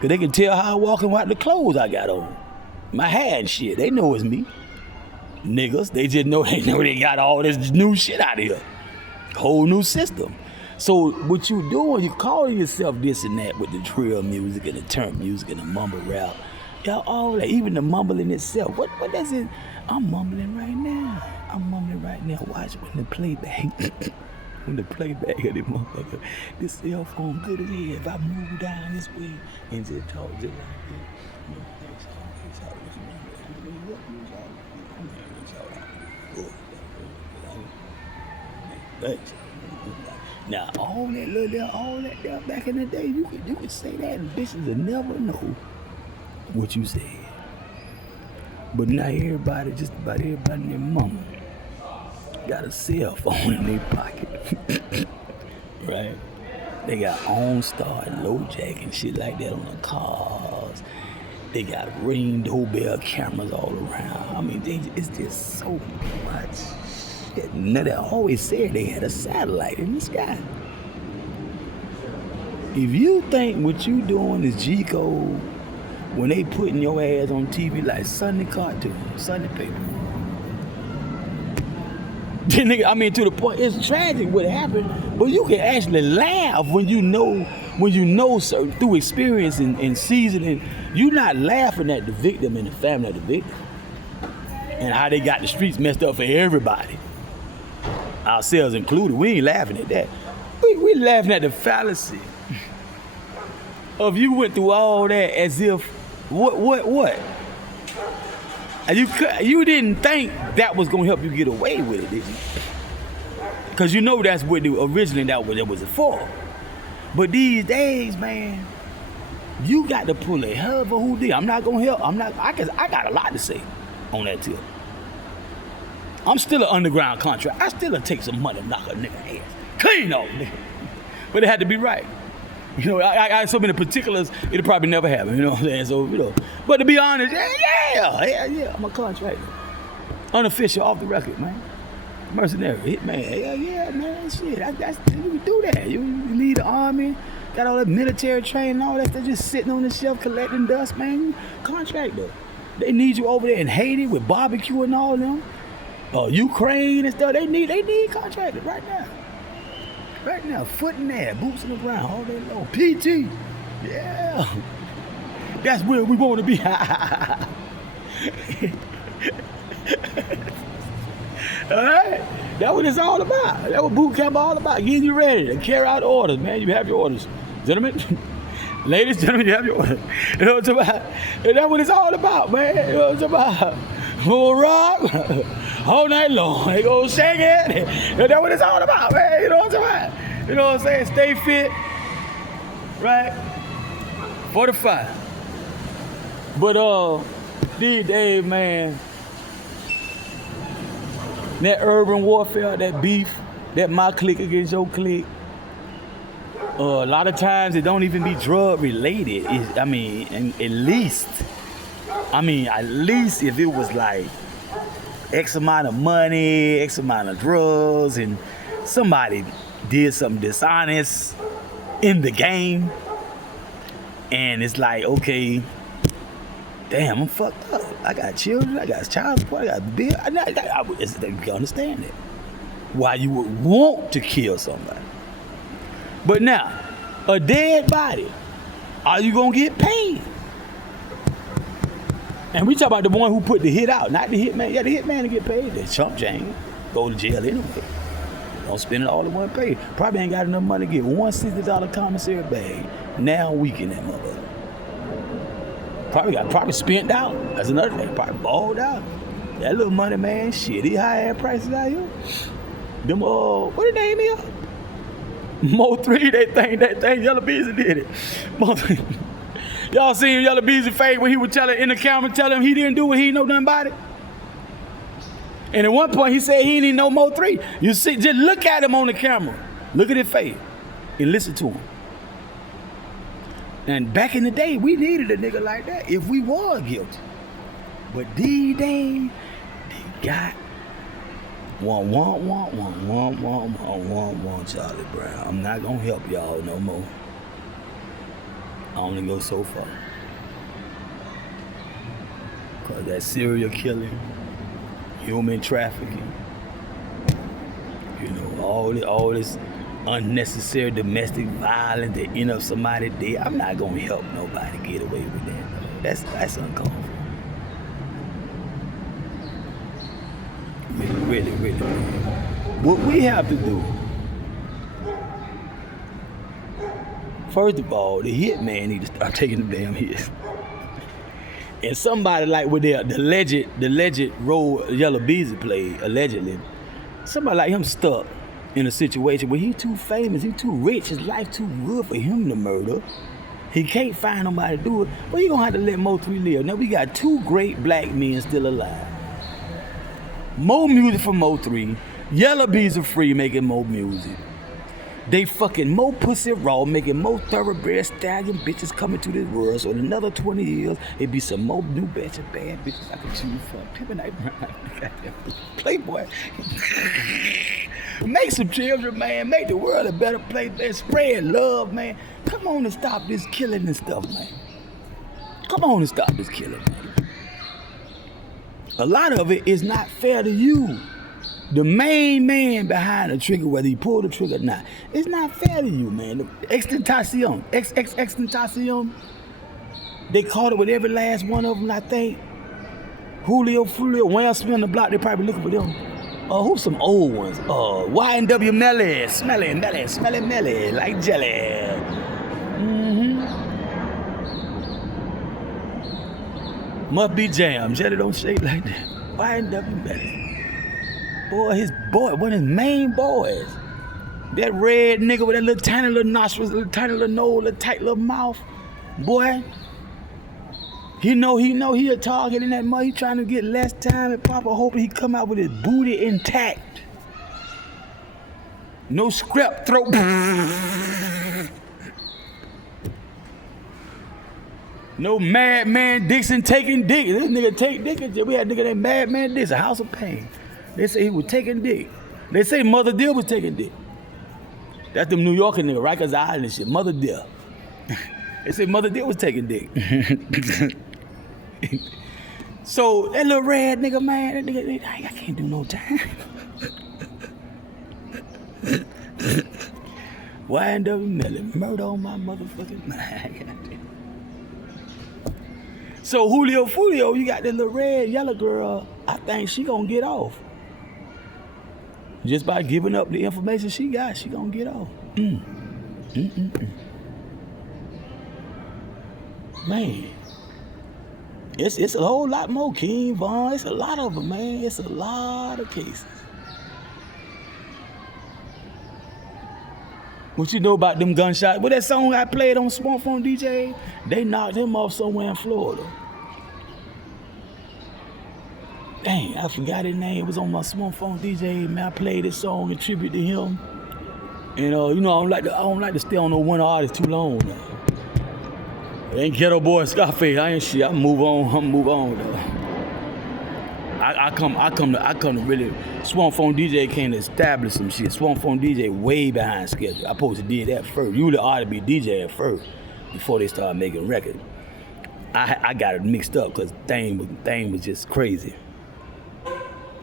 Cause they can tell how I walk and what the clothes I got on. My hat and shit, they know it's me. Niggas, they just know they got all this new shit out of here. Whole new system. So what you doing, you calling yourself this and that with the drill music and the turn music and the mumble rap. Y'all all that, even the mumbling itself. What does it? I'm mumbling right now. Watch when the playback of the motherfucker, this cell phone good as hell. If I move down this way and just talk just like this. Now all that there back in the day, you could say that and bitches would never know what you said. But now just about everybody and their mama got a cell phone in their pocket. Right? They got OnStar and LoJack and shit like that on the cars. They got Ring doorbell cameras all around. I mean, it's just so much. Now, they always said they had a satellite in the sky. If you think what you doing is G code, when they putting your ass on TV like Sunday cartoon, Sunday paper. I mean, to the point, it's tragic what happened, but you can actually laugh when you know certain, through experience and seasoning. You're not laughing at the victim and the family of the victim and how they got the streets messed up for everybody, ourselves included. We ain't laughing at that. We laughing at the fallacy of you went through all that as if what? And you didn't think that was gonna help you get away with it, did you? Because you know that's what originally that was it for. But these days, man, you got to pull a hell of a hoodie. I'm not gonna help. I got a lot to say on that tip. I'm still an underground contract. I still take some money, knock a nigga ass clean off, nigga. But it had to be right. You know, I got so many particulars, it'll probably never happen, you know what I'm saying? So, you know. But to be honest, yeah, I'm a contractor. Unofficial, off the record, man. Mercenary, hitman, yeah, man, shit. That's you can do that. You need the army, got all that military training, all that stuff just sitting on the shelf collecting dust, man. You contractor. They need you over there in Haiti with barbecue and all them. Ukraine and stuff, they need contractors right now. Right now, foot in there, boots on the ground, all day long. PT, yeah. That's where we want to be. All right? That's what it's all about. That's what boot camp all about. Getting you ready to carry out orders, man. You have your orders. Gentlemen, ladies, gentlemen, you have your orders. You know what I'm talking about? And that's what it's all about, man. You know what I'm talking about? We'll rock all night long. They go shake it. And that's what it's all about, man. You know what I'm talking about? You know what I'm saying? Stay fit, right? 45. But these days, man, that urban warfare, that beef, that my clique against your clique, a lot of times it don't even be drug related. At least if it was like X amount of money, X amount of drugs, and somebody did something dishonest in the game, and it's like, okay, damn, I'm fucked up. I got children, I got child support, I got bill. You can understand it. Why you would want to kill somebody. But now, a dead body, are you gonna get paid? And we talk about the one who put the hit out, not the hitman. Yeah, the hitman to get paid. The chump Jane go to jail anyway. Don't spend it all in one pay. Probably ain't got enough money to get one $60 commissary bag. Now weekend that motherfucker. Probably spent out. That's another thing. Probably balled out. That little money, man, shit. These high ass prices out here. Them what the name is? Mo3, that thing, Yellow Beezy did it. Mo3. Y'all seen Yellow Beezy face when he was telling in the camera, telling him he didn't do it, he ain't know nothing about it. And at one point he said he didn't know Mo3. You see, just look at him on the camera. Look at his face and listen to him. And back in the day, we needed a nigga like that if we were guilty. But these days, they got want Charlie Brown. I'm not gonna help y'all no more. I only go so far. Cause that serial killing, human trafficking, you know, all this unnecessary domestic violence that end up somebody dead. I'm not gonna help nobody get away with that. That's uncomfortable. Really. What we have to do, first of all, the hitman need to start taking the damn hits. And somebody like with the alleged role Yellow Beezy played, allegedly, somebody like him stuck in a situation where he too famous, he too rich, his life too good for him to murder. He can't find nobody to do it, but he gonna have to let Mo3 live. Now we got two great black men still alive. More music for Mo3, Yellow Beezy free making more music. They fucking more pussy raw, making more thoroughbred stallion bitches coming to this world. So in another 20 years, it be some more new batch of bad bitches I can choose from. Pimpin' Night Brown, Playboy. Make some children, man. Make the world a better place, man. Spread love, man. Come on and stop this killing and stuff, man. Come on and stop this killing, man. A lot of it is not fair to you. The main man behind the trigger, whether he pulled the trigger or not, it's not fair to you, man. Extentacion. Extentacion. They caught it with every last one of them, I think. Julio, when I spin the block, they probably looking for them. Who's some old ones? Y&W Melly, smelly, like jelly. Must be jam. Jelly don't shake like that. Y&W Melly. Boy, one of his main boys. That red nigga with that little tiny little nostrils, little tiny little nose, little tight little mouth. Boy, he know he a target in that mud. He trying to get less time at Papa, hoping he come out with his booty intact. No scrap throat. No Madman Dixon taking dick. This nigga take dick. We had a nigga named Madman Dixon, House of Pain. They say he was taking dick. They say Mother Dear was taking dick. That's them New Yorker nigga, Rikers Island and shit. Mother Dear. They say Mother Dear was taking dick. So that little red nigga, man, that nigga, I can't do no time. Y&W Melly, murder on my motherfucking mind. So Julio, you got that little red, yellow girl, I think she gonna get off. Just by giving up the information she got, she gonna get off. Man, it's a whole lot more, King Von. It's a lot of them, man. It's a lot of cases. What you know about them gunshots? Well, that song I played on Smartphone DJ, they knocked him off somewhere in Florida. Dang, I forgot his name. It was on my Smartphone DJ, man. I played this song in tribute to him. And you know, I don't like to stay on no one artist too long. It ain't Ghetto Boy Scarface. I ain't shit. I move on though. I come to really. Smartphone DJ came to establish some shit. Smartphone DJ way behind schedule. I supposed to did that first. You the ought to be DJ at first before they started making records. I got it mixed up because thing was just crazy.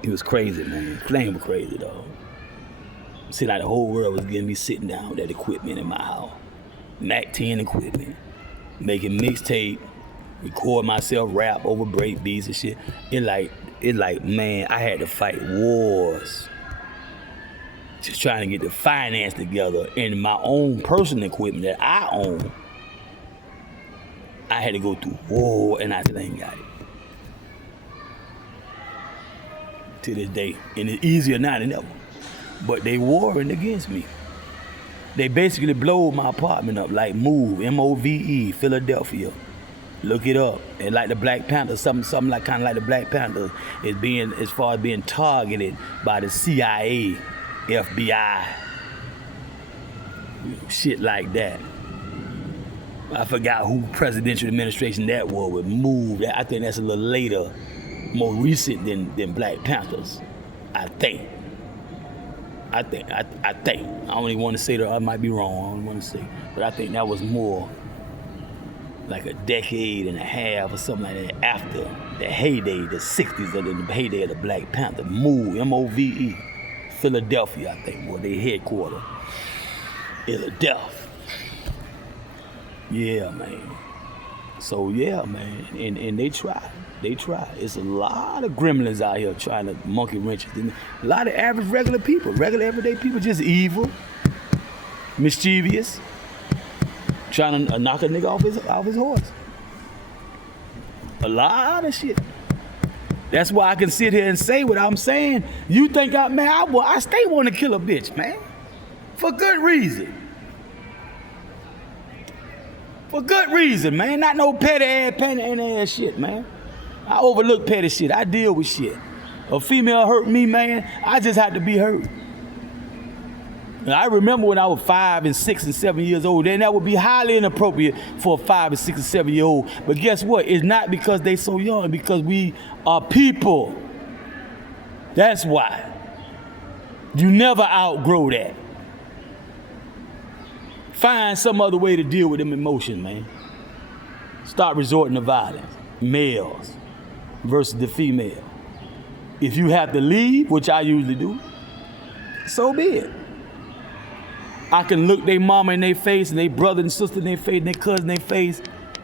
It was crazy, man. Flame was crazy though. See, like the whole world was getting me sitting down with that equipment in my house. Mac 10 equipment. Making mixtape, record myself, rap over break beats and shit. It like, man, I had to fight wars. Just trying to get the finance together in my own personal equipment that I own. I had to go through war and I still ain't got it. To this day. And it's easier now than ever. But they warring against me. They basically blowed my apartment up like MOORS, M-O-V-E, Philadelphia. Look it up. And like the Black Panther, something like kind of like the Black Panther is being, as far as being targeted by the CIA, FBI, shit like that. I forgot who presidential administration that was with MOORS. I think that's a little later, more recent than Black Panthers. I think. I don't even want to say that. I might be wrong. I don't want to say. But I think that was more like a decade and a half or something like that after the heyday, the 60s, of the heyday of the Black Panther. MOORS, M-O-V-E, Philadelphia, I think, was their headquarters. Philadelphia. Yeah, man. So, yeah, man. And they try. They try. It's a lot of gremlins out here trying to monkey wrench it. A lot of average, regular people, regular, everyday people, just evil, mischievous, trying to knock a nigga off his horse. A lot of shit. That's why I can sit here and say what I'm saying. You think I stay want to kill a bitch, man, for good reason. For good reason, man. Not no petty ass shit, man. I overlook petty shit. I deal with shit. A female hurt me, man, I just had to be hurt. And I remember when I was 5 and 6 and 7 years old, then that would be highly inappropriate for a 5 and 6 and 7 year old. But guess what? It's not because they so young, because we are people. That's why. You never outgrow that. Find some other way to deal with them emotions, man. Start resorting to violence. Males versus the female. If you have to leave, which I usually do, so be it. I can look their mama in their face and their brother and sister in their face and their cousin in their face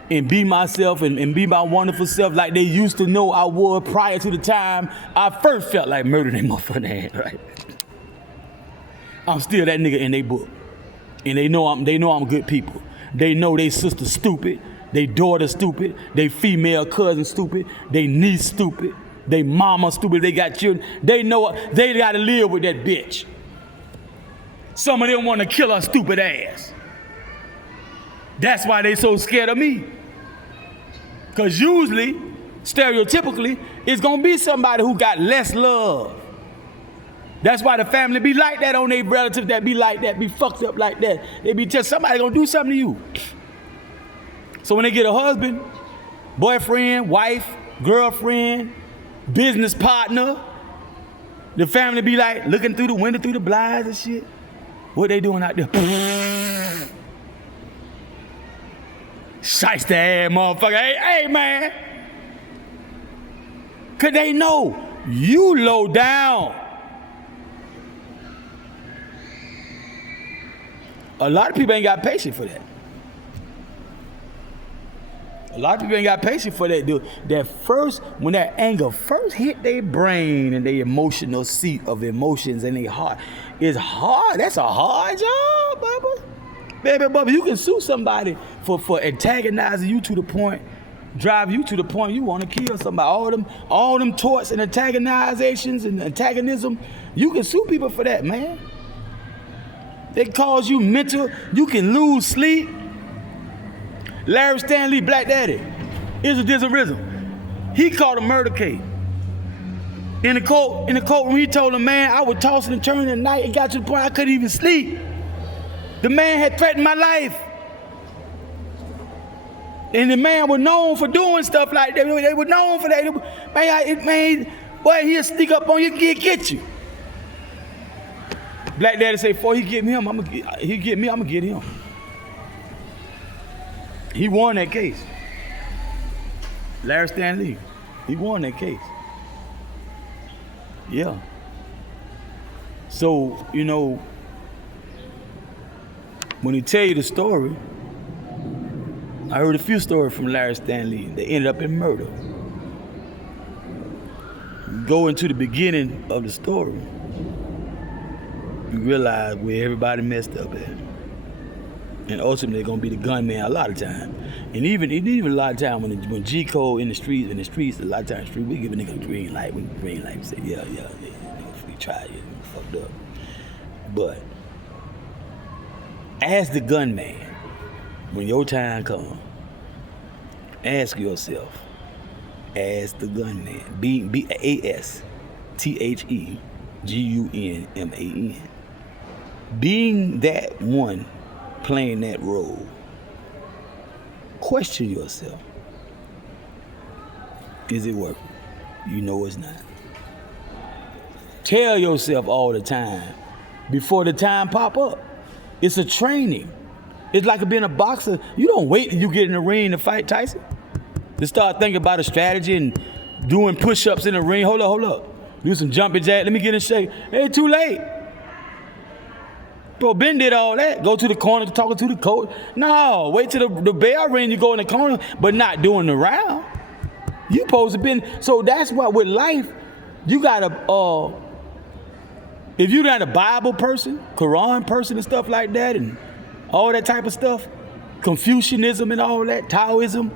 and be myself and be my wonderful self like they used to know I was prior to the time I first felt like murdering their motherfucking ass, right? I'm still that nigga in their book. And they know I'm good people. They know they sister stupid, they daughter stupid, they female cousin stupid, they niece stupid, they mama stupid, they got children. They know they gotta live with that bitch. Some of them want to kill her stupid ass. That's why they so scared of me. Because usually, stereotypically, it's going to be somebody who got less love. That's why the family be like that on their relatives that be like that, be fucked up like that. They be just somebody going to do something to you. So when they get a husband, boyfriend, wife, girlfriend, business partner, the family be like looking through the window, through the blinds and shit. What they doing out there? Shiesty ass motherfucker. Hey, man. Cause they know you low down. A lot of people ain't got patience for that. A lot of people ain't got patience for that, dude. That first, when that anger first hit their brain and their emotional seat of emotions in their heart, it's hard. That's a hard job, Bubba. Baby, Bubba, you can sue somebody for antagonizing you to the point, drive you to the point you want to kill somebody. All them torts and antagonizations and antagonism, you can sue people for that, man. They cause you mental, you can lose sleep. Larry Stanley, Black Daddy, is a rhythm. He caught a murder case. In the courtroom, he told him, man, I was tossing and turning at night. It got to the point I couldn't even sleep. The man had threatened my life. And the man was known for doing stuff like that. They were known for that. Man, boy, he'll sneak up on you, get you. Black Daddy say, before he get me, I'm gonna get him. He won that case. Larry Stanley, he won that case. Yeah. So, you know, when he tell you the story, I heard a few stories from Larry Stanley that ended up in murder. Go into the beginning of the story, you realize where everybody messed up at. And ultimately, they're gonna be the gunman a lot of time. And even a lot of time when G Code in the streets, a lot of times we give a nigga a green light. We say, yeah, we tried it, we fucked up. But as the gunman, when your time comes, ask yourself, as the gunman, BASTHEGUNMAN, being that one playing that role, question yourself. Is it worth it? You know it's not. Tell yourself all the time before the time pop up. It's a training. It's like being a boxer. You don't wait till you get in the ring to fight Tyson. To start thinking about a strategy and doing push-ups in the ring. Hold up. Do some jumping jack. Let me get in shape. Hey, too late. Bro, Ben did all that. Go to the corner talking to the coach. No, wait till the bell ring, you go in the corner, but not doing the round. You supposed to be. So that's why with life, you gotta, if you're not a Bible person, Quran person and stuff like that, and all that type of stuff, Confucianism and all that, Taoism,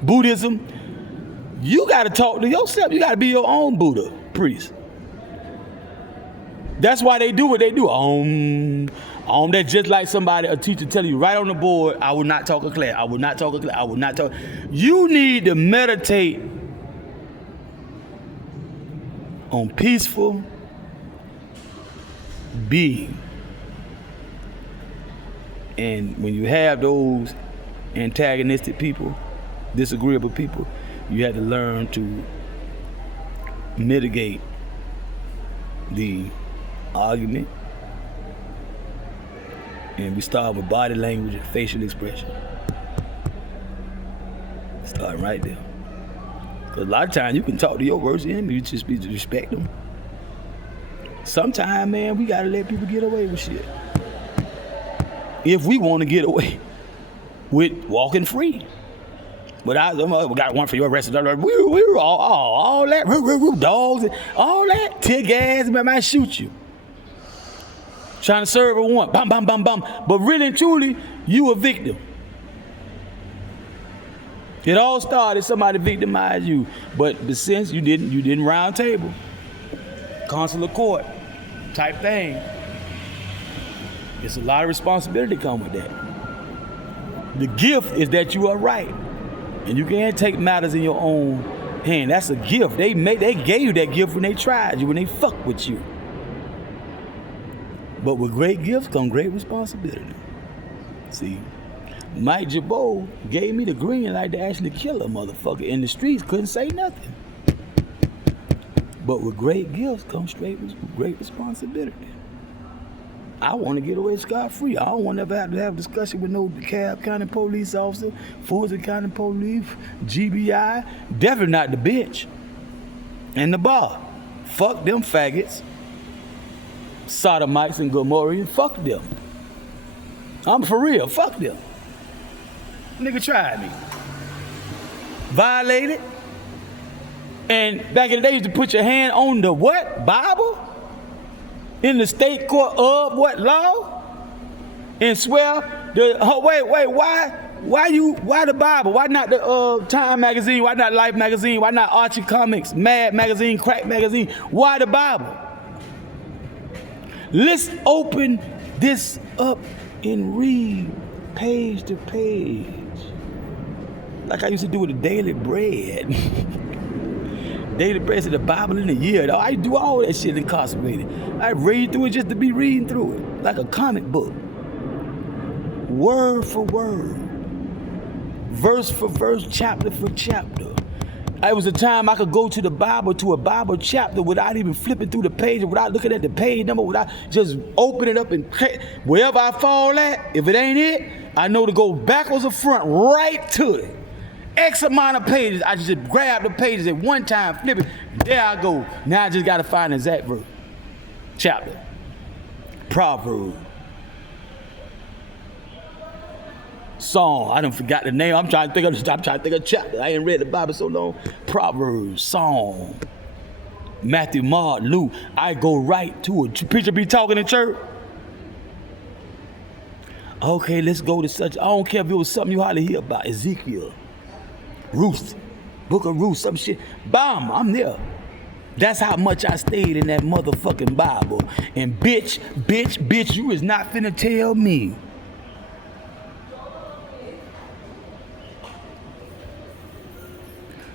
Buddhism, you gotta talk to yourself. You gotta be your own Buddha priest. That's why they do what they do. That's just like a teacher telling you right on the board, I will not talk a class. I will not talk a class. I will not talk. You need to meditate on peaceful being. And when you have those antagonistic people, disagreeable people, you have to learn to mitigate the argument. And we start with body language and facial expression. Start right there. Because a lot of times you can talk to your worst enemy, you just be to respect them. Sometimes, man, we gotta let people get away with shit. If we want to get away with walking free. But we got one for your restaurant. We were all that, dogs, all that, tear gas, man, might shoot you. Trying to serve a one, bam, bam, bam, bam. But really and truly, you a victim. It all started, somebody victimized you. But since you didn't round table, consular court type thing, it's a lot of responsibility come with that. The gift is that you are right. And you can't take matters in your own hand. That's a gift. They gave you that gift when they tried you, when they fucked with you. But with great gifts come great responsibility. See, Mike Jabot gave me the green light to actually kill a motherfucker. In the streets, couldn't say nothing. But with great gifts comes great responsibility. I want to get away scot-free. I don't want to ever have to have a discussion with no DeKalb County police officer, Fulton County police, GBI. Definitely not the bench and the bar. Fuck them faggots, sodomites and Gomorrah. Fuck them. I'm for real. Fuck them. Nigga tried me. Violated. And back in the day, you used to put your hand on the what? Bible? In the state court of what law? And swear why the Bible? Why not the Time magazine? Why not Life magazine? Why not Archie Comics, Mad magazine, Crack magazine? Why the Bible? Let's open this up and read page to page. Like I used to do with the Daily Bread. Daily Bread said the Bible in a year. Though. I do all that shit incarcerated. I read through it just to be reading through it. Like a comic book. Word for word. Verse for verse, chapter for chapter. It was a time I could go to the Bible, to a Bible chapter without even flipping through the page, without looking at the page number, without just opening it up and wherever I fall at, if it ain't it, I know to go backwards or front, right to it. X amount of pages, I just grab the pages at one time, flip it, there I go. Now I just gotta find the exact verse. Chapter. Proverbs. Song. I done forgot the name. I'm trying to think of chapter. I ain't read the Bible so long. Proverbs, Song. Matthew, Mark, Luke. I go right to it. Preacher be talking in church. Okay, let's go to such. I don't care if it was something you hardly hear about. Ezekiel. Ruth, Book of Ruth, some shit. Bam, I'm there. That's how much I stayed in that motherfucking Bible. And bitch, you is not finna tell me.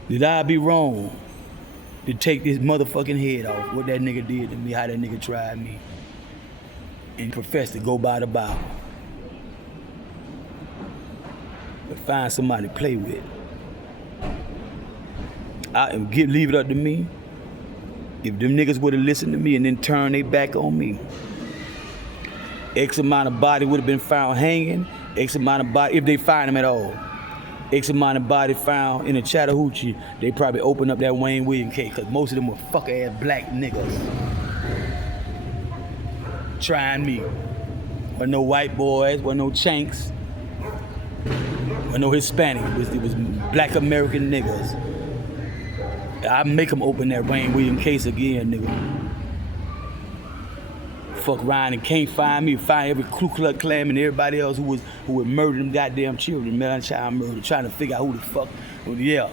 Did I be wrong to take this motherfucking head off? What that nigga did to me, how that nigga tried me. And profess to go by the Bible. But find somebody to play with. Leave it up to me. If them niggas would have listened to me and then turned their back on me, X amount of body would have been found hanging. X amount of body, if they find them at all. X amount of body found in a Chattahoochee, they probably open up that Wayne Williams case, because most of them were fuck-ass black niggas. Trying me. Wasn't no white boys, wasn't no Chanks, wasn't no Hispanic. It was black American niggas. I make them open that Wayne Williams case again, nigga. Fuck around and can't find me, find every Ku Klux Klan and everybody else who would murder them goddamn children, man, child murder, trying to figure out who the fuck. Well, yeah.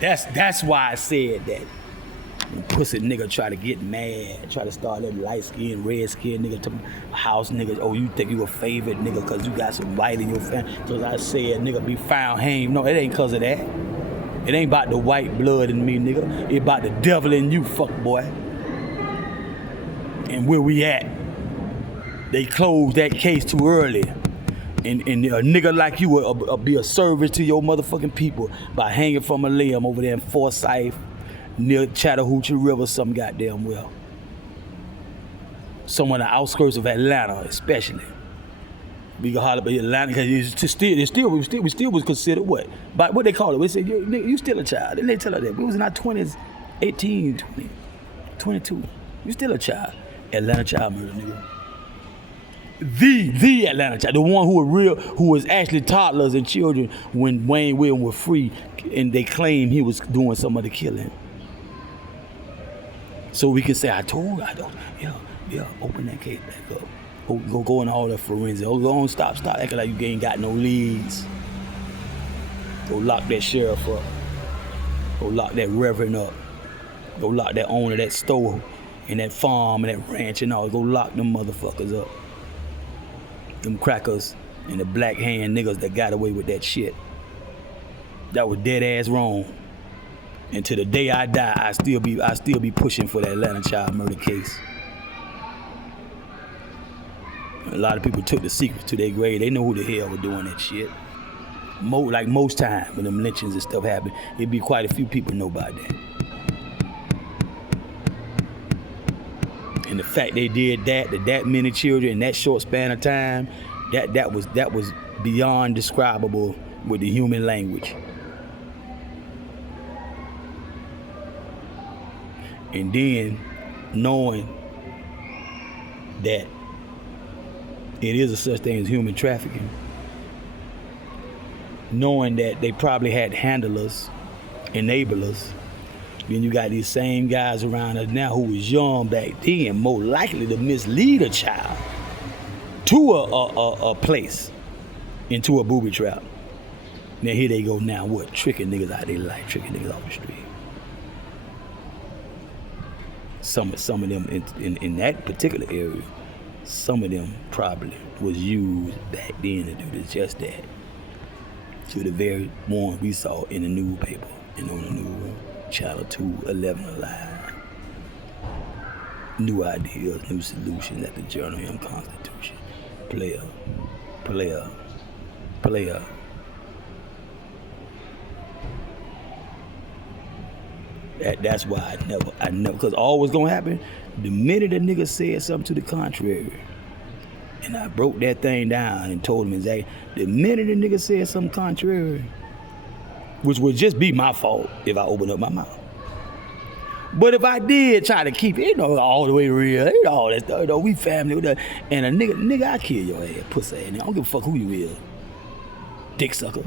That's why I said that. When pussy nigga try to get mad, try to start them light skinned, red skinned nigga to house niggas. Oh, you think you a favorite nigga because you got some white in your family? So I said nigga be found hanged. No, it ain't cause of that. It ain't about the white blood in me, nigga. It about the devil in you, fuck boy. And where we at? They closed that case too early. And a nigga like you will be a service to your motherfucking people by hanging from a limb over there in Forsyth, near Chattahoochee River, some goddamn well. somewhere in the outskirts of Atlanta, especially. We can holler about Atlanta because we still was considered what? But what they call it? We said, you still a child. And they tell us that. We was in our 20s, 18, 20, 22. You still a child. Atlanta child murder, nigga. The Atlanta child, the one who was actually toddlers and children when Wayne Williams was free, and they claim he was doing some of the killing. So we can say, I don't. Yeah, open that case back up. Go in all the forensic. Go on, stop acting like you ain't got no leads. Go lock that sheriff up. Go lock that reverend up. Go lock that owner of that store and that farm and that ranch and all. Go lock them motherfuckers up. Them crackers and the black hand niggas that got away with that shit. That was dead ass wrong. And to the day I die, I still be pushing for that Atlanta child murder case. A lot of people took the secrets to their grave. They know who the hell was doing that shit. Like most time when them lynchings and stuff happen, it'd be quite a few people know about that. And the fact they did that many children in that short span of time, that was beyond describable with the human language. And then knowing that it is a such thing as human trafficking, knowing that they probably had handlers, enablers. Then you got these same guys around us now who was young back then, more likely to mislead a child to a place, into a booby trap. Now here they go now, what? Tricking niggas out of their life, tricking niggas off the street. Some of them in that particular area, some of them probably was used back then to do just that. To the very one we saw in the newspaper and on the news, Channel 2, 11 Alive. New ideas, new solutions at the Journal M Constitution. Player. That's why I never, because all was gonna happen, the minute a nigga said something to the contrary, and I broke that thing down and told him exactly, the minute a nigga said something contrary, which would just be my fault if I opened up my mouth. But if I did try to keep it, all the way real, all that stuff, we family, and a nigga, I kill your ass, pussy ass, I don't give a fuck who you is, dick sucker.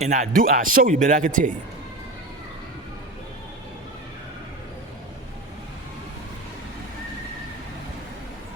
And I show you, but I can tell you.